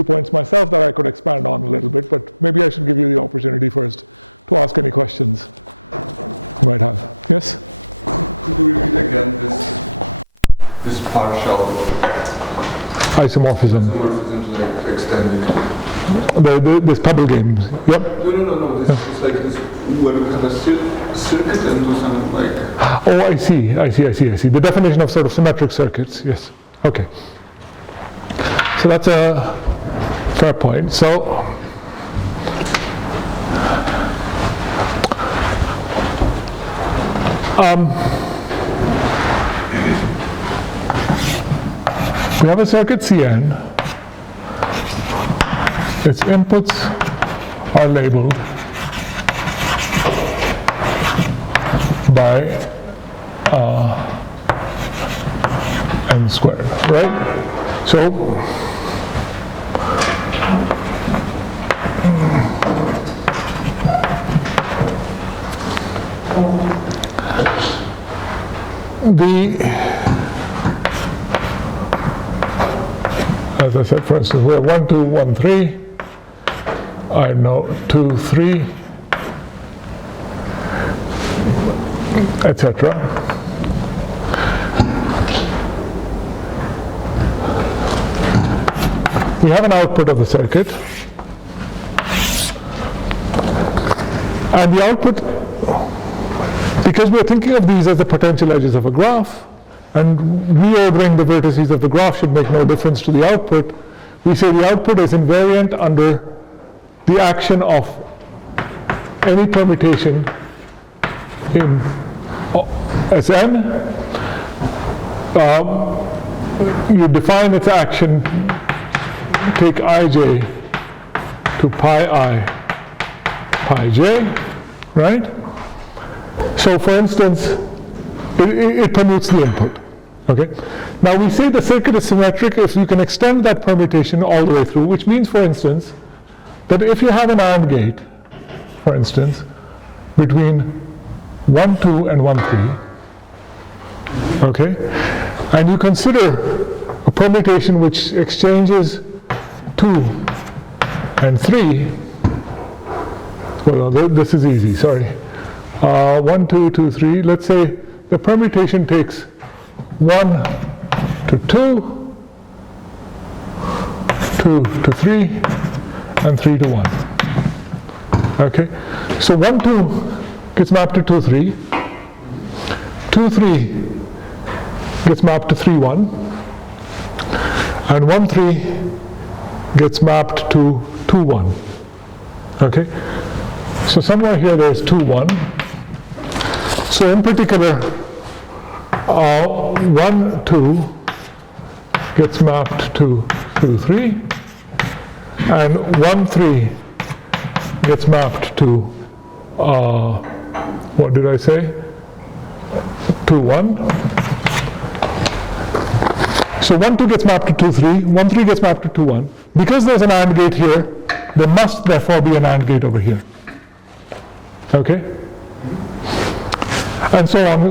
points myself that I could expand on a little bit, but maybe I should give you the opportunity first to ask any questions you might have. Yes? Could you repeat again this partial isomorphism like extending? This pebble game. Yep. No. It's like this where you have a circuit and do some like. Oh, I see. The definition of sort of symmetric circuits. Yes. Okay. So that's a fair point. So. We have a circuit Cn. Its inputs are labeled by n squared, right? So as I said, for instance, we have 1, 2, 1, 3. I know 2, 3, etc. We have an output of the circuit, and the output, because we're thinking of these as the potential edges of a graph, and reordering the vertices of the graph should make no difference to the output, we say the output is invariant under the action of any permutation in Sn. You define its action, take ij to pi I, pi j, right? So for instance, it permutes the input. Okay. Now we say the circuit is symmetric if you can extend that permutation all the way through, which means, for instance, that if you have an AND gate, for instance, between 1, 2 and 1, 3, okay, and you consider a permutation which exchanges 2 and 3, well, this is easy, sorry. 1, 2, 2, 3, let's say the permutation takes 1 to 2, 2 to 3, and 3 to 1. Okay, so 1, 2 gets mapped to 2, 3, 2, 3 gets mapped to 3, 1, and 1, 3 gets mapped to 2, 1. Okay, so somewhere here there's 2, 1. So in particular, 1, 2 gets mapped to 2, 3, and 1, 3 gets mapped to, what did I say? 2, 1. So 1, 2 gets mapped to 2, 3, 1, 3 gets mapped to 2, 1. Because there's an AND gate here, there must therefore be an AND gate over here. Okay? And so on,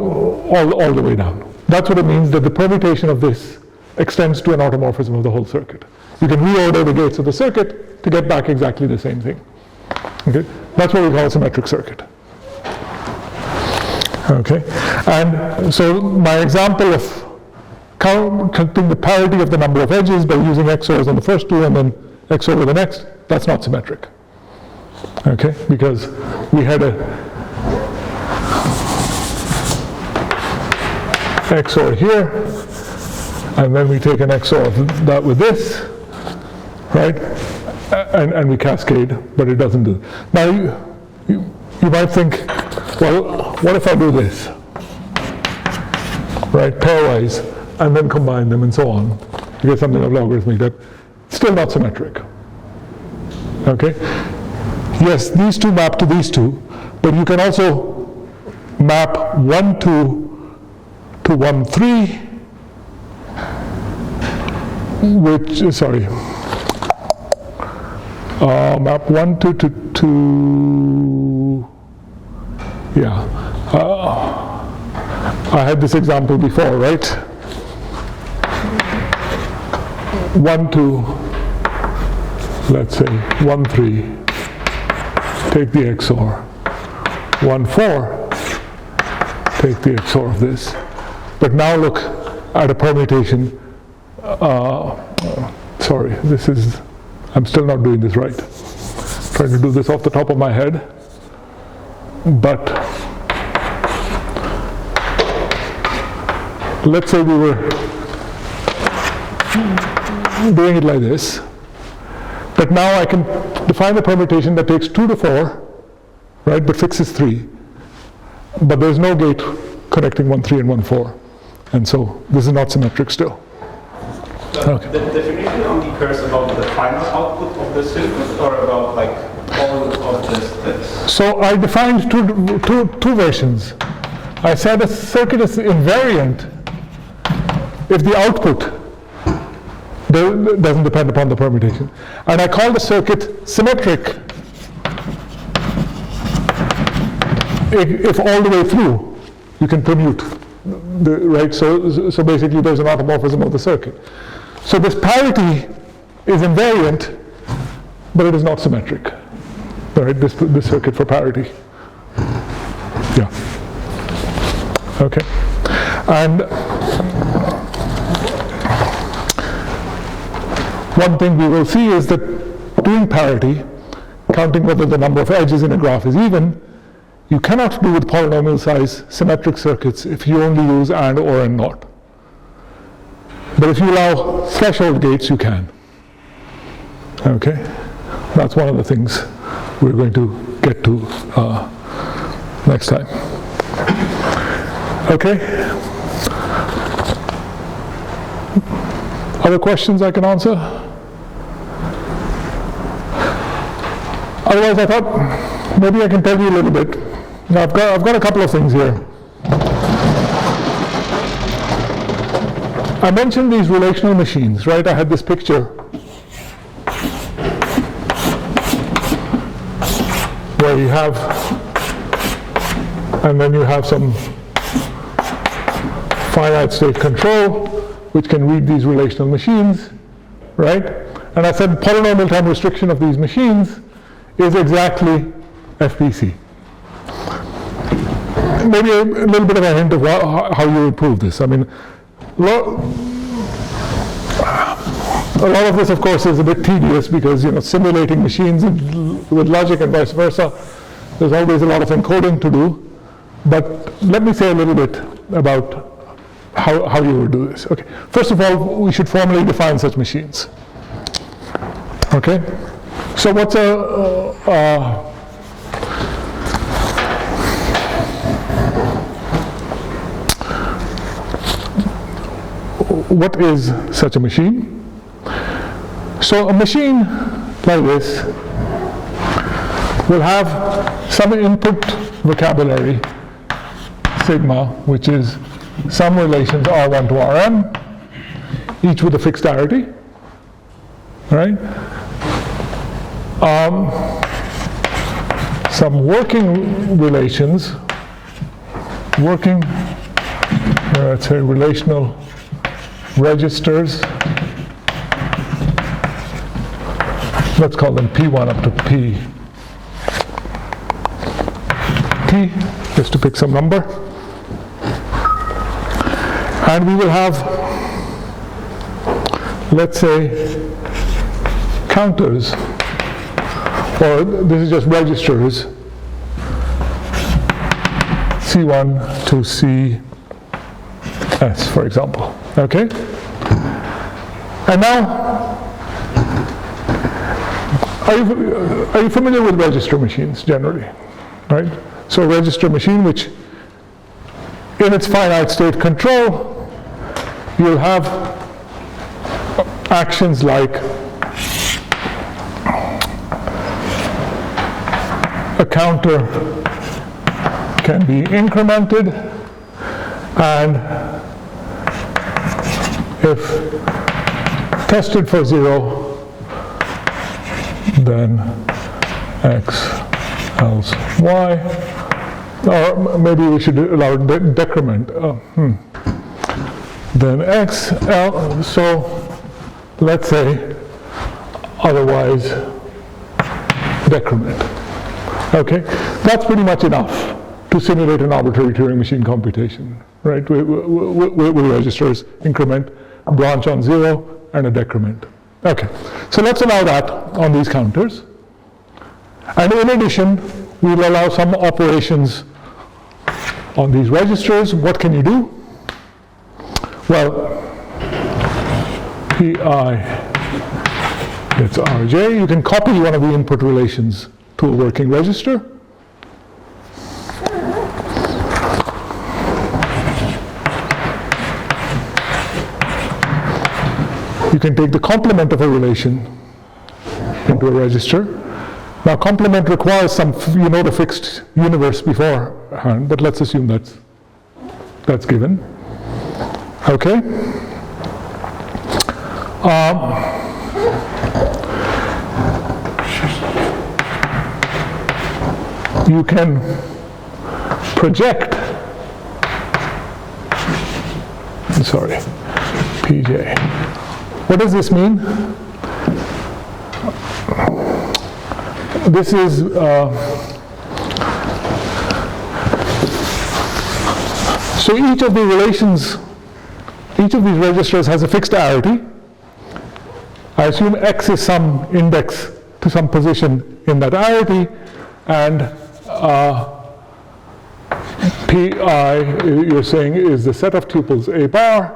all the way down. That's what it means that the permutation of this extends to an automorphism of the whole circuit. You can reorder the gates of the circuit to get back exactly the same thing. Okay? That's what we call a symmetric circuit. Okay? And so my example of counting the parity of the number of edges by using XORs on the first two and then XOR over the next, that's not symmetric. Okay? Because we had a XOR here, and then we take an XOR of that with this, right? And we cascade, but it doesn't do. Now, you might think, well, what if I do this? Right, pairwise, and then combine them and so on. You get something of logarithmic that still not symmetric. Okay? Yes, these two map to these two, but you can also map 1, 2 to 1, 3, which, map 1, 2 to 2, yeah. I had this example before, right? 1, 2, let's say 1, 3, take the XOR. 1, 4, take the XOR of this. But now look at a permutation. Sorry, this is, I'm still not doing this right. Trying to do this off the top of my head. But let's say we were doing it like this. But now I can define a permutation that takes 2 to 4, right, but fixes 3. But there's no gate connecting 1, 3 and 1, 4. And so this is not symmetric still. Okay. The definition only cares about the final output of the circuit or about like all of the steps? So I defined two versions. I said a circuit is invariant if the output doesn't depend upon the permutation. And I call the circuit symmetric if all the way through you can permute. Right, so basically there's an automorphism of the circuit. So this parity is invariant, but it is not symmetric. Right, this circuit for parity. Yeah. Okay. And one thing we will see is that doing parity, counting whether the number of edges in a graph is even, you cannot do with polynomial size symmetric circuits if you only use AND, OR, and NOT. But if you allow threshold gates, you can. Okay? That's one of the things we're going to get to next time. Okay? Other questions I can answer? Otherwise, I thought maybe I can tell you a little bit. Now, I've got a couple of things here. I mentioned these relational machines, right? I had this picture where you have, and then you have some finite state control, which can read these relational machines, right? And I said polynomial time restriction of these machines is exactly FPC. Maybe a little bit of a hint of how you would prove this. I mean, a lot of this, of course, is a bit tedious because, simulating machines with logic and vice versa, there's always a lot of encoding to do. But let me say a little bit about how you would do this. Okay. First of all, we should formally define such machines. Okay. So what's what is such a machine? So a machine like this. We'll have some input vocabulary, sigma, which is some relations R1 to Rm, each with a fixed arity, right? Some working relations, let's say relational registers, let's call them P1 up to P T, just to pick some number. And we will have, let's say, counters, or this is just registers, C1 to CS, for example, okay? And now, are you familiar with register machines generally, right? So a register machine, which in its finite state control, you'll have actions like a counter can be incremented, and if tested for 0, then x else y, or maybe we should allow decrement. Then x l, so let's say otherwise decrement. Okay, that's pretty much enough to simulate an arbitrary Turing machine computation, right? With registers, increment, branch on 0, and a decrement. Okay, so let's allow that on these counters. And in addition, we'll allow some operations on these registers. What can you do? Well, Pi gets Rj. You can copy one of the input relations to a working register. You can take the complement of a relation into a register. Now, complement requires some, the fixed universe beforehand, but let's assume that's given. Okay. You can project, Pj. What does this mean? This is so each of the relations, each of these registers has a fixed arity. I assume x is some index to some position in that arity, and Pi, you're saying, is the set of tuples A bar,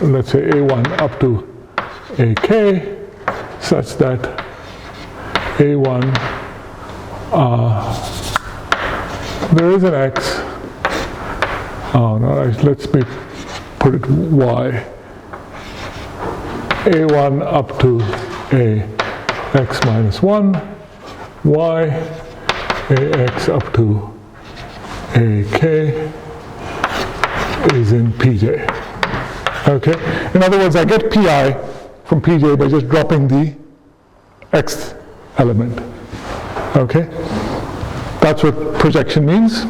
let's say A1 up to AK, such that A1, there is an X, let's put it Y, A1 up to A X minus 1, Y, AX up to AK is in Pj. Okay? In other words, I get Pi from Pj by just dropping the X element. Okay? That's what projection means.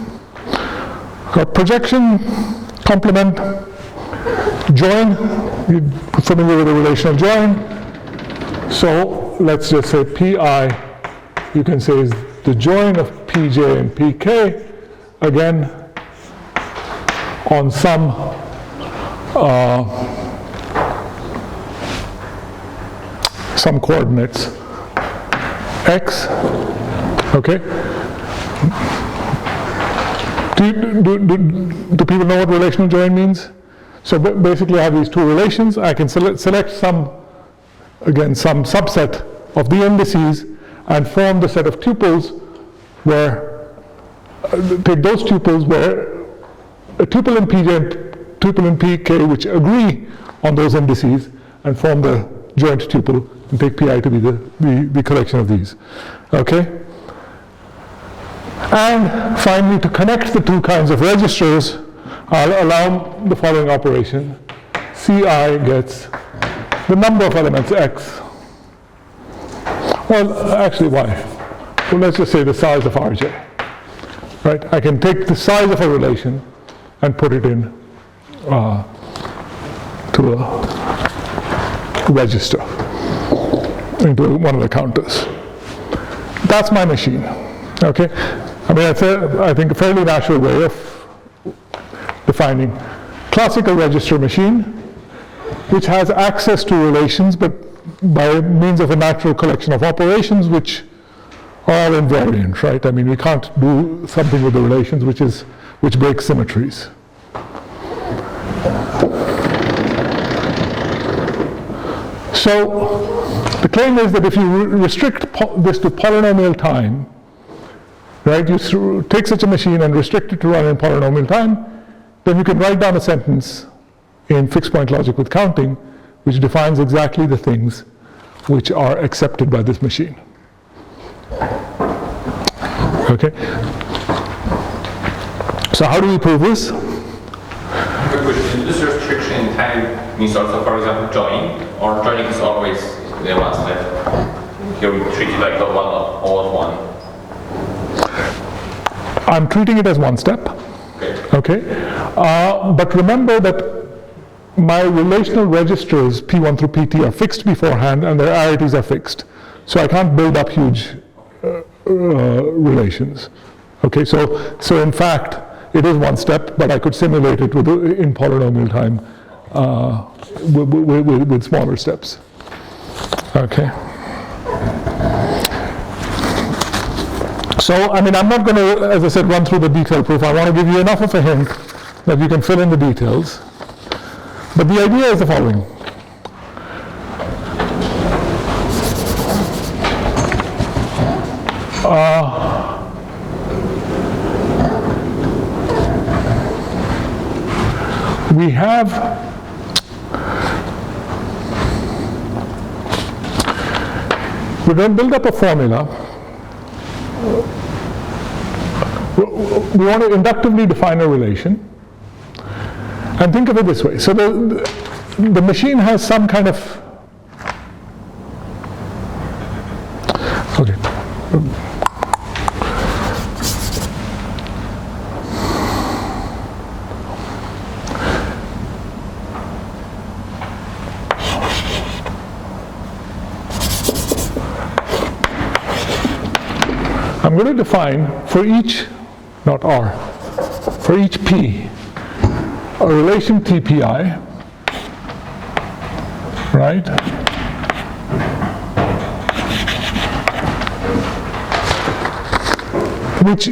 Got projection, complement, join. You're familiar with a relational join. So let's just say Pi, you can say, is the join of Pj and Pk, again, on some coordinates x. Okay. Do people know what relational join means? So basically, I have these two relations. I can select some subset of the indices and form the set of tuples where, take those tuples where a tuple in Pj and tuple in Pk which agree on those indices and form the joint tuple and take pi to be the collection of these. Okay? And finally, to connect the two kinds of registers, I'll allow the following operation. Ci gets the number of elements x. Well, actually, y. Well, let's just say the size of Rj. Right? I can take the size of a relation and put it in to a register, into one of the counters. That's my machine. Okay? I mean, that's I think a fairly natural way of defining classical register machine, which has access to relations, but by means of a natural collection of operations which are invariant, right? I mean, we can't do something with the relations which breaks symmetries. So the claim is that if you restrict this to polynomial time, right, you take such a machine and restrict it to run in polynomial time, then you can write down a sentence in fixed point logic with counting which defines exactly the things which are accepted by this machine. Okay? So how do we prove this? Quick question. This restriction in time means also, for example, joining, or joining is always the one step? Here we treat it like the one all at one. I'm treating it as one step. Okay? But remember that my relational registers P1 through PT are fixed beforehand and their arities are fixed. So I can't build up huge relations. Okay, so in fact, it is one step, but I could simulate it in polynomial time with smaller steps. Okay. So, I mean, I'm not going to, as I said, run through the detailed proof. I want to give you enough of a hint that you can fill in the details. But the idea is the following. We're going to build up a formula. We want to inductively define a relation. And think of it this way. So the machine has some kind of... Okay. I'm going to define for each, not R, for each P, a relation TPI, right? Which,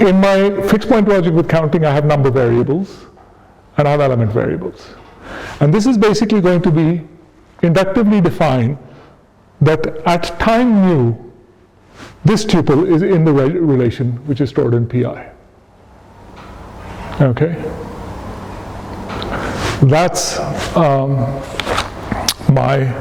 in my fixed point logic with counting, I have number variables and I have element variables. And this is basically going to be inductively defined that at time mu, this tuple is in the relation which is stored in Pi. Okay? That's my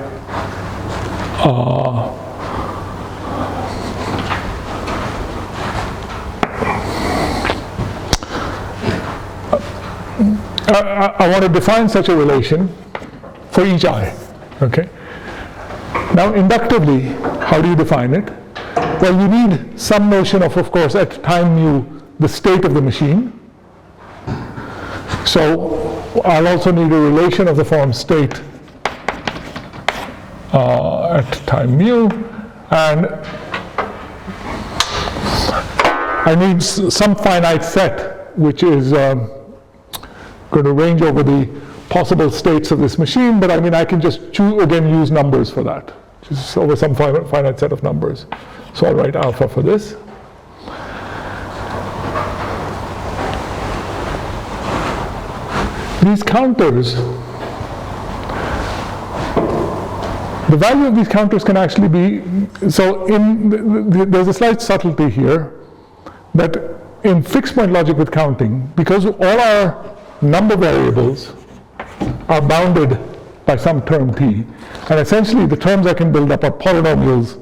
I want to define such a relation for each I. Okay? Now, inductively, how do you define it? Well, you need some notion of course, at time mu, the state of the machine. So I'll also need a relation of the form state at time mu, and I need some finite set which is going to range over the possible states of this machine, but I mean I can just again use numbers for that, just over some finite set of numbers. So I'll write alpha for this. These counters, the value of these counters can actually be, so there's a slight subtlety here, that in fixed point logic with counting, because all our number variables are bounded by some term t. And essentially the terms I can build up are polynomials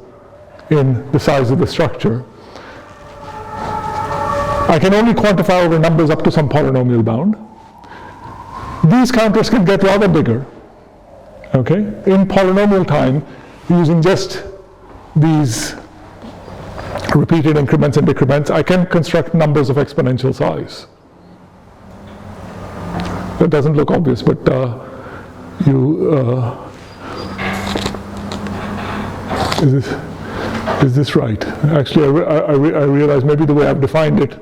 in the size of the structure. I can only quantify over numbers up to some polynomial bound. These counters can get rather bigger, okay? In polynomial time, using just these repeated increments and decrements, I can construct numbers of exponential size. That doesn't look obvious, but is this right? Actually, I realize maybe the way I've defined it,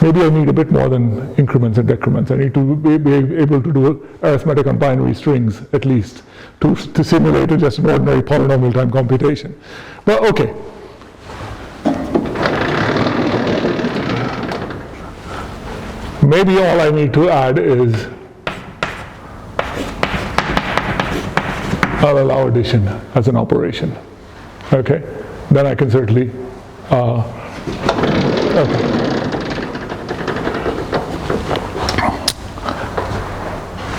maybe I need a bit more than increments and decrements. I need to be able to do arithmetic on binary strings, at least, to simulate just an ordinary polynomial time computation. But okay. Maybe all I need to add is I'll allow addition as an operation. Okay? Then I can certainly okay.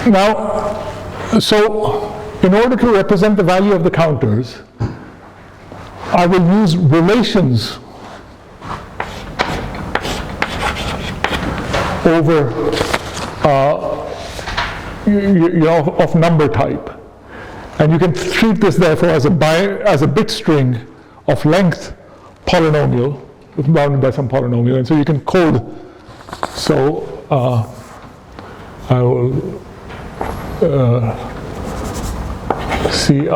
Now, so in order to represent the value of the counters, I will use relations over of number type. And you can treat this therefore as a bit string of length polynomial, bounded by some polynomial, and so you can code. So I will Ci,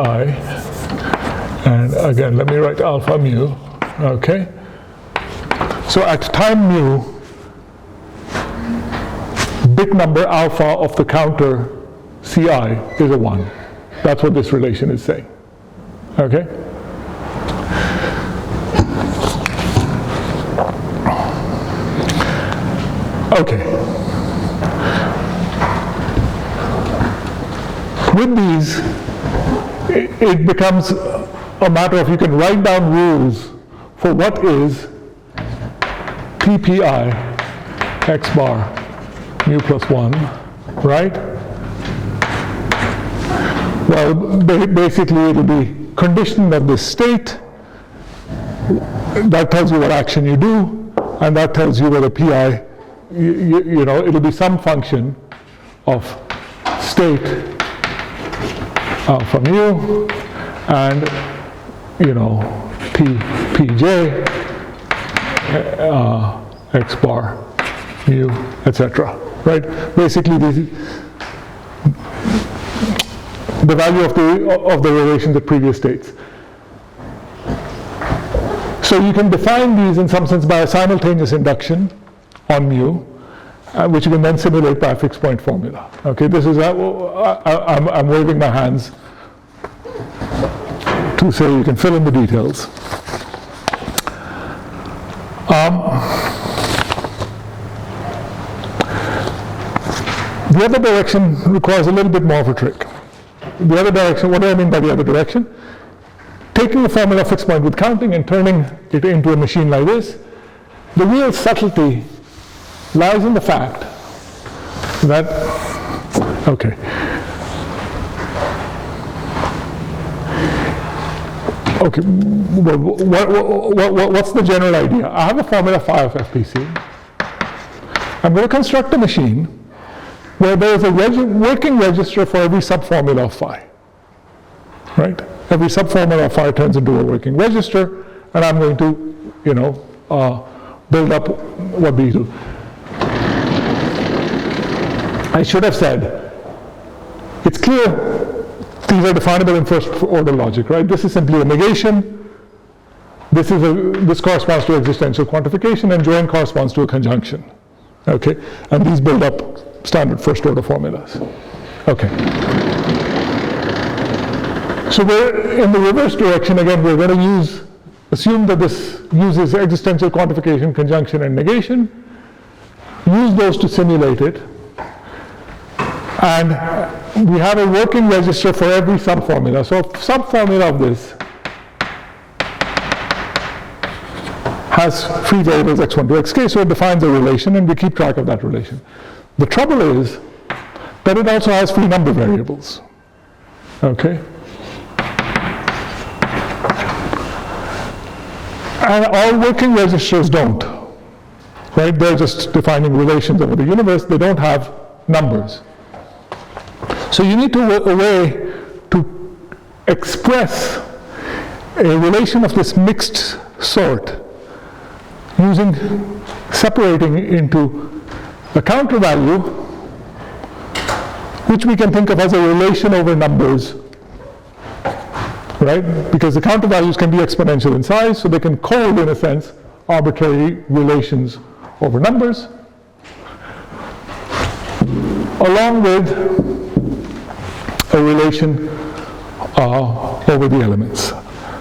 and again let me write alpha mu. Okay. So at time mu, bit number alpha of the counter Ci is a 1. That's what this relation is saying. Okay? Okay. With these, it becomes a matter of you can write down rules for what is PPI x bar mu plus 1, right? Well, basically it will be conditioned of this state. That tells you what action you do, and that tells you whether pi, you know, it'll be some function of state alpha mu and, you know, pj x bar mu, etc. Right? Basically, the value of the relations at previous states. So you can define these in some sense by a simultaneous induction on mu, which you can then simulate by a fixed point formula. Okay, this is I'm waving my hands to say you can fill in the details. The other direction requires a little bit more of a trick. The other direction, what do I mean by the other direction? Taking the formula fixed point with counting and turning it into a machine like this, the real subtlety lies in the fact that, okay, what's the general idea? I have a formula phi of FPC. I'm going to construct a machine where there is a working register for every subformula of phi, right? Every subformula of phi turns into a working register, and I'm going to, you know, build up what these do. I should have said, it's clear these are definable in first order logic, right? This is simply a negation. This corresponds to existential quantification, and join corresponds to a conjunction. Okay, and these build up standard first order formulas. Okay. So we're in the reverse direction again. We're going to assume that this uses existential quantification, conjunction, and negation. Use those to simulate it. And we have a working register for every subformula. So subformula of this has free variables x1 to xk, so it defines a relation and we keep track of that relation. The trouble is that it also has free number variables. Okay? And all working registers don't. Right? They're just defining relations over the universe. They don't have numbers. So you need a way to express a relation of this mixed sort using separating into a counter value which we can think of as a relation over numbers, right? Because the counter values can be exponential in size, so they can code, in a sense, arbitrary relations over numbers, along with a relation over the elements.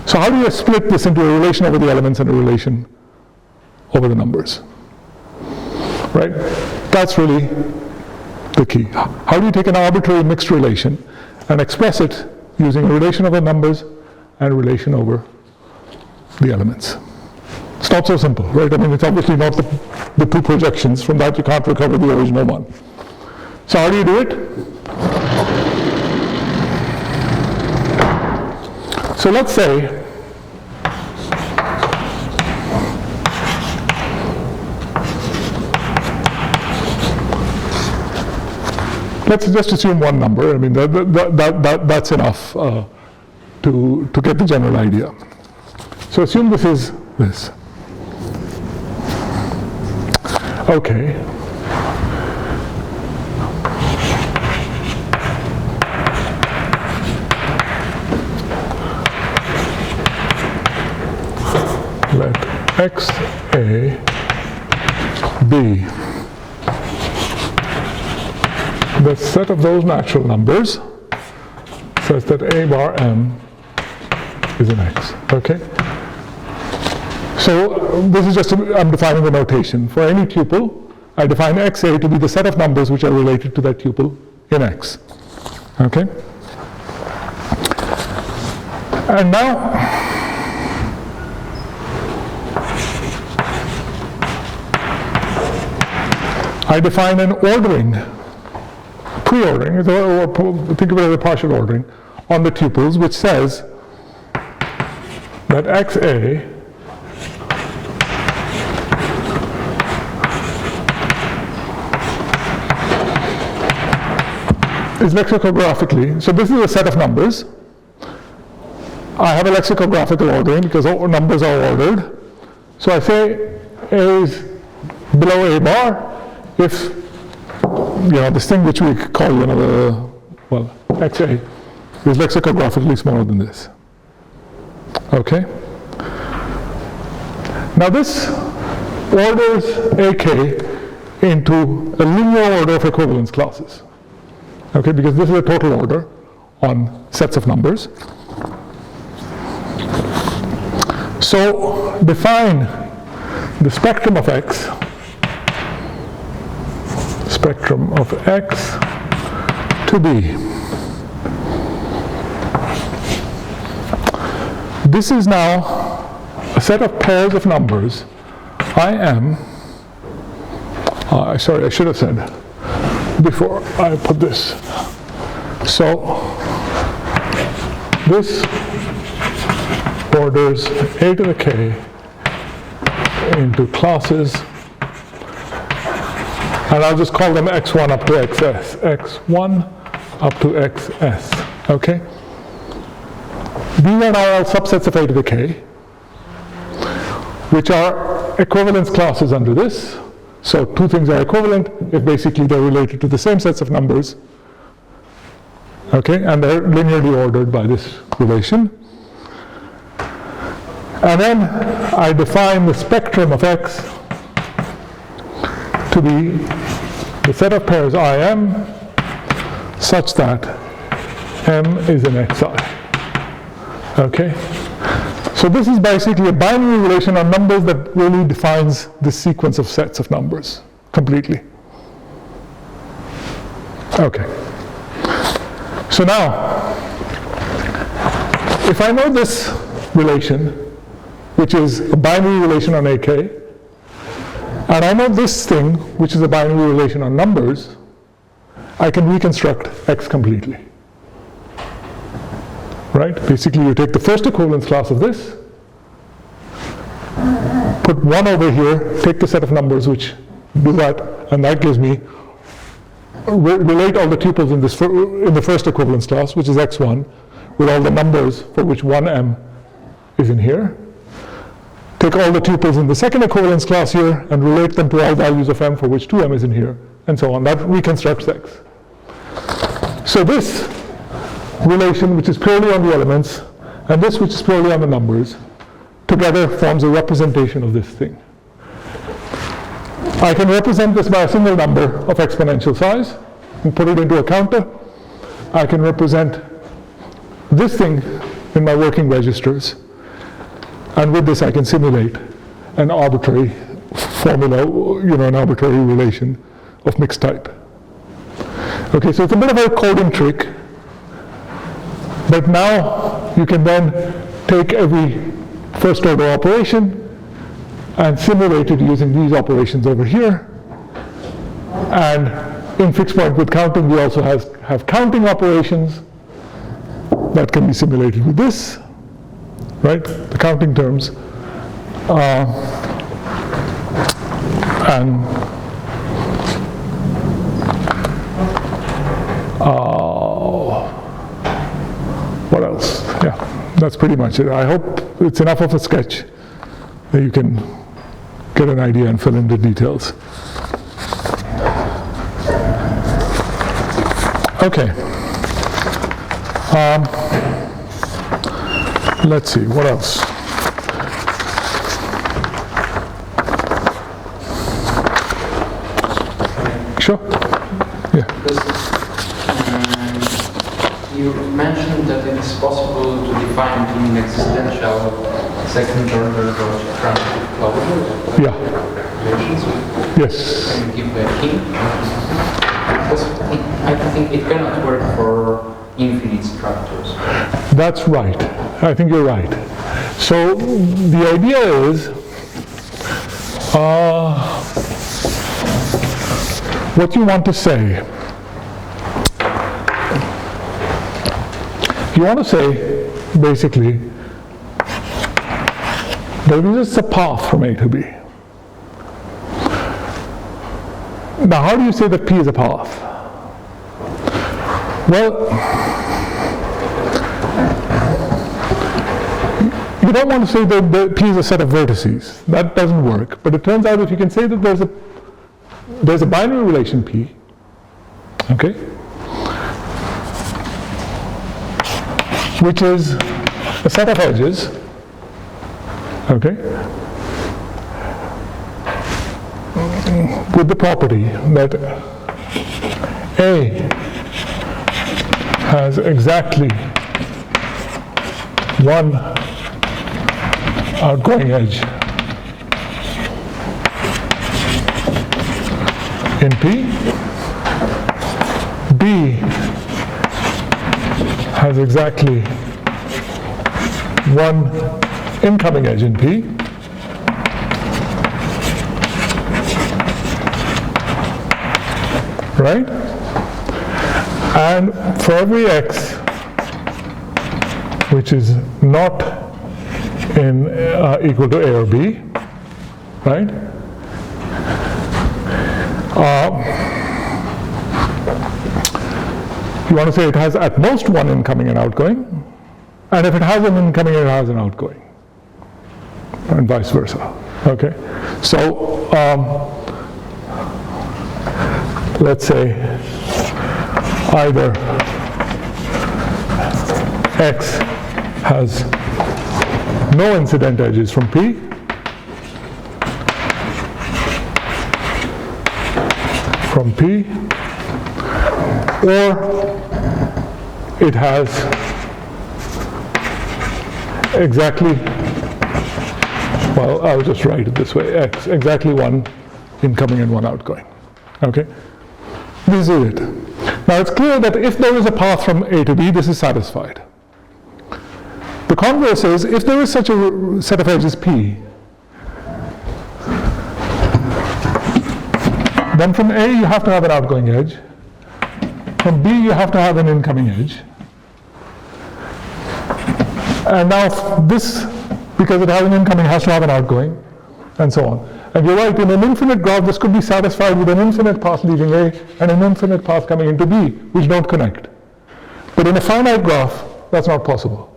So how do you split this into a relation over the elements and a relation over the numbers? Right? That's really the key. How do you take an arbitrary mixed relation and express it using a relation over numbers and a relation over the elements? It's not so simple, right? I mean, it's obviously not the two projections. From that, you can't recover the original one. So how do you do it? So let's say let's just assume one number. I mean, that's enough to get the general idea. So assume this is this. Okay. Let x a be the set of those natural numbers such that a bar m is an x. Okay? So this is just, I'm defining the notation. For any tuple, I define xa to be the set of numbers which are related to that tuple in x. Okay? And now, I define an ordering, pre-ordering, or think of it as a partial ordering, on the tuples, which says that xa is lexicographically, so this is a set of numbers. I have a lexicographical ordering because all numbers are ordered. So I say A is below A bar if, this thing which we call, XA is lexicographically smaller than this. Okay? Now this orders AK into a linear order of equivalence classes. Okay, because this is a total order on sets of numbers. So define the spectrum of x to be, this is now a set of pairs of numbers. Sorry, I should have said before I put this. So this orders a to the k into classes, and I'll just call them x1 up to xs, x1 up to xs, okay? These are now all subsets of a to the k, which are equivalence classes under this. So two things are equivalent if basically they're related to the same sets of numbers, okay? And they're linearly ordered by this relation. And then I define the spectrum of x to be the set of pairs IM such that M is an xi. Okay? So this is basically a binary relation on numbers that really defines the sequence of sets of numbers completely. Okay. So now, if I know this relation, which is a binary relation on AK, and I know this thing, which is a binary relation on numbers, I can reconstruct X completely. Right? Basically, you take the first equivalence class of this, put 1 over here, take the set of numbers which do that, and that gives me, relate all the tuples in the first equivalence class, which is x1, with all the numbers for which 1m is in here. Take all the tuples in the second equivalence class here and relate them to all values of m for which 2m is in here, and so on. That reconstructs X. So this relation, which is purely on the elements, and this, which is purely on the numbers, together forms a representation of this thing. I can represent this by a single number of exponential size and put it into a counter. I can represent this thing in my working registers, and with this I can simulate an arbitrary formula, an arbitrary relation of mixed type. Okay, so it's a bit of a coding trick, but now you can then take every first order operation and simulate it using these operations over here. And in fixed point with counting, we also have counting operations that can be simulated with this, right? The counting terms. What else? Yeah, that's pretty much it. I hope it's enough of a sketch that you can get an idea and fill in the details. Okay. Let's see, what else? Sure. Yeah. You mentioned that it is possible to define an existential second order logic transitive closure. Yeah. Yes. Can you give a hint? Because I think it cannot work for infinite structures. That's right. I think you're right. So the idea is what you want to say. You want to say, basically, there is a path from A to B. Now, how do you say that P is a path? Well, you don't want to say that P is a set of vertices. That doesn't work. But it turns out if you can say that there's a binary relation P, okay, which is a set of edges, okay, with the property that A has exactly one outgoing edge in P, B has exactly one incoming edge in P, right? And for every x which is not in equal to A or B, right? You want to say it has at most one incoming and outgoing, and if it has an incoming, it has an outgoing, and vice versa. Okay, so let's say either x has no incident edges from P, or it has exactly, well, I'll just write it this way, x, exactly one incoming and one outgoing. Okay? This is it. Now it's clear that if there is a path from A to B, this is satisfied. The converse is, if there is such a set of edges P, then from A you have to have an outgoing edge, from B you have to have an incoming edge, and now this, because it has an incoming, has to have an outgoing, and so on. And you're right, in an infinite graph this could be satisfied with an infinite path leaving A and an infinite path coming into B, which don't connect. But in a finite graph, that's not possible.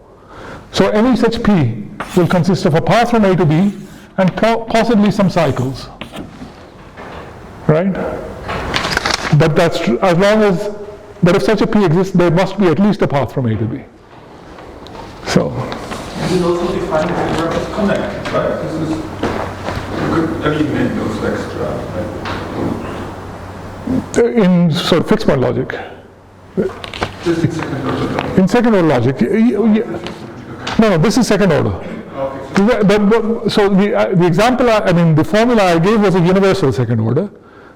So any such P will consist of a path from A to B and possibly some cycles, right? But that's true, as long as, but if such a P exists, there must be at least a path from A to B. So. You can also define the graph connect, right? This is, you could eliminate those extra. Right? In sort of fixed point logic. Just in second order. In second order logic. No, this is second order. Okay. So the example, the formula I gave was a universal second order.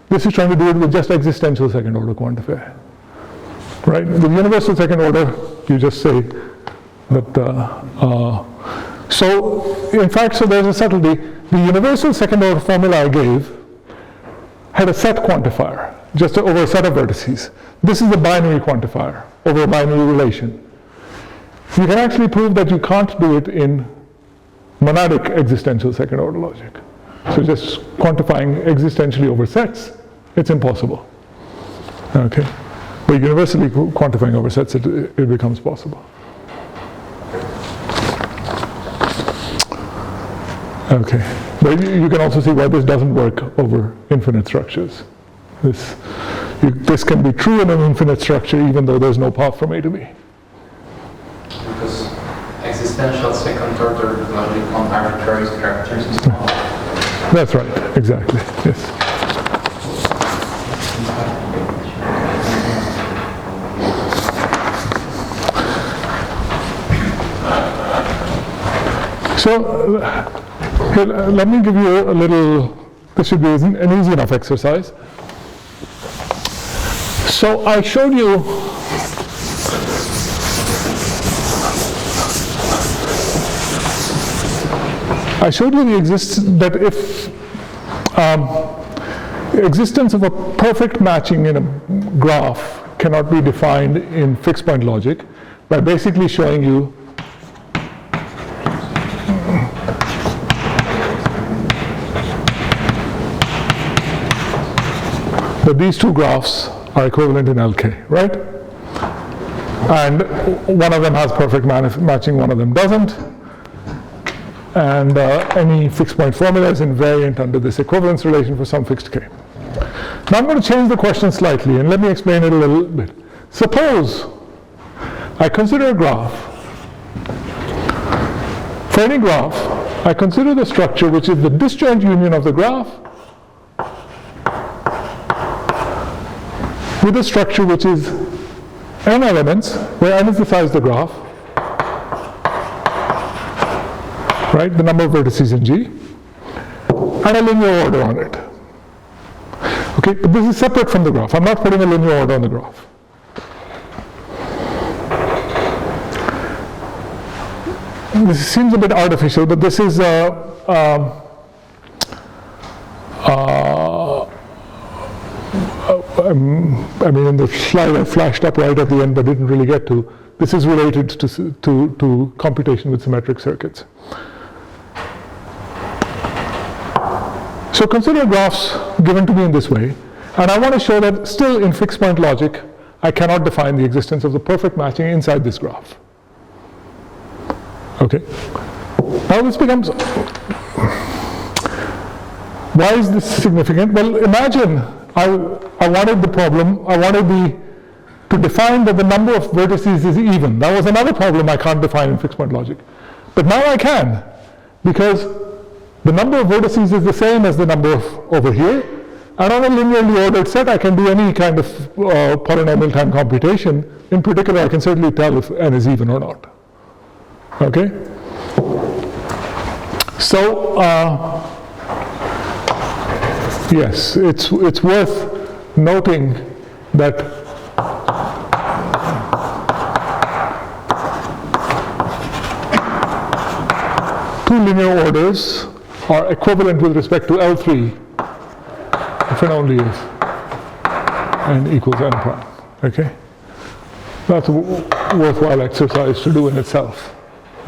This is trying to do it with just existential second order quantifier. Right? With universal second order, you just say that, so in fact, so there's a subtlety. The universal second order formula I gave had a set quantifier, just over a set of vertices. This is the binary quantifier over a binary relation. You can actually prove that you can't do it in monadic existential second order logic. So just quantifying existentially over sets, it's impossible. Okay, but universally quantifying over sets, it becomes possible. Okay, but you can also see why this doesn't work over infinite structures. This can be true in an infinite structure even though there's no path from A to B. Because existential second order logic on arbitrary structures is not. That's right, exactly, yes. So, here, let me give you a little, this should be an easy enough exercise. So I showed you that if existence of a perfect matching in a graph cannot be defined in fixed point logic by basically showing you that these two graphs are equivalent in LK, right? And one of them has perfect matching, one of them doesn't. And any fixed point formula is invariant under this equivalence relation for some fixed K. Now I'm going to change the question slightly and let me explain it a little bit. Suppose I consider a graph. For any graph, I consider the structure which is the disjoint union of the graph with a structure which is n elements, where n is the size of the graph, right, the number of vertices in G, and a linear order on it. Okay, but this is separate from the graph. I'm not putting a linear order on the graph. This seems a bit artificial, but this is in the slide I flashed up right at the end but didn't really get to, this is related to computation with symmetric circuits. So consider graphs given to me in this way, and I want to show that still in fixed point logic, I cannot define the existence of the perfect matching inside this graph. Okay. Now this becomes, why is this significant? Well, imagine I wanted to define that the number of vertices is even. That was another problem I can't define in fixed point logic. But now I can, because the number of vertices is the same as the number over here, and on a linearly ordered set I can do any kind of polynomial time computation. In particular, I can certainly tell if n is even or not. Okay? So, yes, it's worth noting that two linear orders are equivalent with respect to L3 if and only if n equals n prime. Okay? That's a worthwhile exercise to do in itself.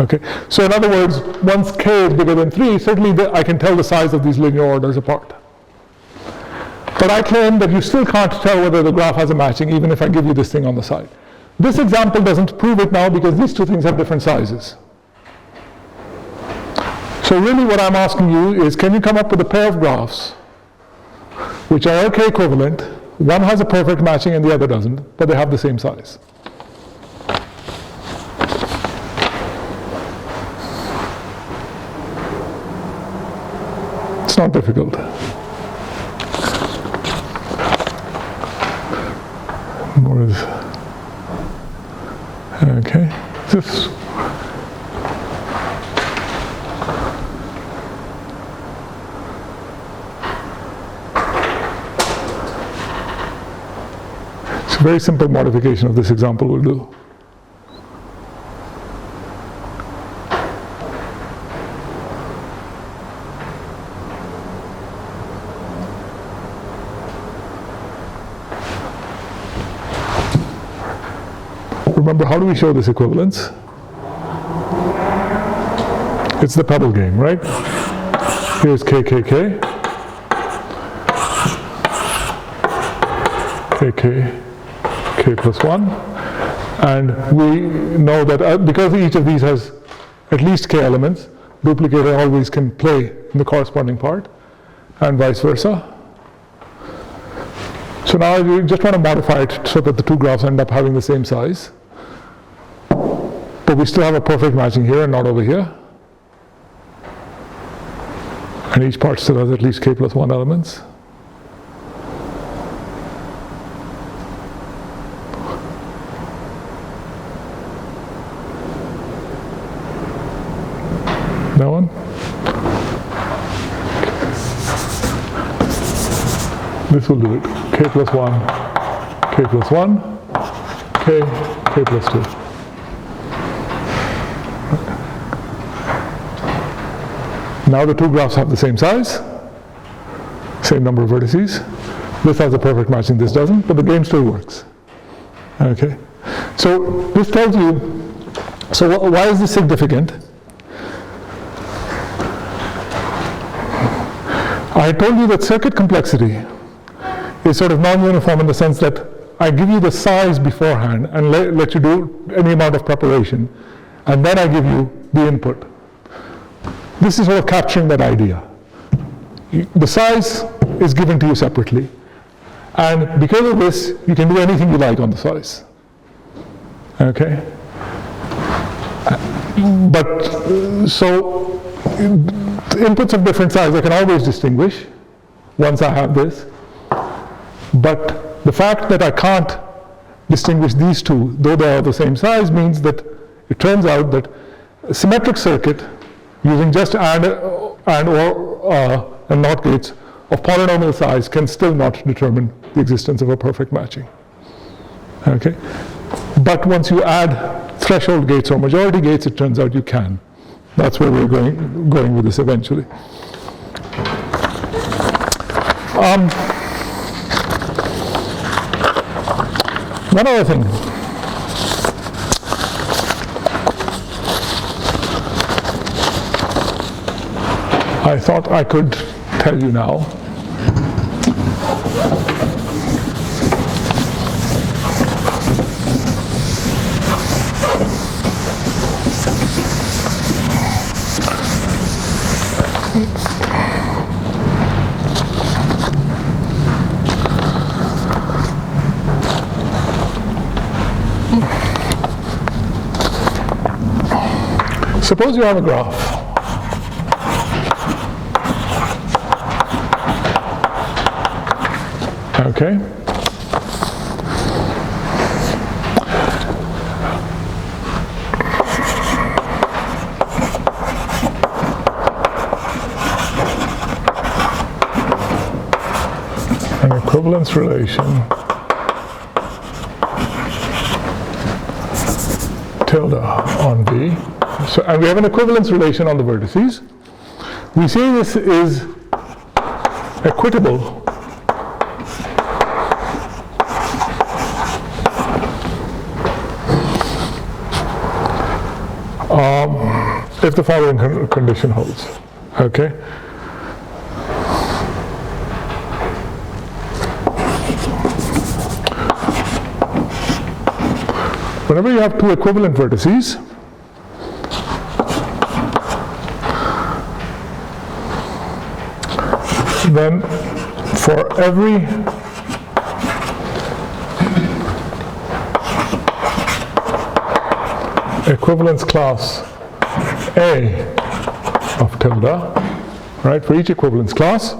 Okay? So in other words, once k is bigger than 3, certainly I can tell the size of these linear orders apart. But I claim that you still can't tell whether the graph has a matching even if I give you this thing on the side. This example doesn't prove it now because these two things have different sizes. So really what I'm asking you is, can you come up with a pair of graphs which are OK equivalent, one has a perfect matching and the other doesn't, but they have the same size? It's not difficult. More is okay. This it's a very simple modification of this example will do. Remember, how do we show this equivalence? It's the pebble game, right? Here's k, k, k. K, k, k plus 1. And we know that because each of these has at least k elements, duplicator always can play in the corresponding part, and vice versa. So now you just want to modify it so that the two graphs end up having the same size. But we still have a perfect matching here and not over here. And each part still has at least k plus 1 elements. That one? This will do it. K plus 1, k plus 1, k plus 2. Now the two graphs have the same size, same number of vertices. This has a perfect matching, this doesn't, but the game still works. Okay? So this tells you, so why is this significant? I told you that circuit complexity is sort of non-uniform in the sense that I give you the size beforehand and let you do any amount of preparation, and then I give you the input. This is sort of capturing that idea. The size is given to you separately, and because of this, you can do anything you like on the size. Okay? But so inputs of different size I can always distinguish once I have this. But the fact that I can't distinguish these two, though they are the same size, means that it turns out that a symmetric circuit using just and or and NOT gates of polynomial size can still not determine the existence of a perfect matching. Okay? But once you add threshold gates or majority gates, it turns out you can. That's where we're going with this eventually. One other thing. I thought I could tell you now. Suppose you have a graph. Okay. An equivalence relation tilde on V. So, and we have an equivalence relation on the vertices. We say this is equitable if the following condition holds. Okay. Whenever you have two equivalent vertices, then for every equivalence class A of tilde, right, for each equivalence class,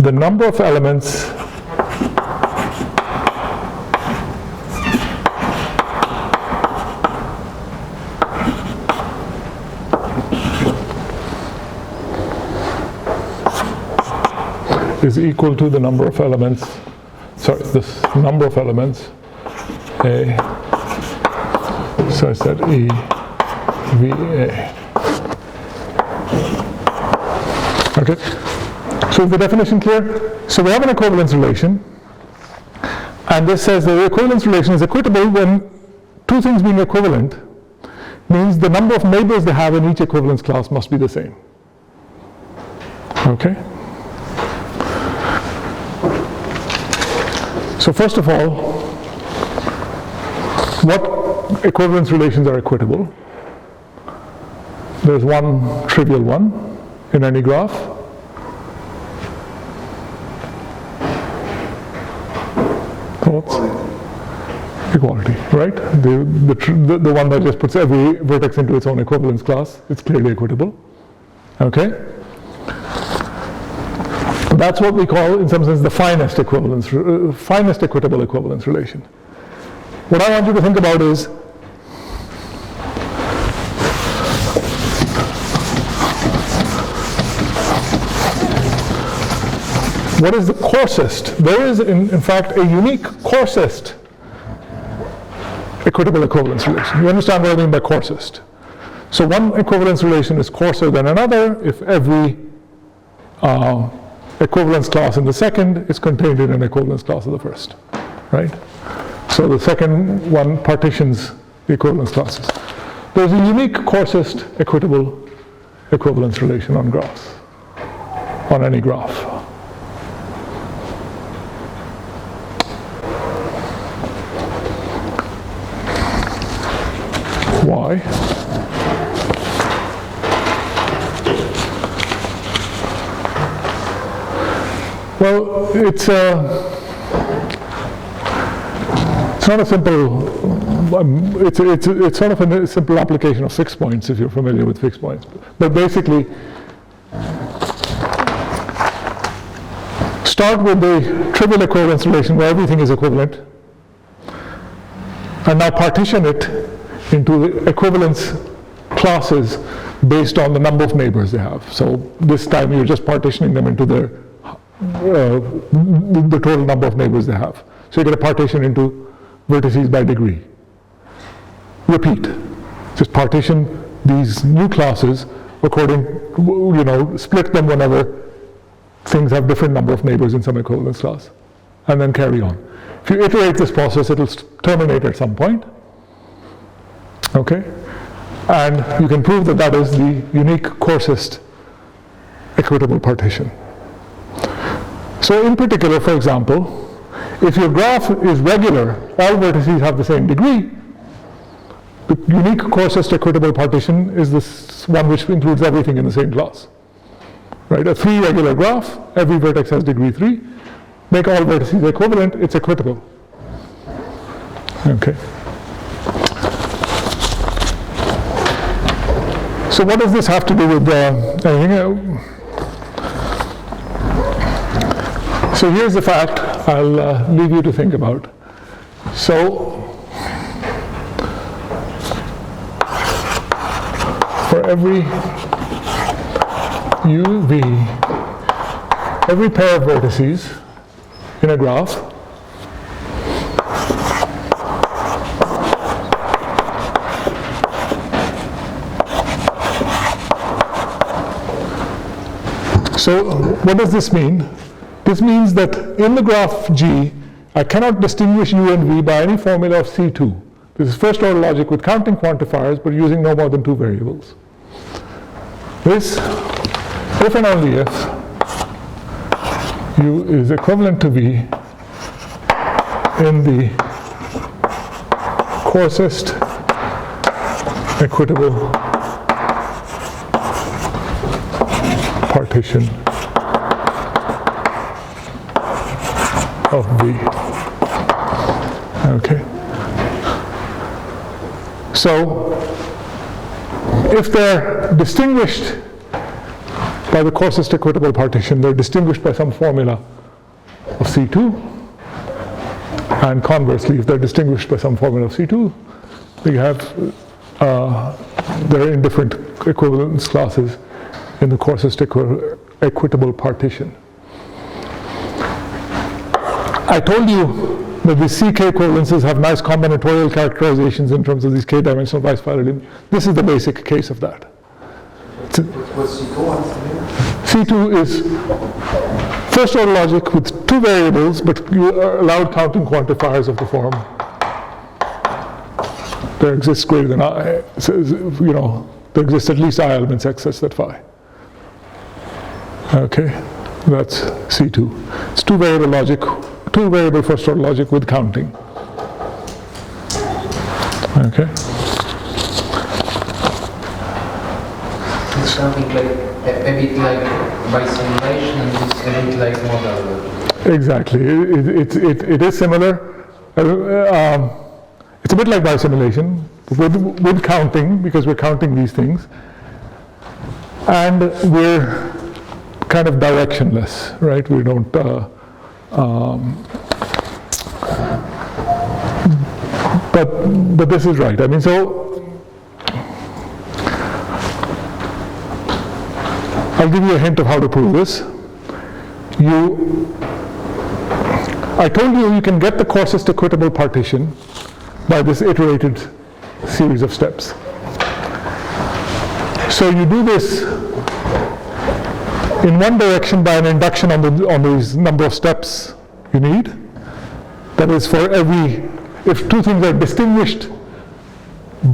the number of elements is equal to the number of elements, sorry, this number of elements A such that E V A. Okay, so is the definition clear? So we have an equivalence relation, and this says the equivalence relation is equitable when two things being equivalent means the number of neighbors they have in each equivalence class must be the same. Okay? So first of all, what equivalence relations are equitable? There's one trivial one in any graph. Thoughts? Equality, right? The one that just puts every vertex into its own equivalence class, it's clearly equitable. Okay? That's what we call, in some sense, the finest equivalence, finest equitable equivalence relation. What I want you to think about is what is the coarsest? There is, in fact, a unique coarsest equitable equivalence relation. You understand what I mean by coarsest? So one equivalence relation is coarser than another if every equivalence class in the second is contained in an equivalence class of the first, right? So the second one partitions the equivalence classes. There's a unique coarsest equitable equivalence relation on graphs, on any graph. Why? Well, it's not a simple. It's sort of a simple application of fixed points if you're familiar with fixed points. But basically, start with the trivial equivalence relation where everything is equivalent, and now partition it into the equivalence classes based on the number of neighbors they have. So this time you're just partitioning them into the total number of neighbors they have. So you get a partition into vertices by degree. Repeat. Just partition these new classes according, split them whenever things have different number of neighbors in some equivalence class, and then carry on. If you iterate this process, it will terminate at some point. Okay? And you can prove that that is the unique coarsest equitable partition. So in particular, for example, if your graph is regular, all vertices have the same degree, the unique coarsest equitable partition is this one which includes everything in the same class. Right? A 3 regular graph, every vertex has degree 3. Make all vertices equivalent, it's equitable. Okay. So what does this have to do with anything else? So here's the fact I'll leave you to think about. So for every U, V, every pair of vertices in a graph So what does this mean? This means that in the graph G, I cannot distinguish U and V by any formula of C2. This is first order logic with counting quantifiers, but using no more than two variables. This, if and only if U is equivalent to V in the coarsest equitable partition of V. Okay. So if they're distinguished by the coarsest equitable partition, they're distinguished by some formula of C2, and conversely, if they're distinguished by some formula of C2, they have they're in different equivalence classes in the coarsest equitable partition. I told you that the CK equivalences have nice combinatorial characterizations in terms of these k-dimensional bispirally. This is the basic case of that. What's C2? C2 is first order logic with two variables, but you are allowed counting quantifiers of the form. There exists greater than I, you know, there exists at least I elements x such that phi. Okay, that's C2. It's two variable logic, two variable first order logic with counting. Okay. It's something like a bit like by simulation, and it's a bit like model. Exactly. It is similar. It's a bit like bisimulation with counting, because we're counting these things, and we're kind of directionless, right? We don't. But this is right. I mean, so I'll give you a hint of how to prove this. I told you you can get the coarsest equitable partition by this iterated series of steps. So you do this in one direction by an induction on these number of steps you need. That is, for every, if two things are distinguished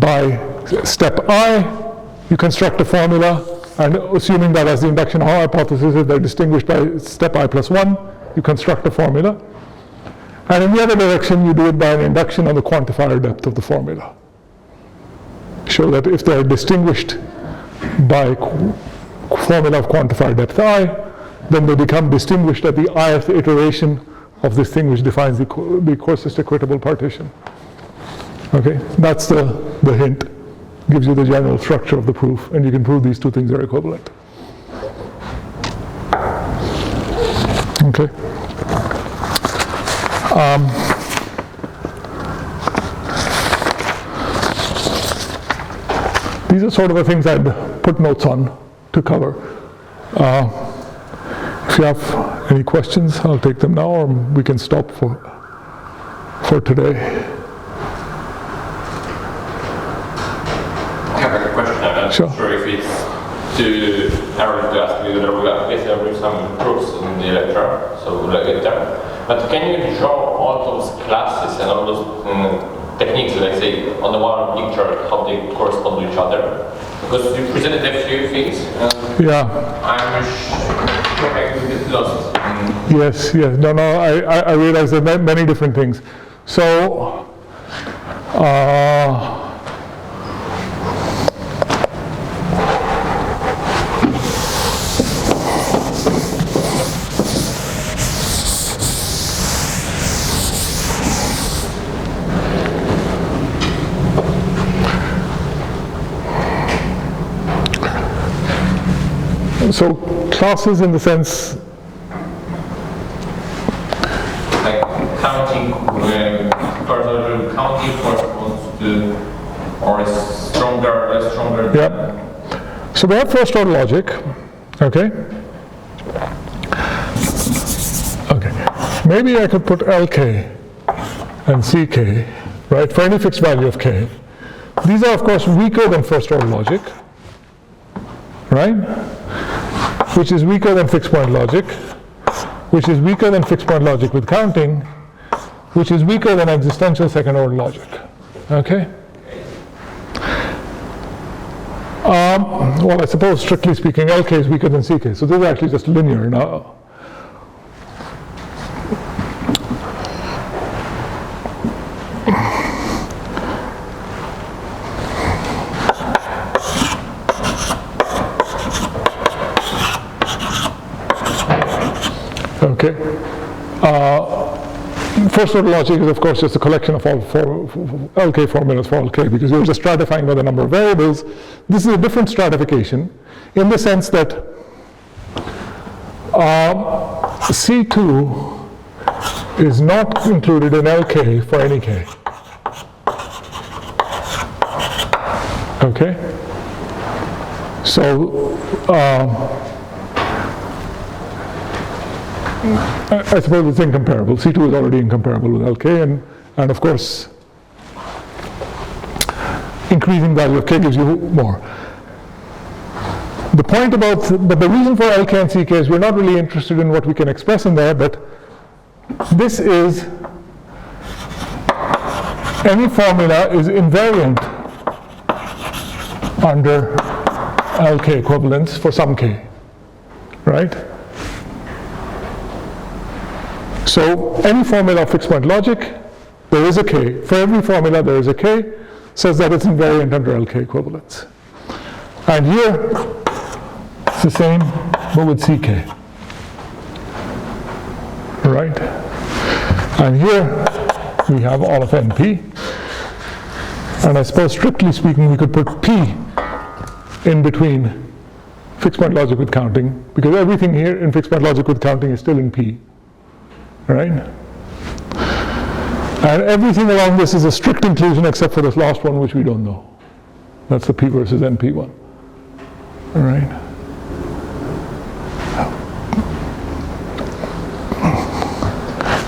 by step I, you construct a formula, and assuming that as the induction hypothesis is they're distinguished by step I plus 1, you construct a formula. And in the other direction, you do it by an induction on the quantifier depth of the formula. Show that if they're distinguished by formula of quantifier depth I, then they become distinguished at the ith iteration of this thing which defines the coarsest equitable partition. Okay, that's the hint. Gives you the general structure of the proof, and you can prove these two things are equivalent. Okay. These are sort of the things I'd put notes on to cover. If you have any questions, I'll take them now, or we can stop for today. I have a question. I'm not Sure. sure if it's too early to ask you whether we have some proofs in the lecture, so we'll get there. But can you draw all those classes and all those techniques, let's say, on the one picture, how they correspond to each other? Because you presented a few things, and Yeah. I'm sure I could get lost. Yes. No, I realize there are many different things. So, so classes in the sense, Like counting, further counting corresponds to, or is stronger, less stronger. yeah. So we have first order logic, okay? Okay. Maybe I could put LK and CK, right, for any fixed value of K. These are, of course, weaker than first order logic, right? which is weaker than fixed point logic, which is weaker than fixed point logic with counting, which is weaker than existential second order logic. Okay? Well, I suppose strictly speaking, LK is weaker than CK. So this is actually just linear now. Okay. First order logic is, of course, just a collection of all LK formulas for all K, because you're just stratifying by the number of variables. This is a different stratification in the sense that C2 is not included in LK for any K. Okay? So, I suppose it's incomparable. C2 is already incomparable with LK, and of course, increasing value of K gives you more. The point about, but the reason for LK and CK is we're not really interested in what we can express in there, but this is, any formula is invariant under LK equivalence for some K, right? So any formula of fixed point logic, there is a K. For every formula there is a K, says that it's invariant under LK equivalence. And here, it's the same, but with CK. Right? And here, we have all of NP. And I suppose, strictly speaking, we could put P in between fixed point logic with counting, because everything here in fixed point logic with counting is still in P. Right? And everything along this is a strict inclusion except for this last one, which we don't know. That's the P versus NP one. All right?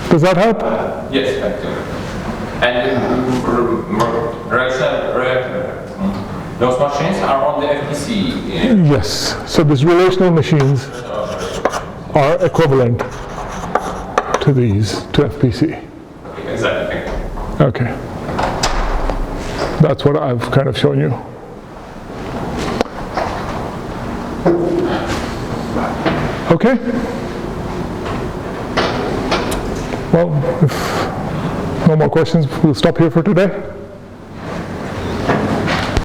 Does that help? Yes, thank you. And those machines are on the FPC? Yes. So these relational machines are equivalent to these, to FPC. Exactly. Okay. That's what I've kind of shown you. Okay? Well, if no more questions, we'll stop here for today.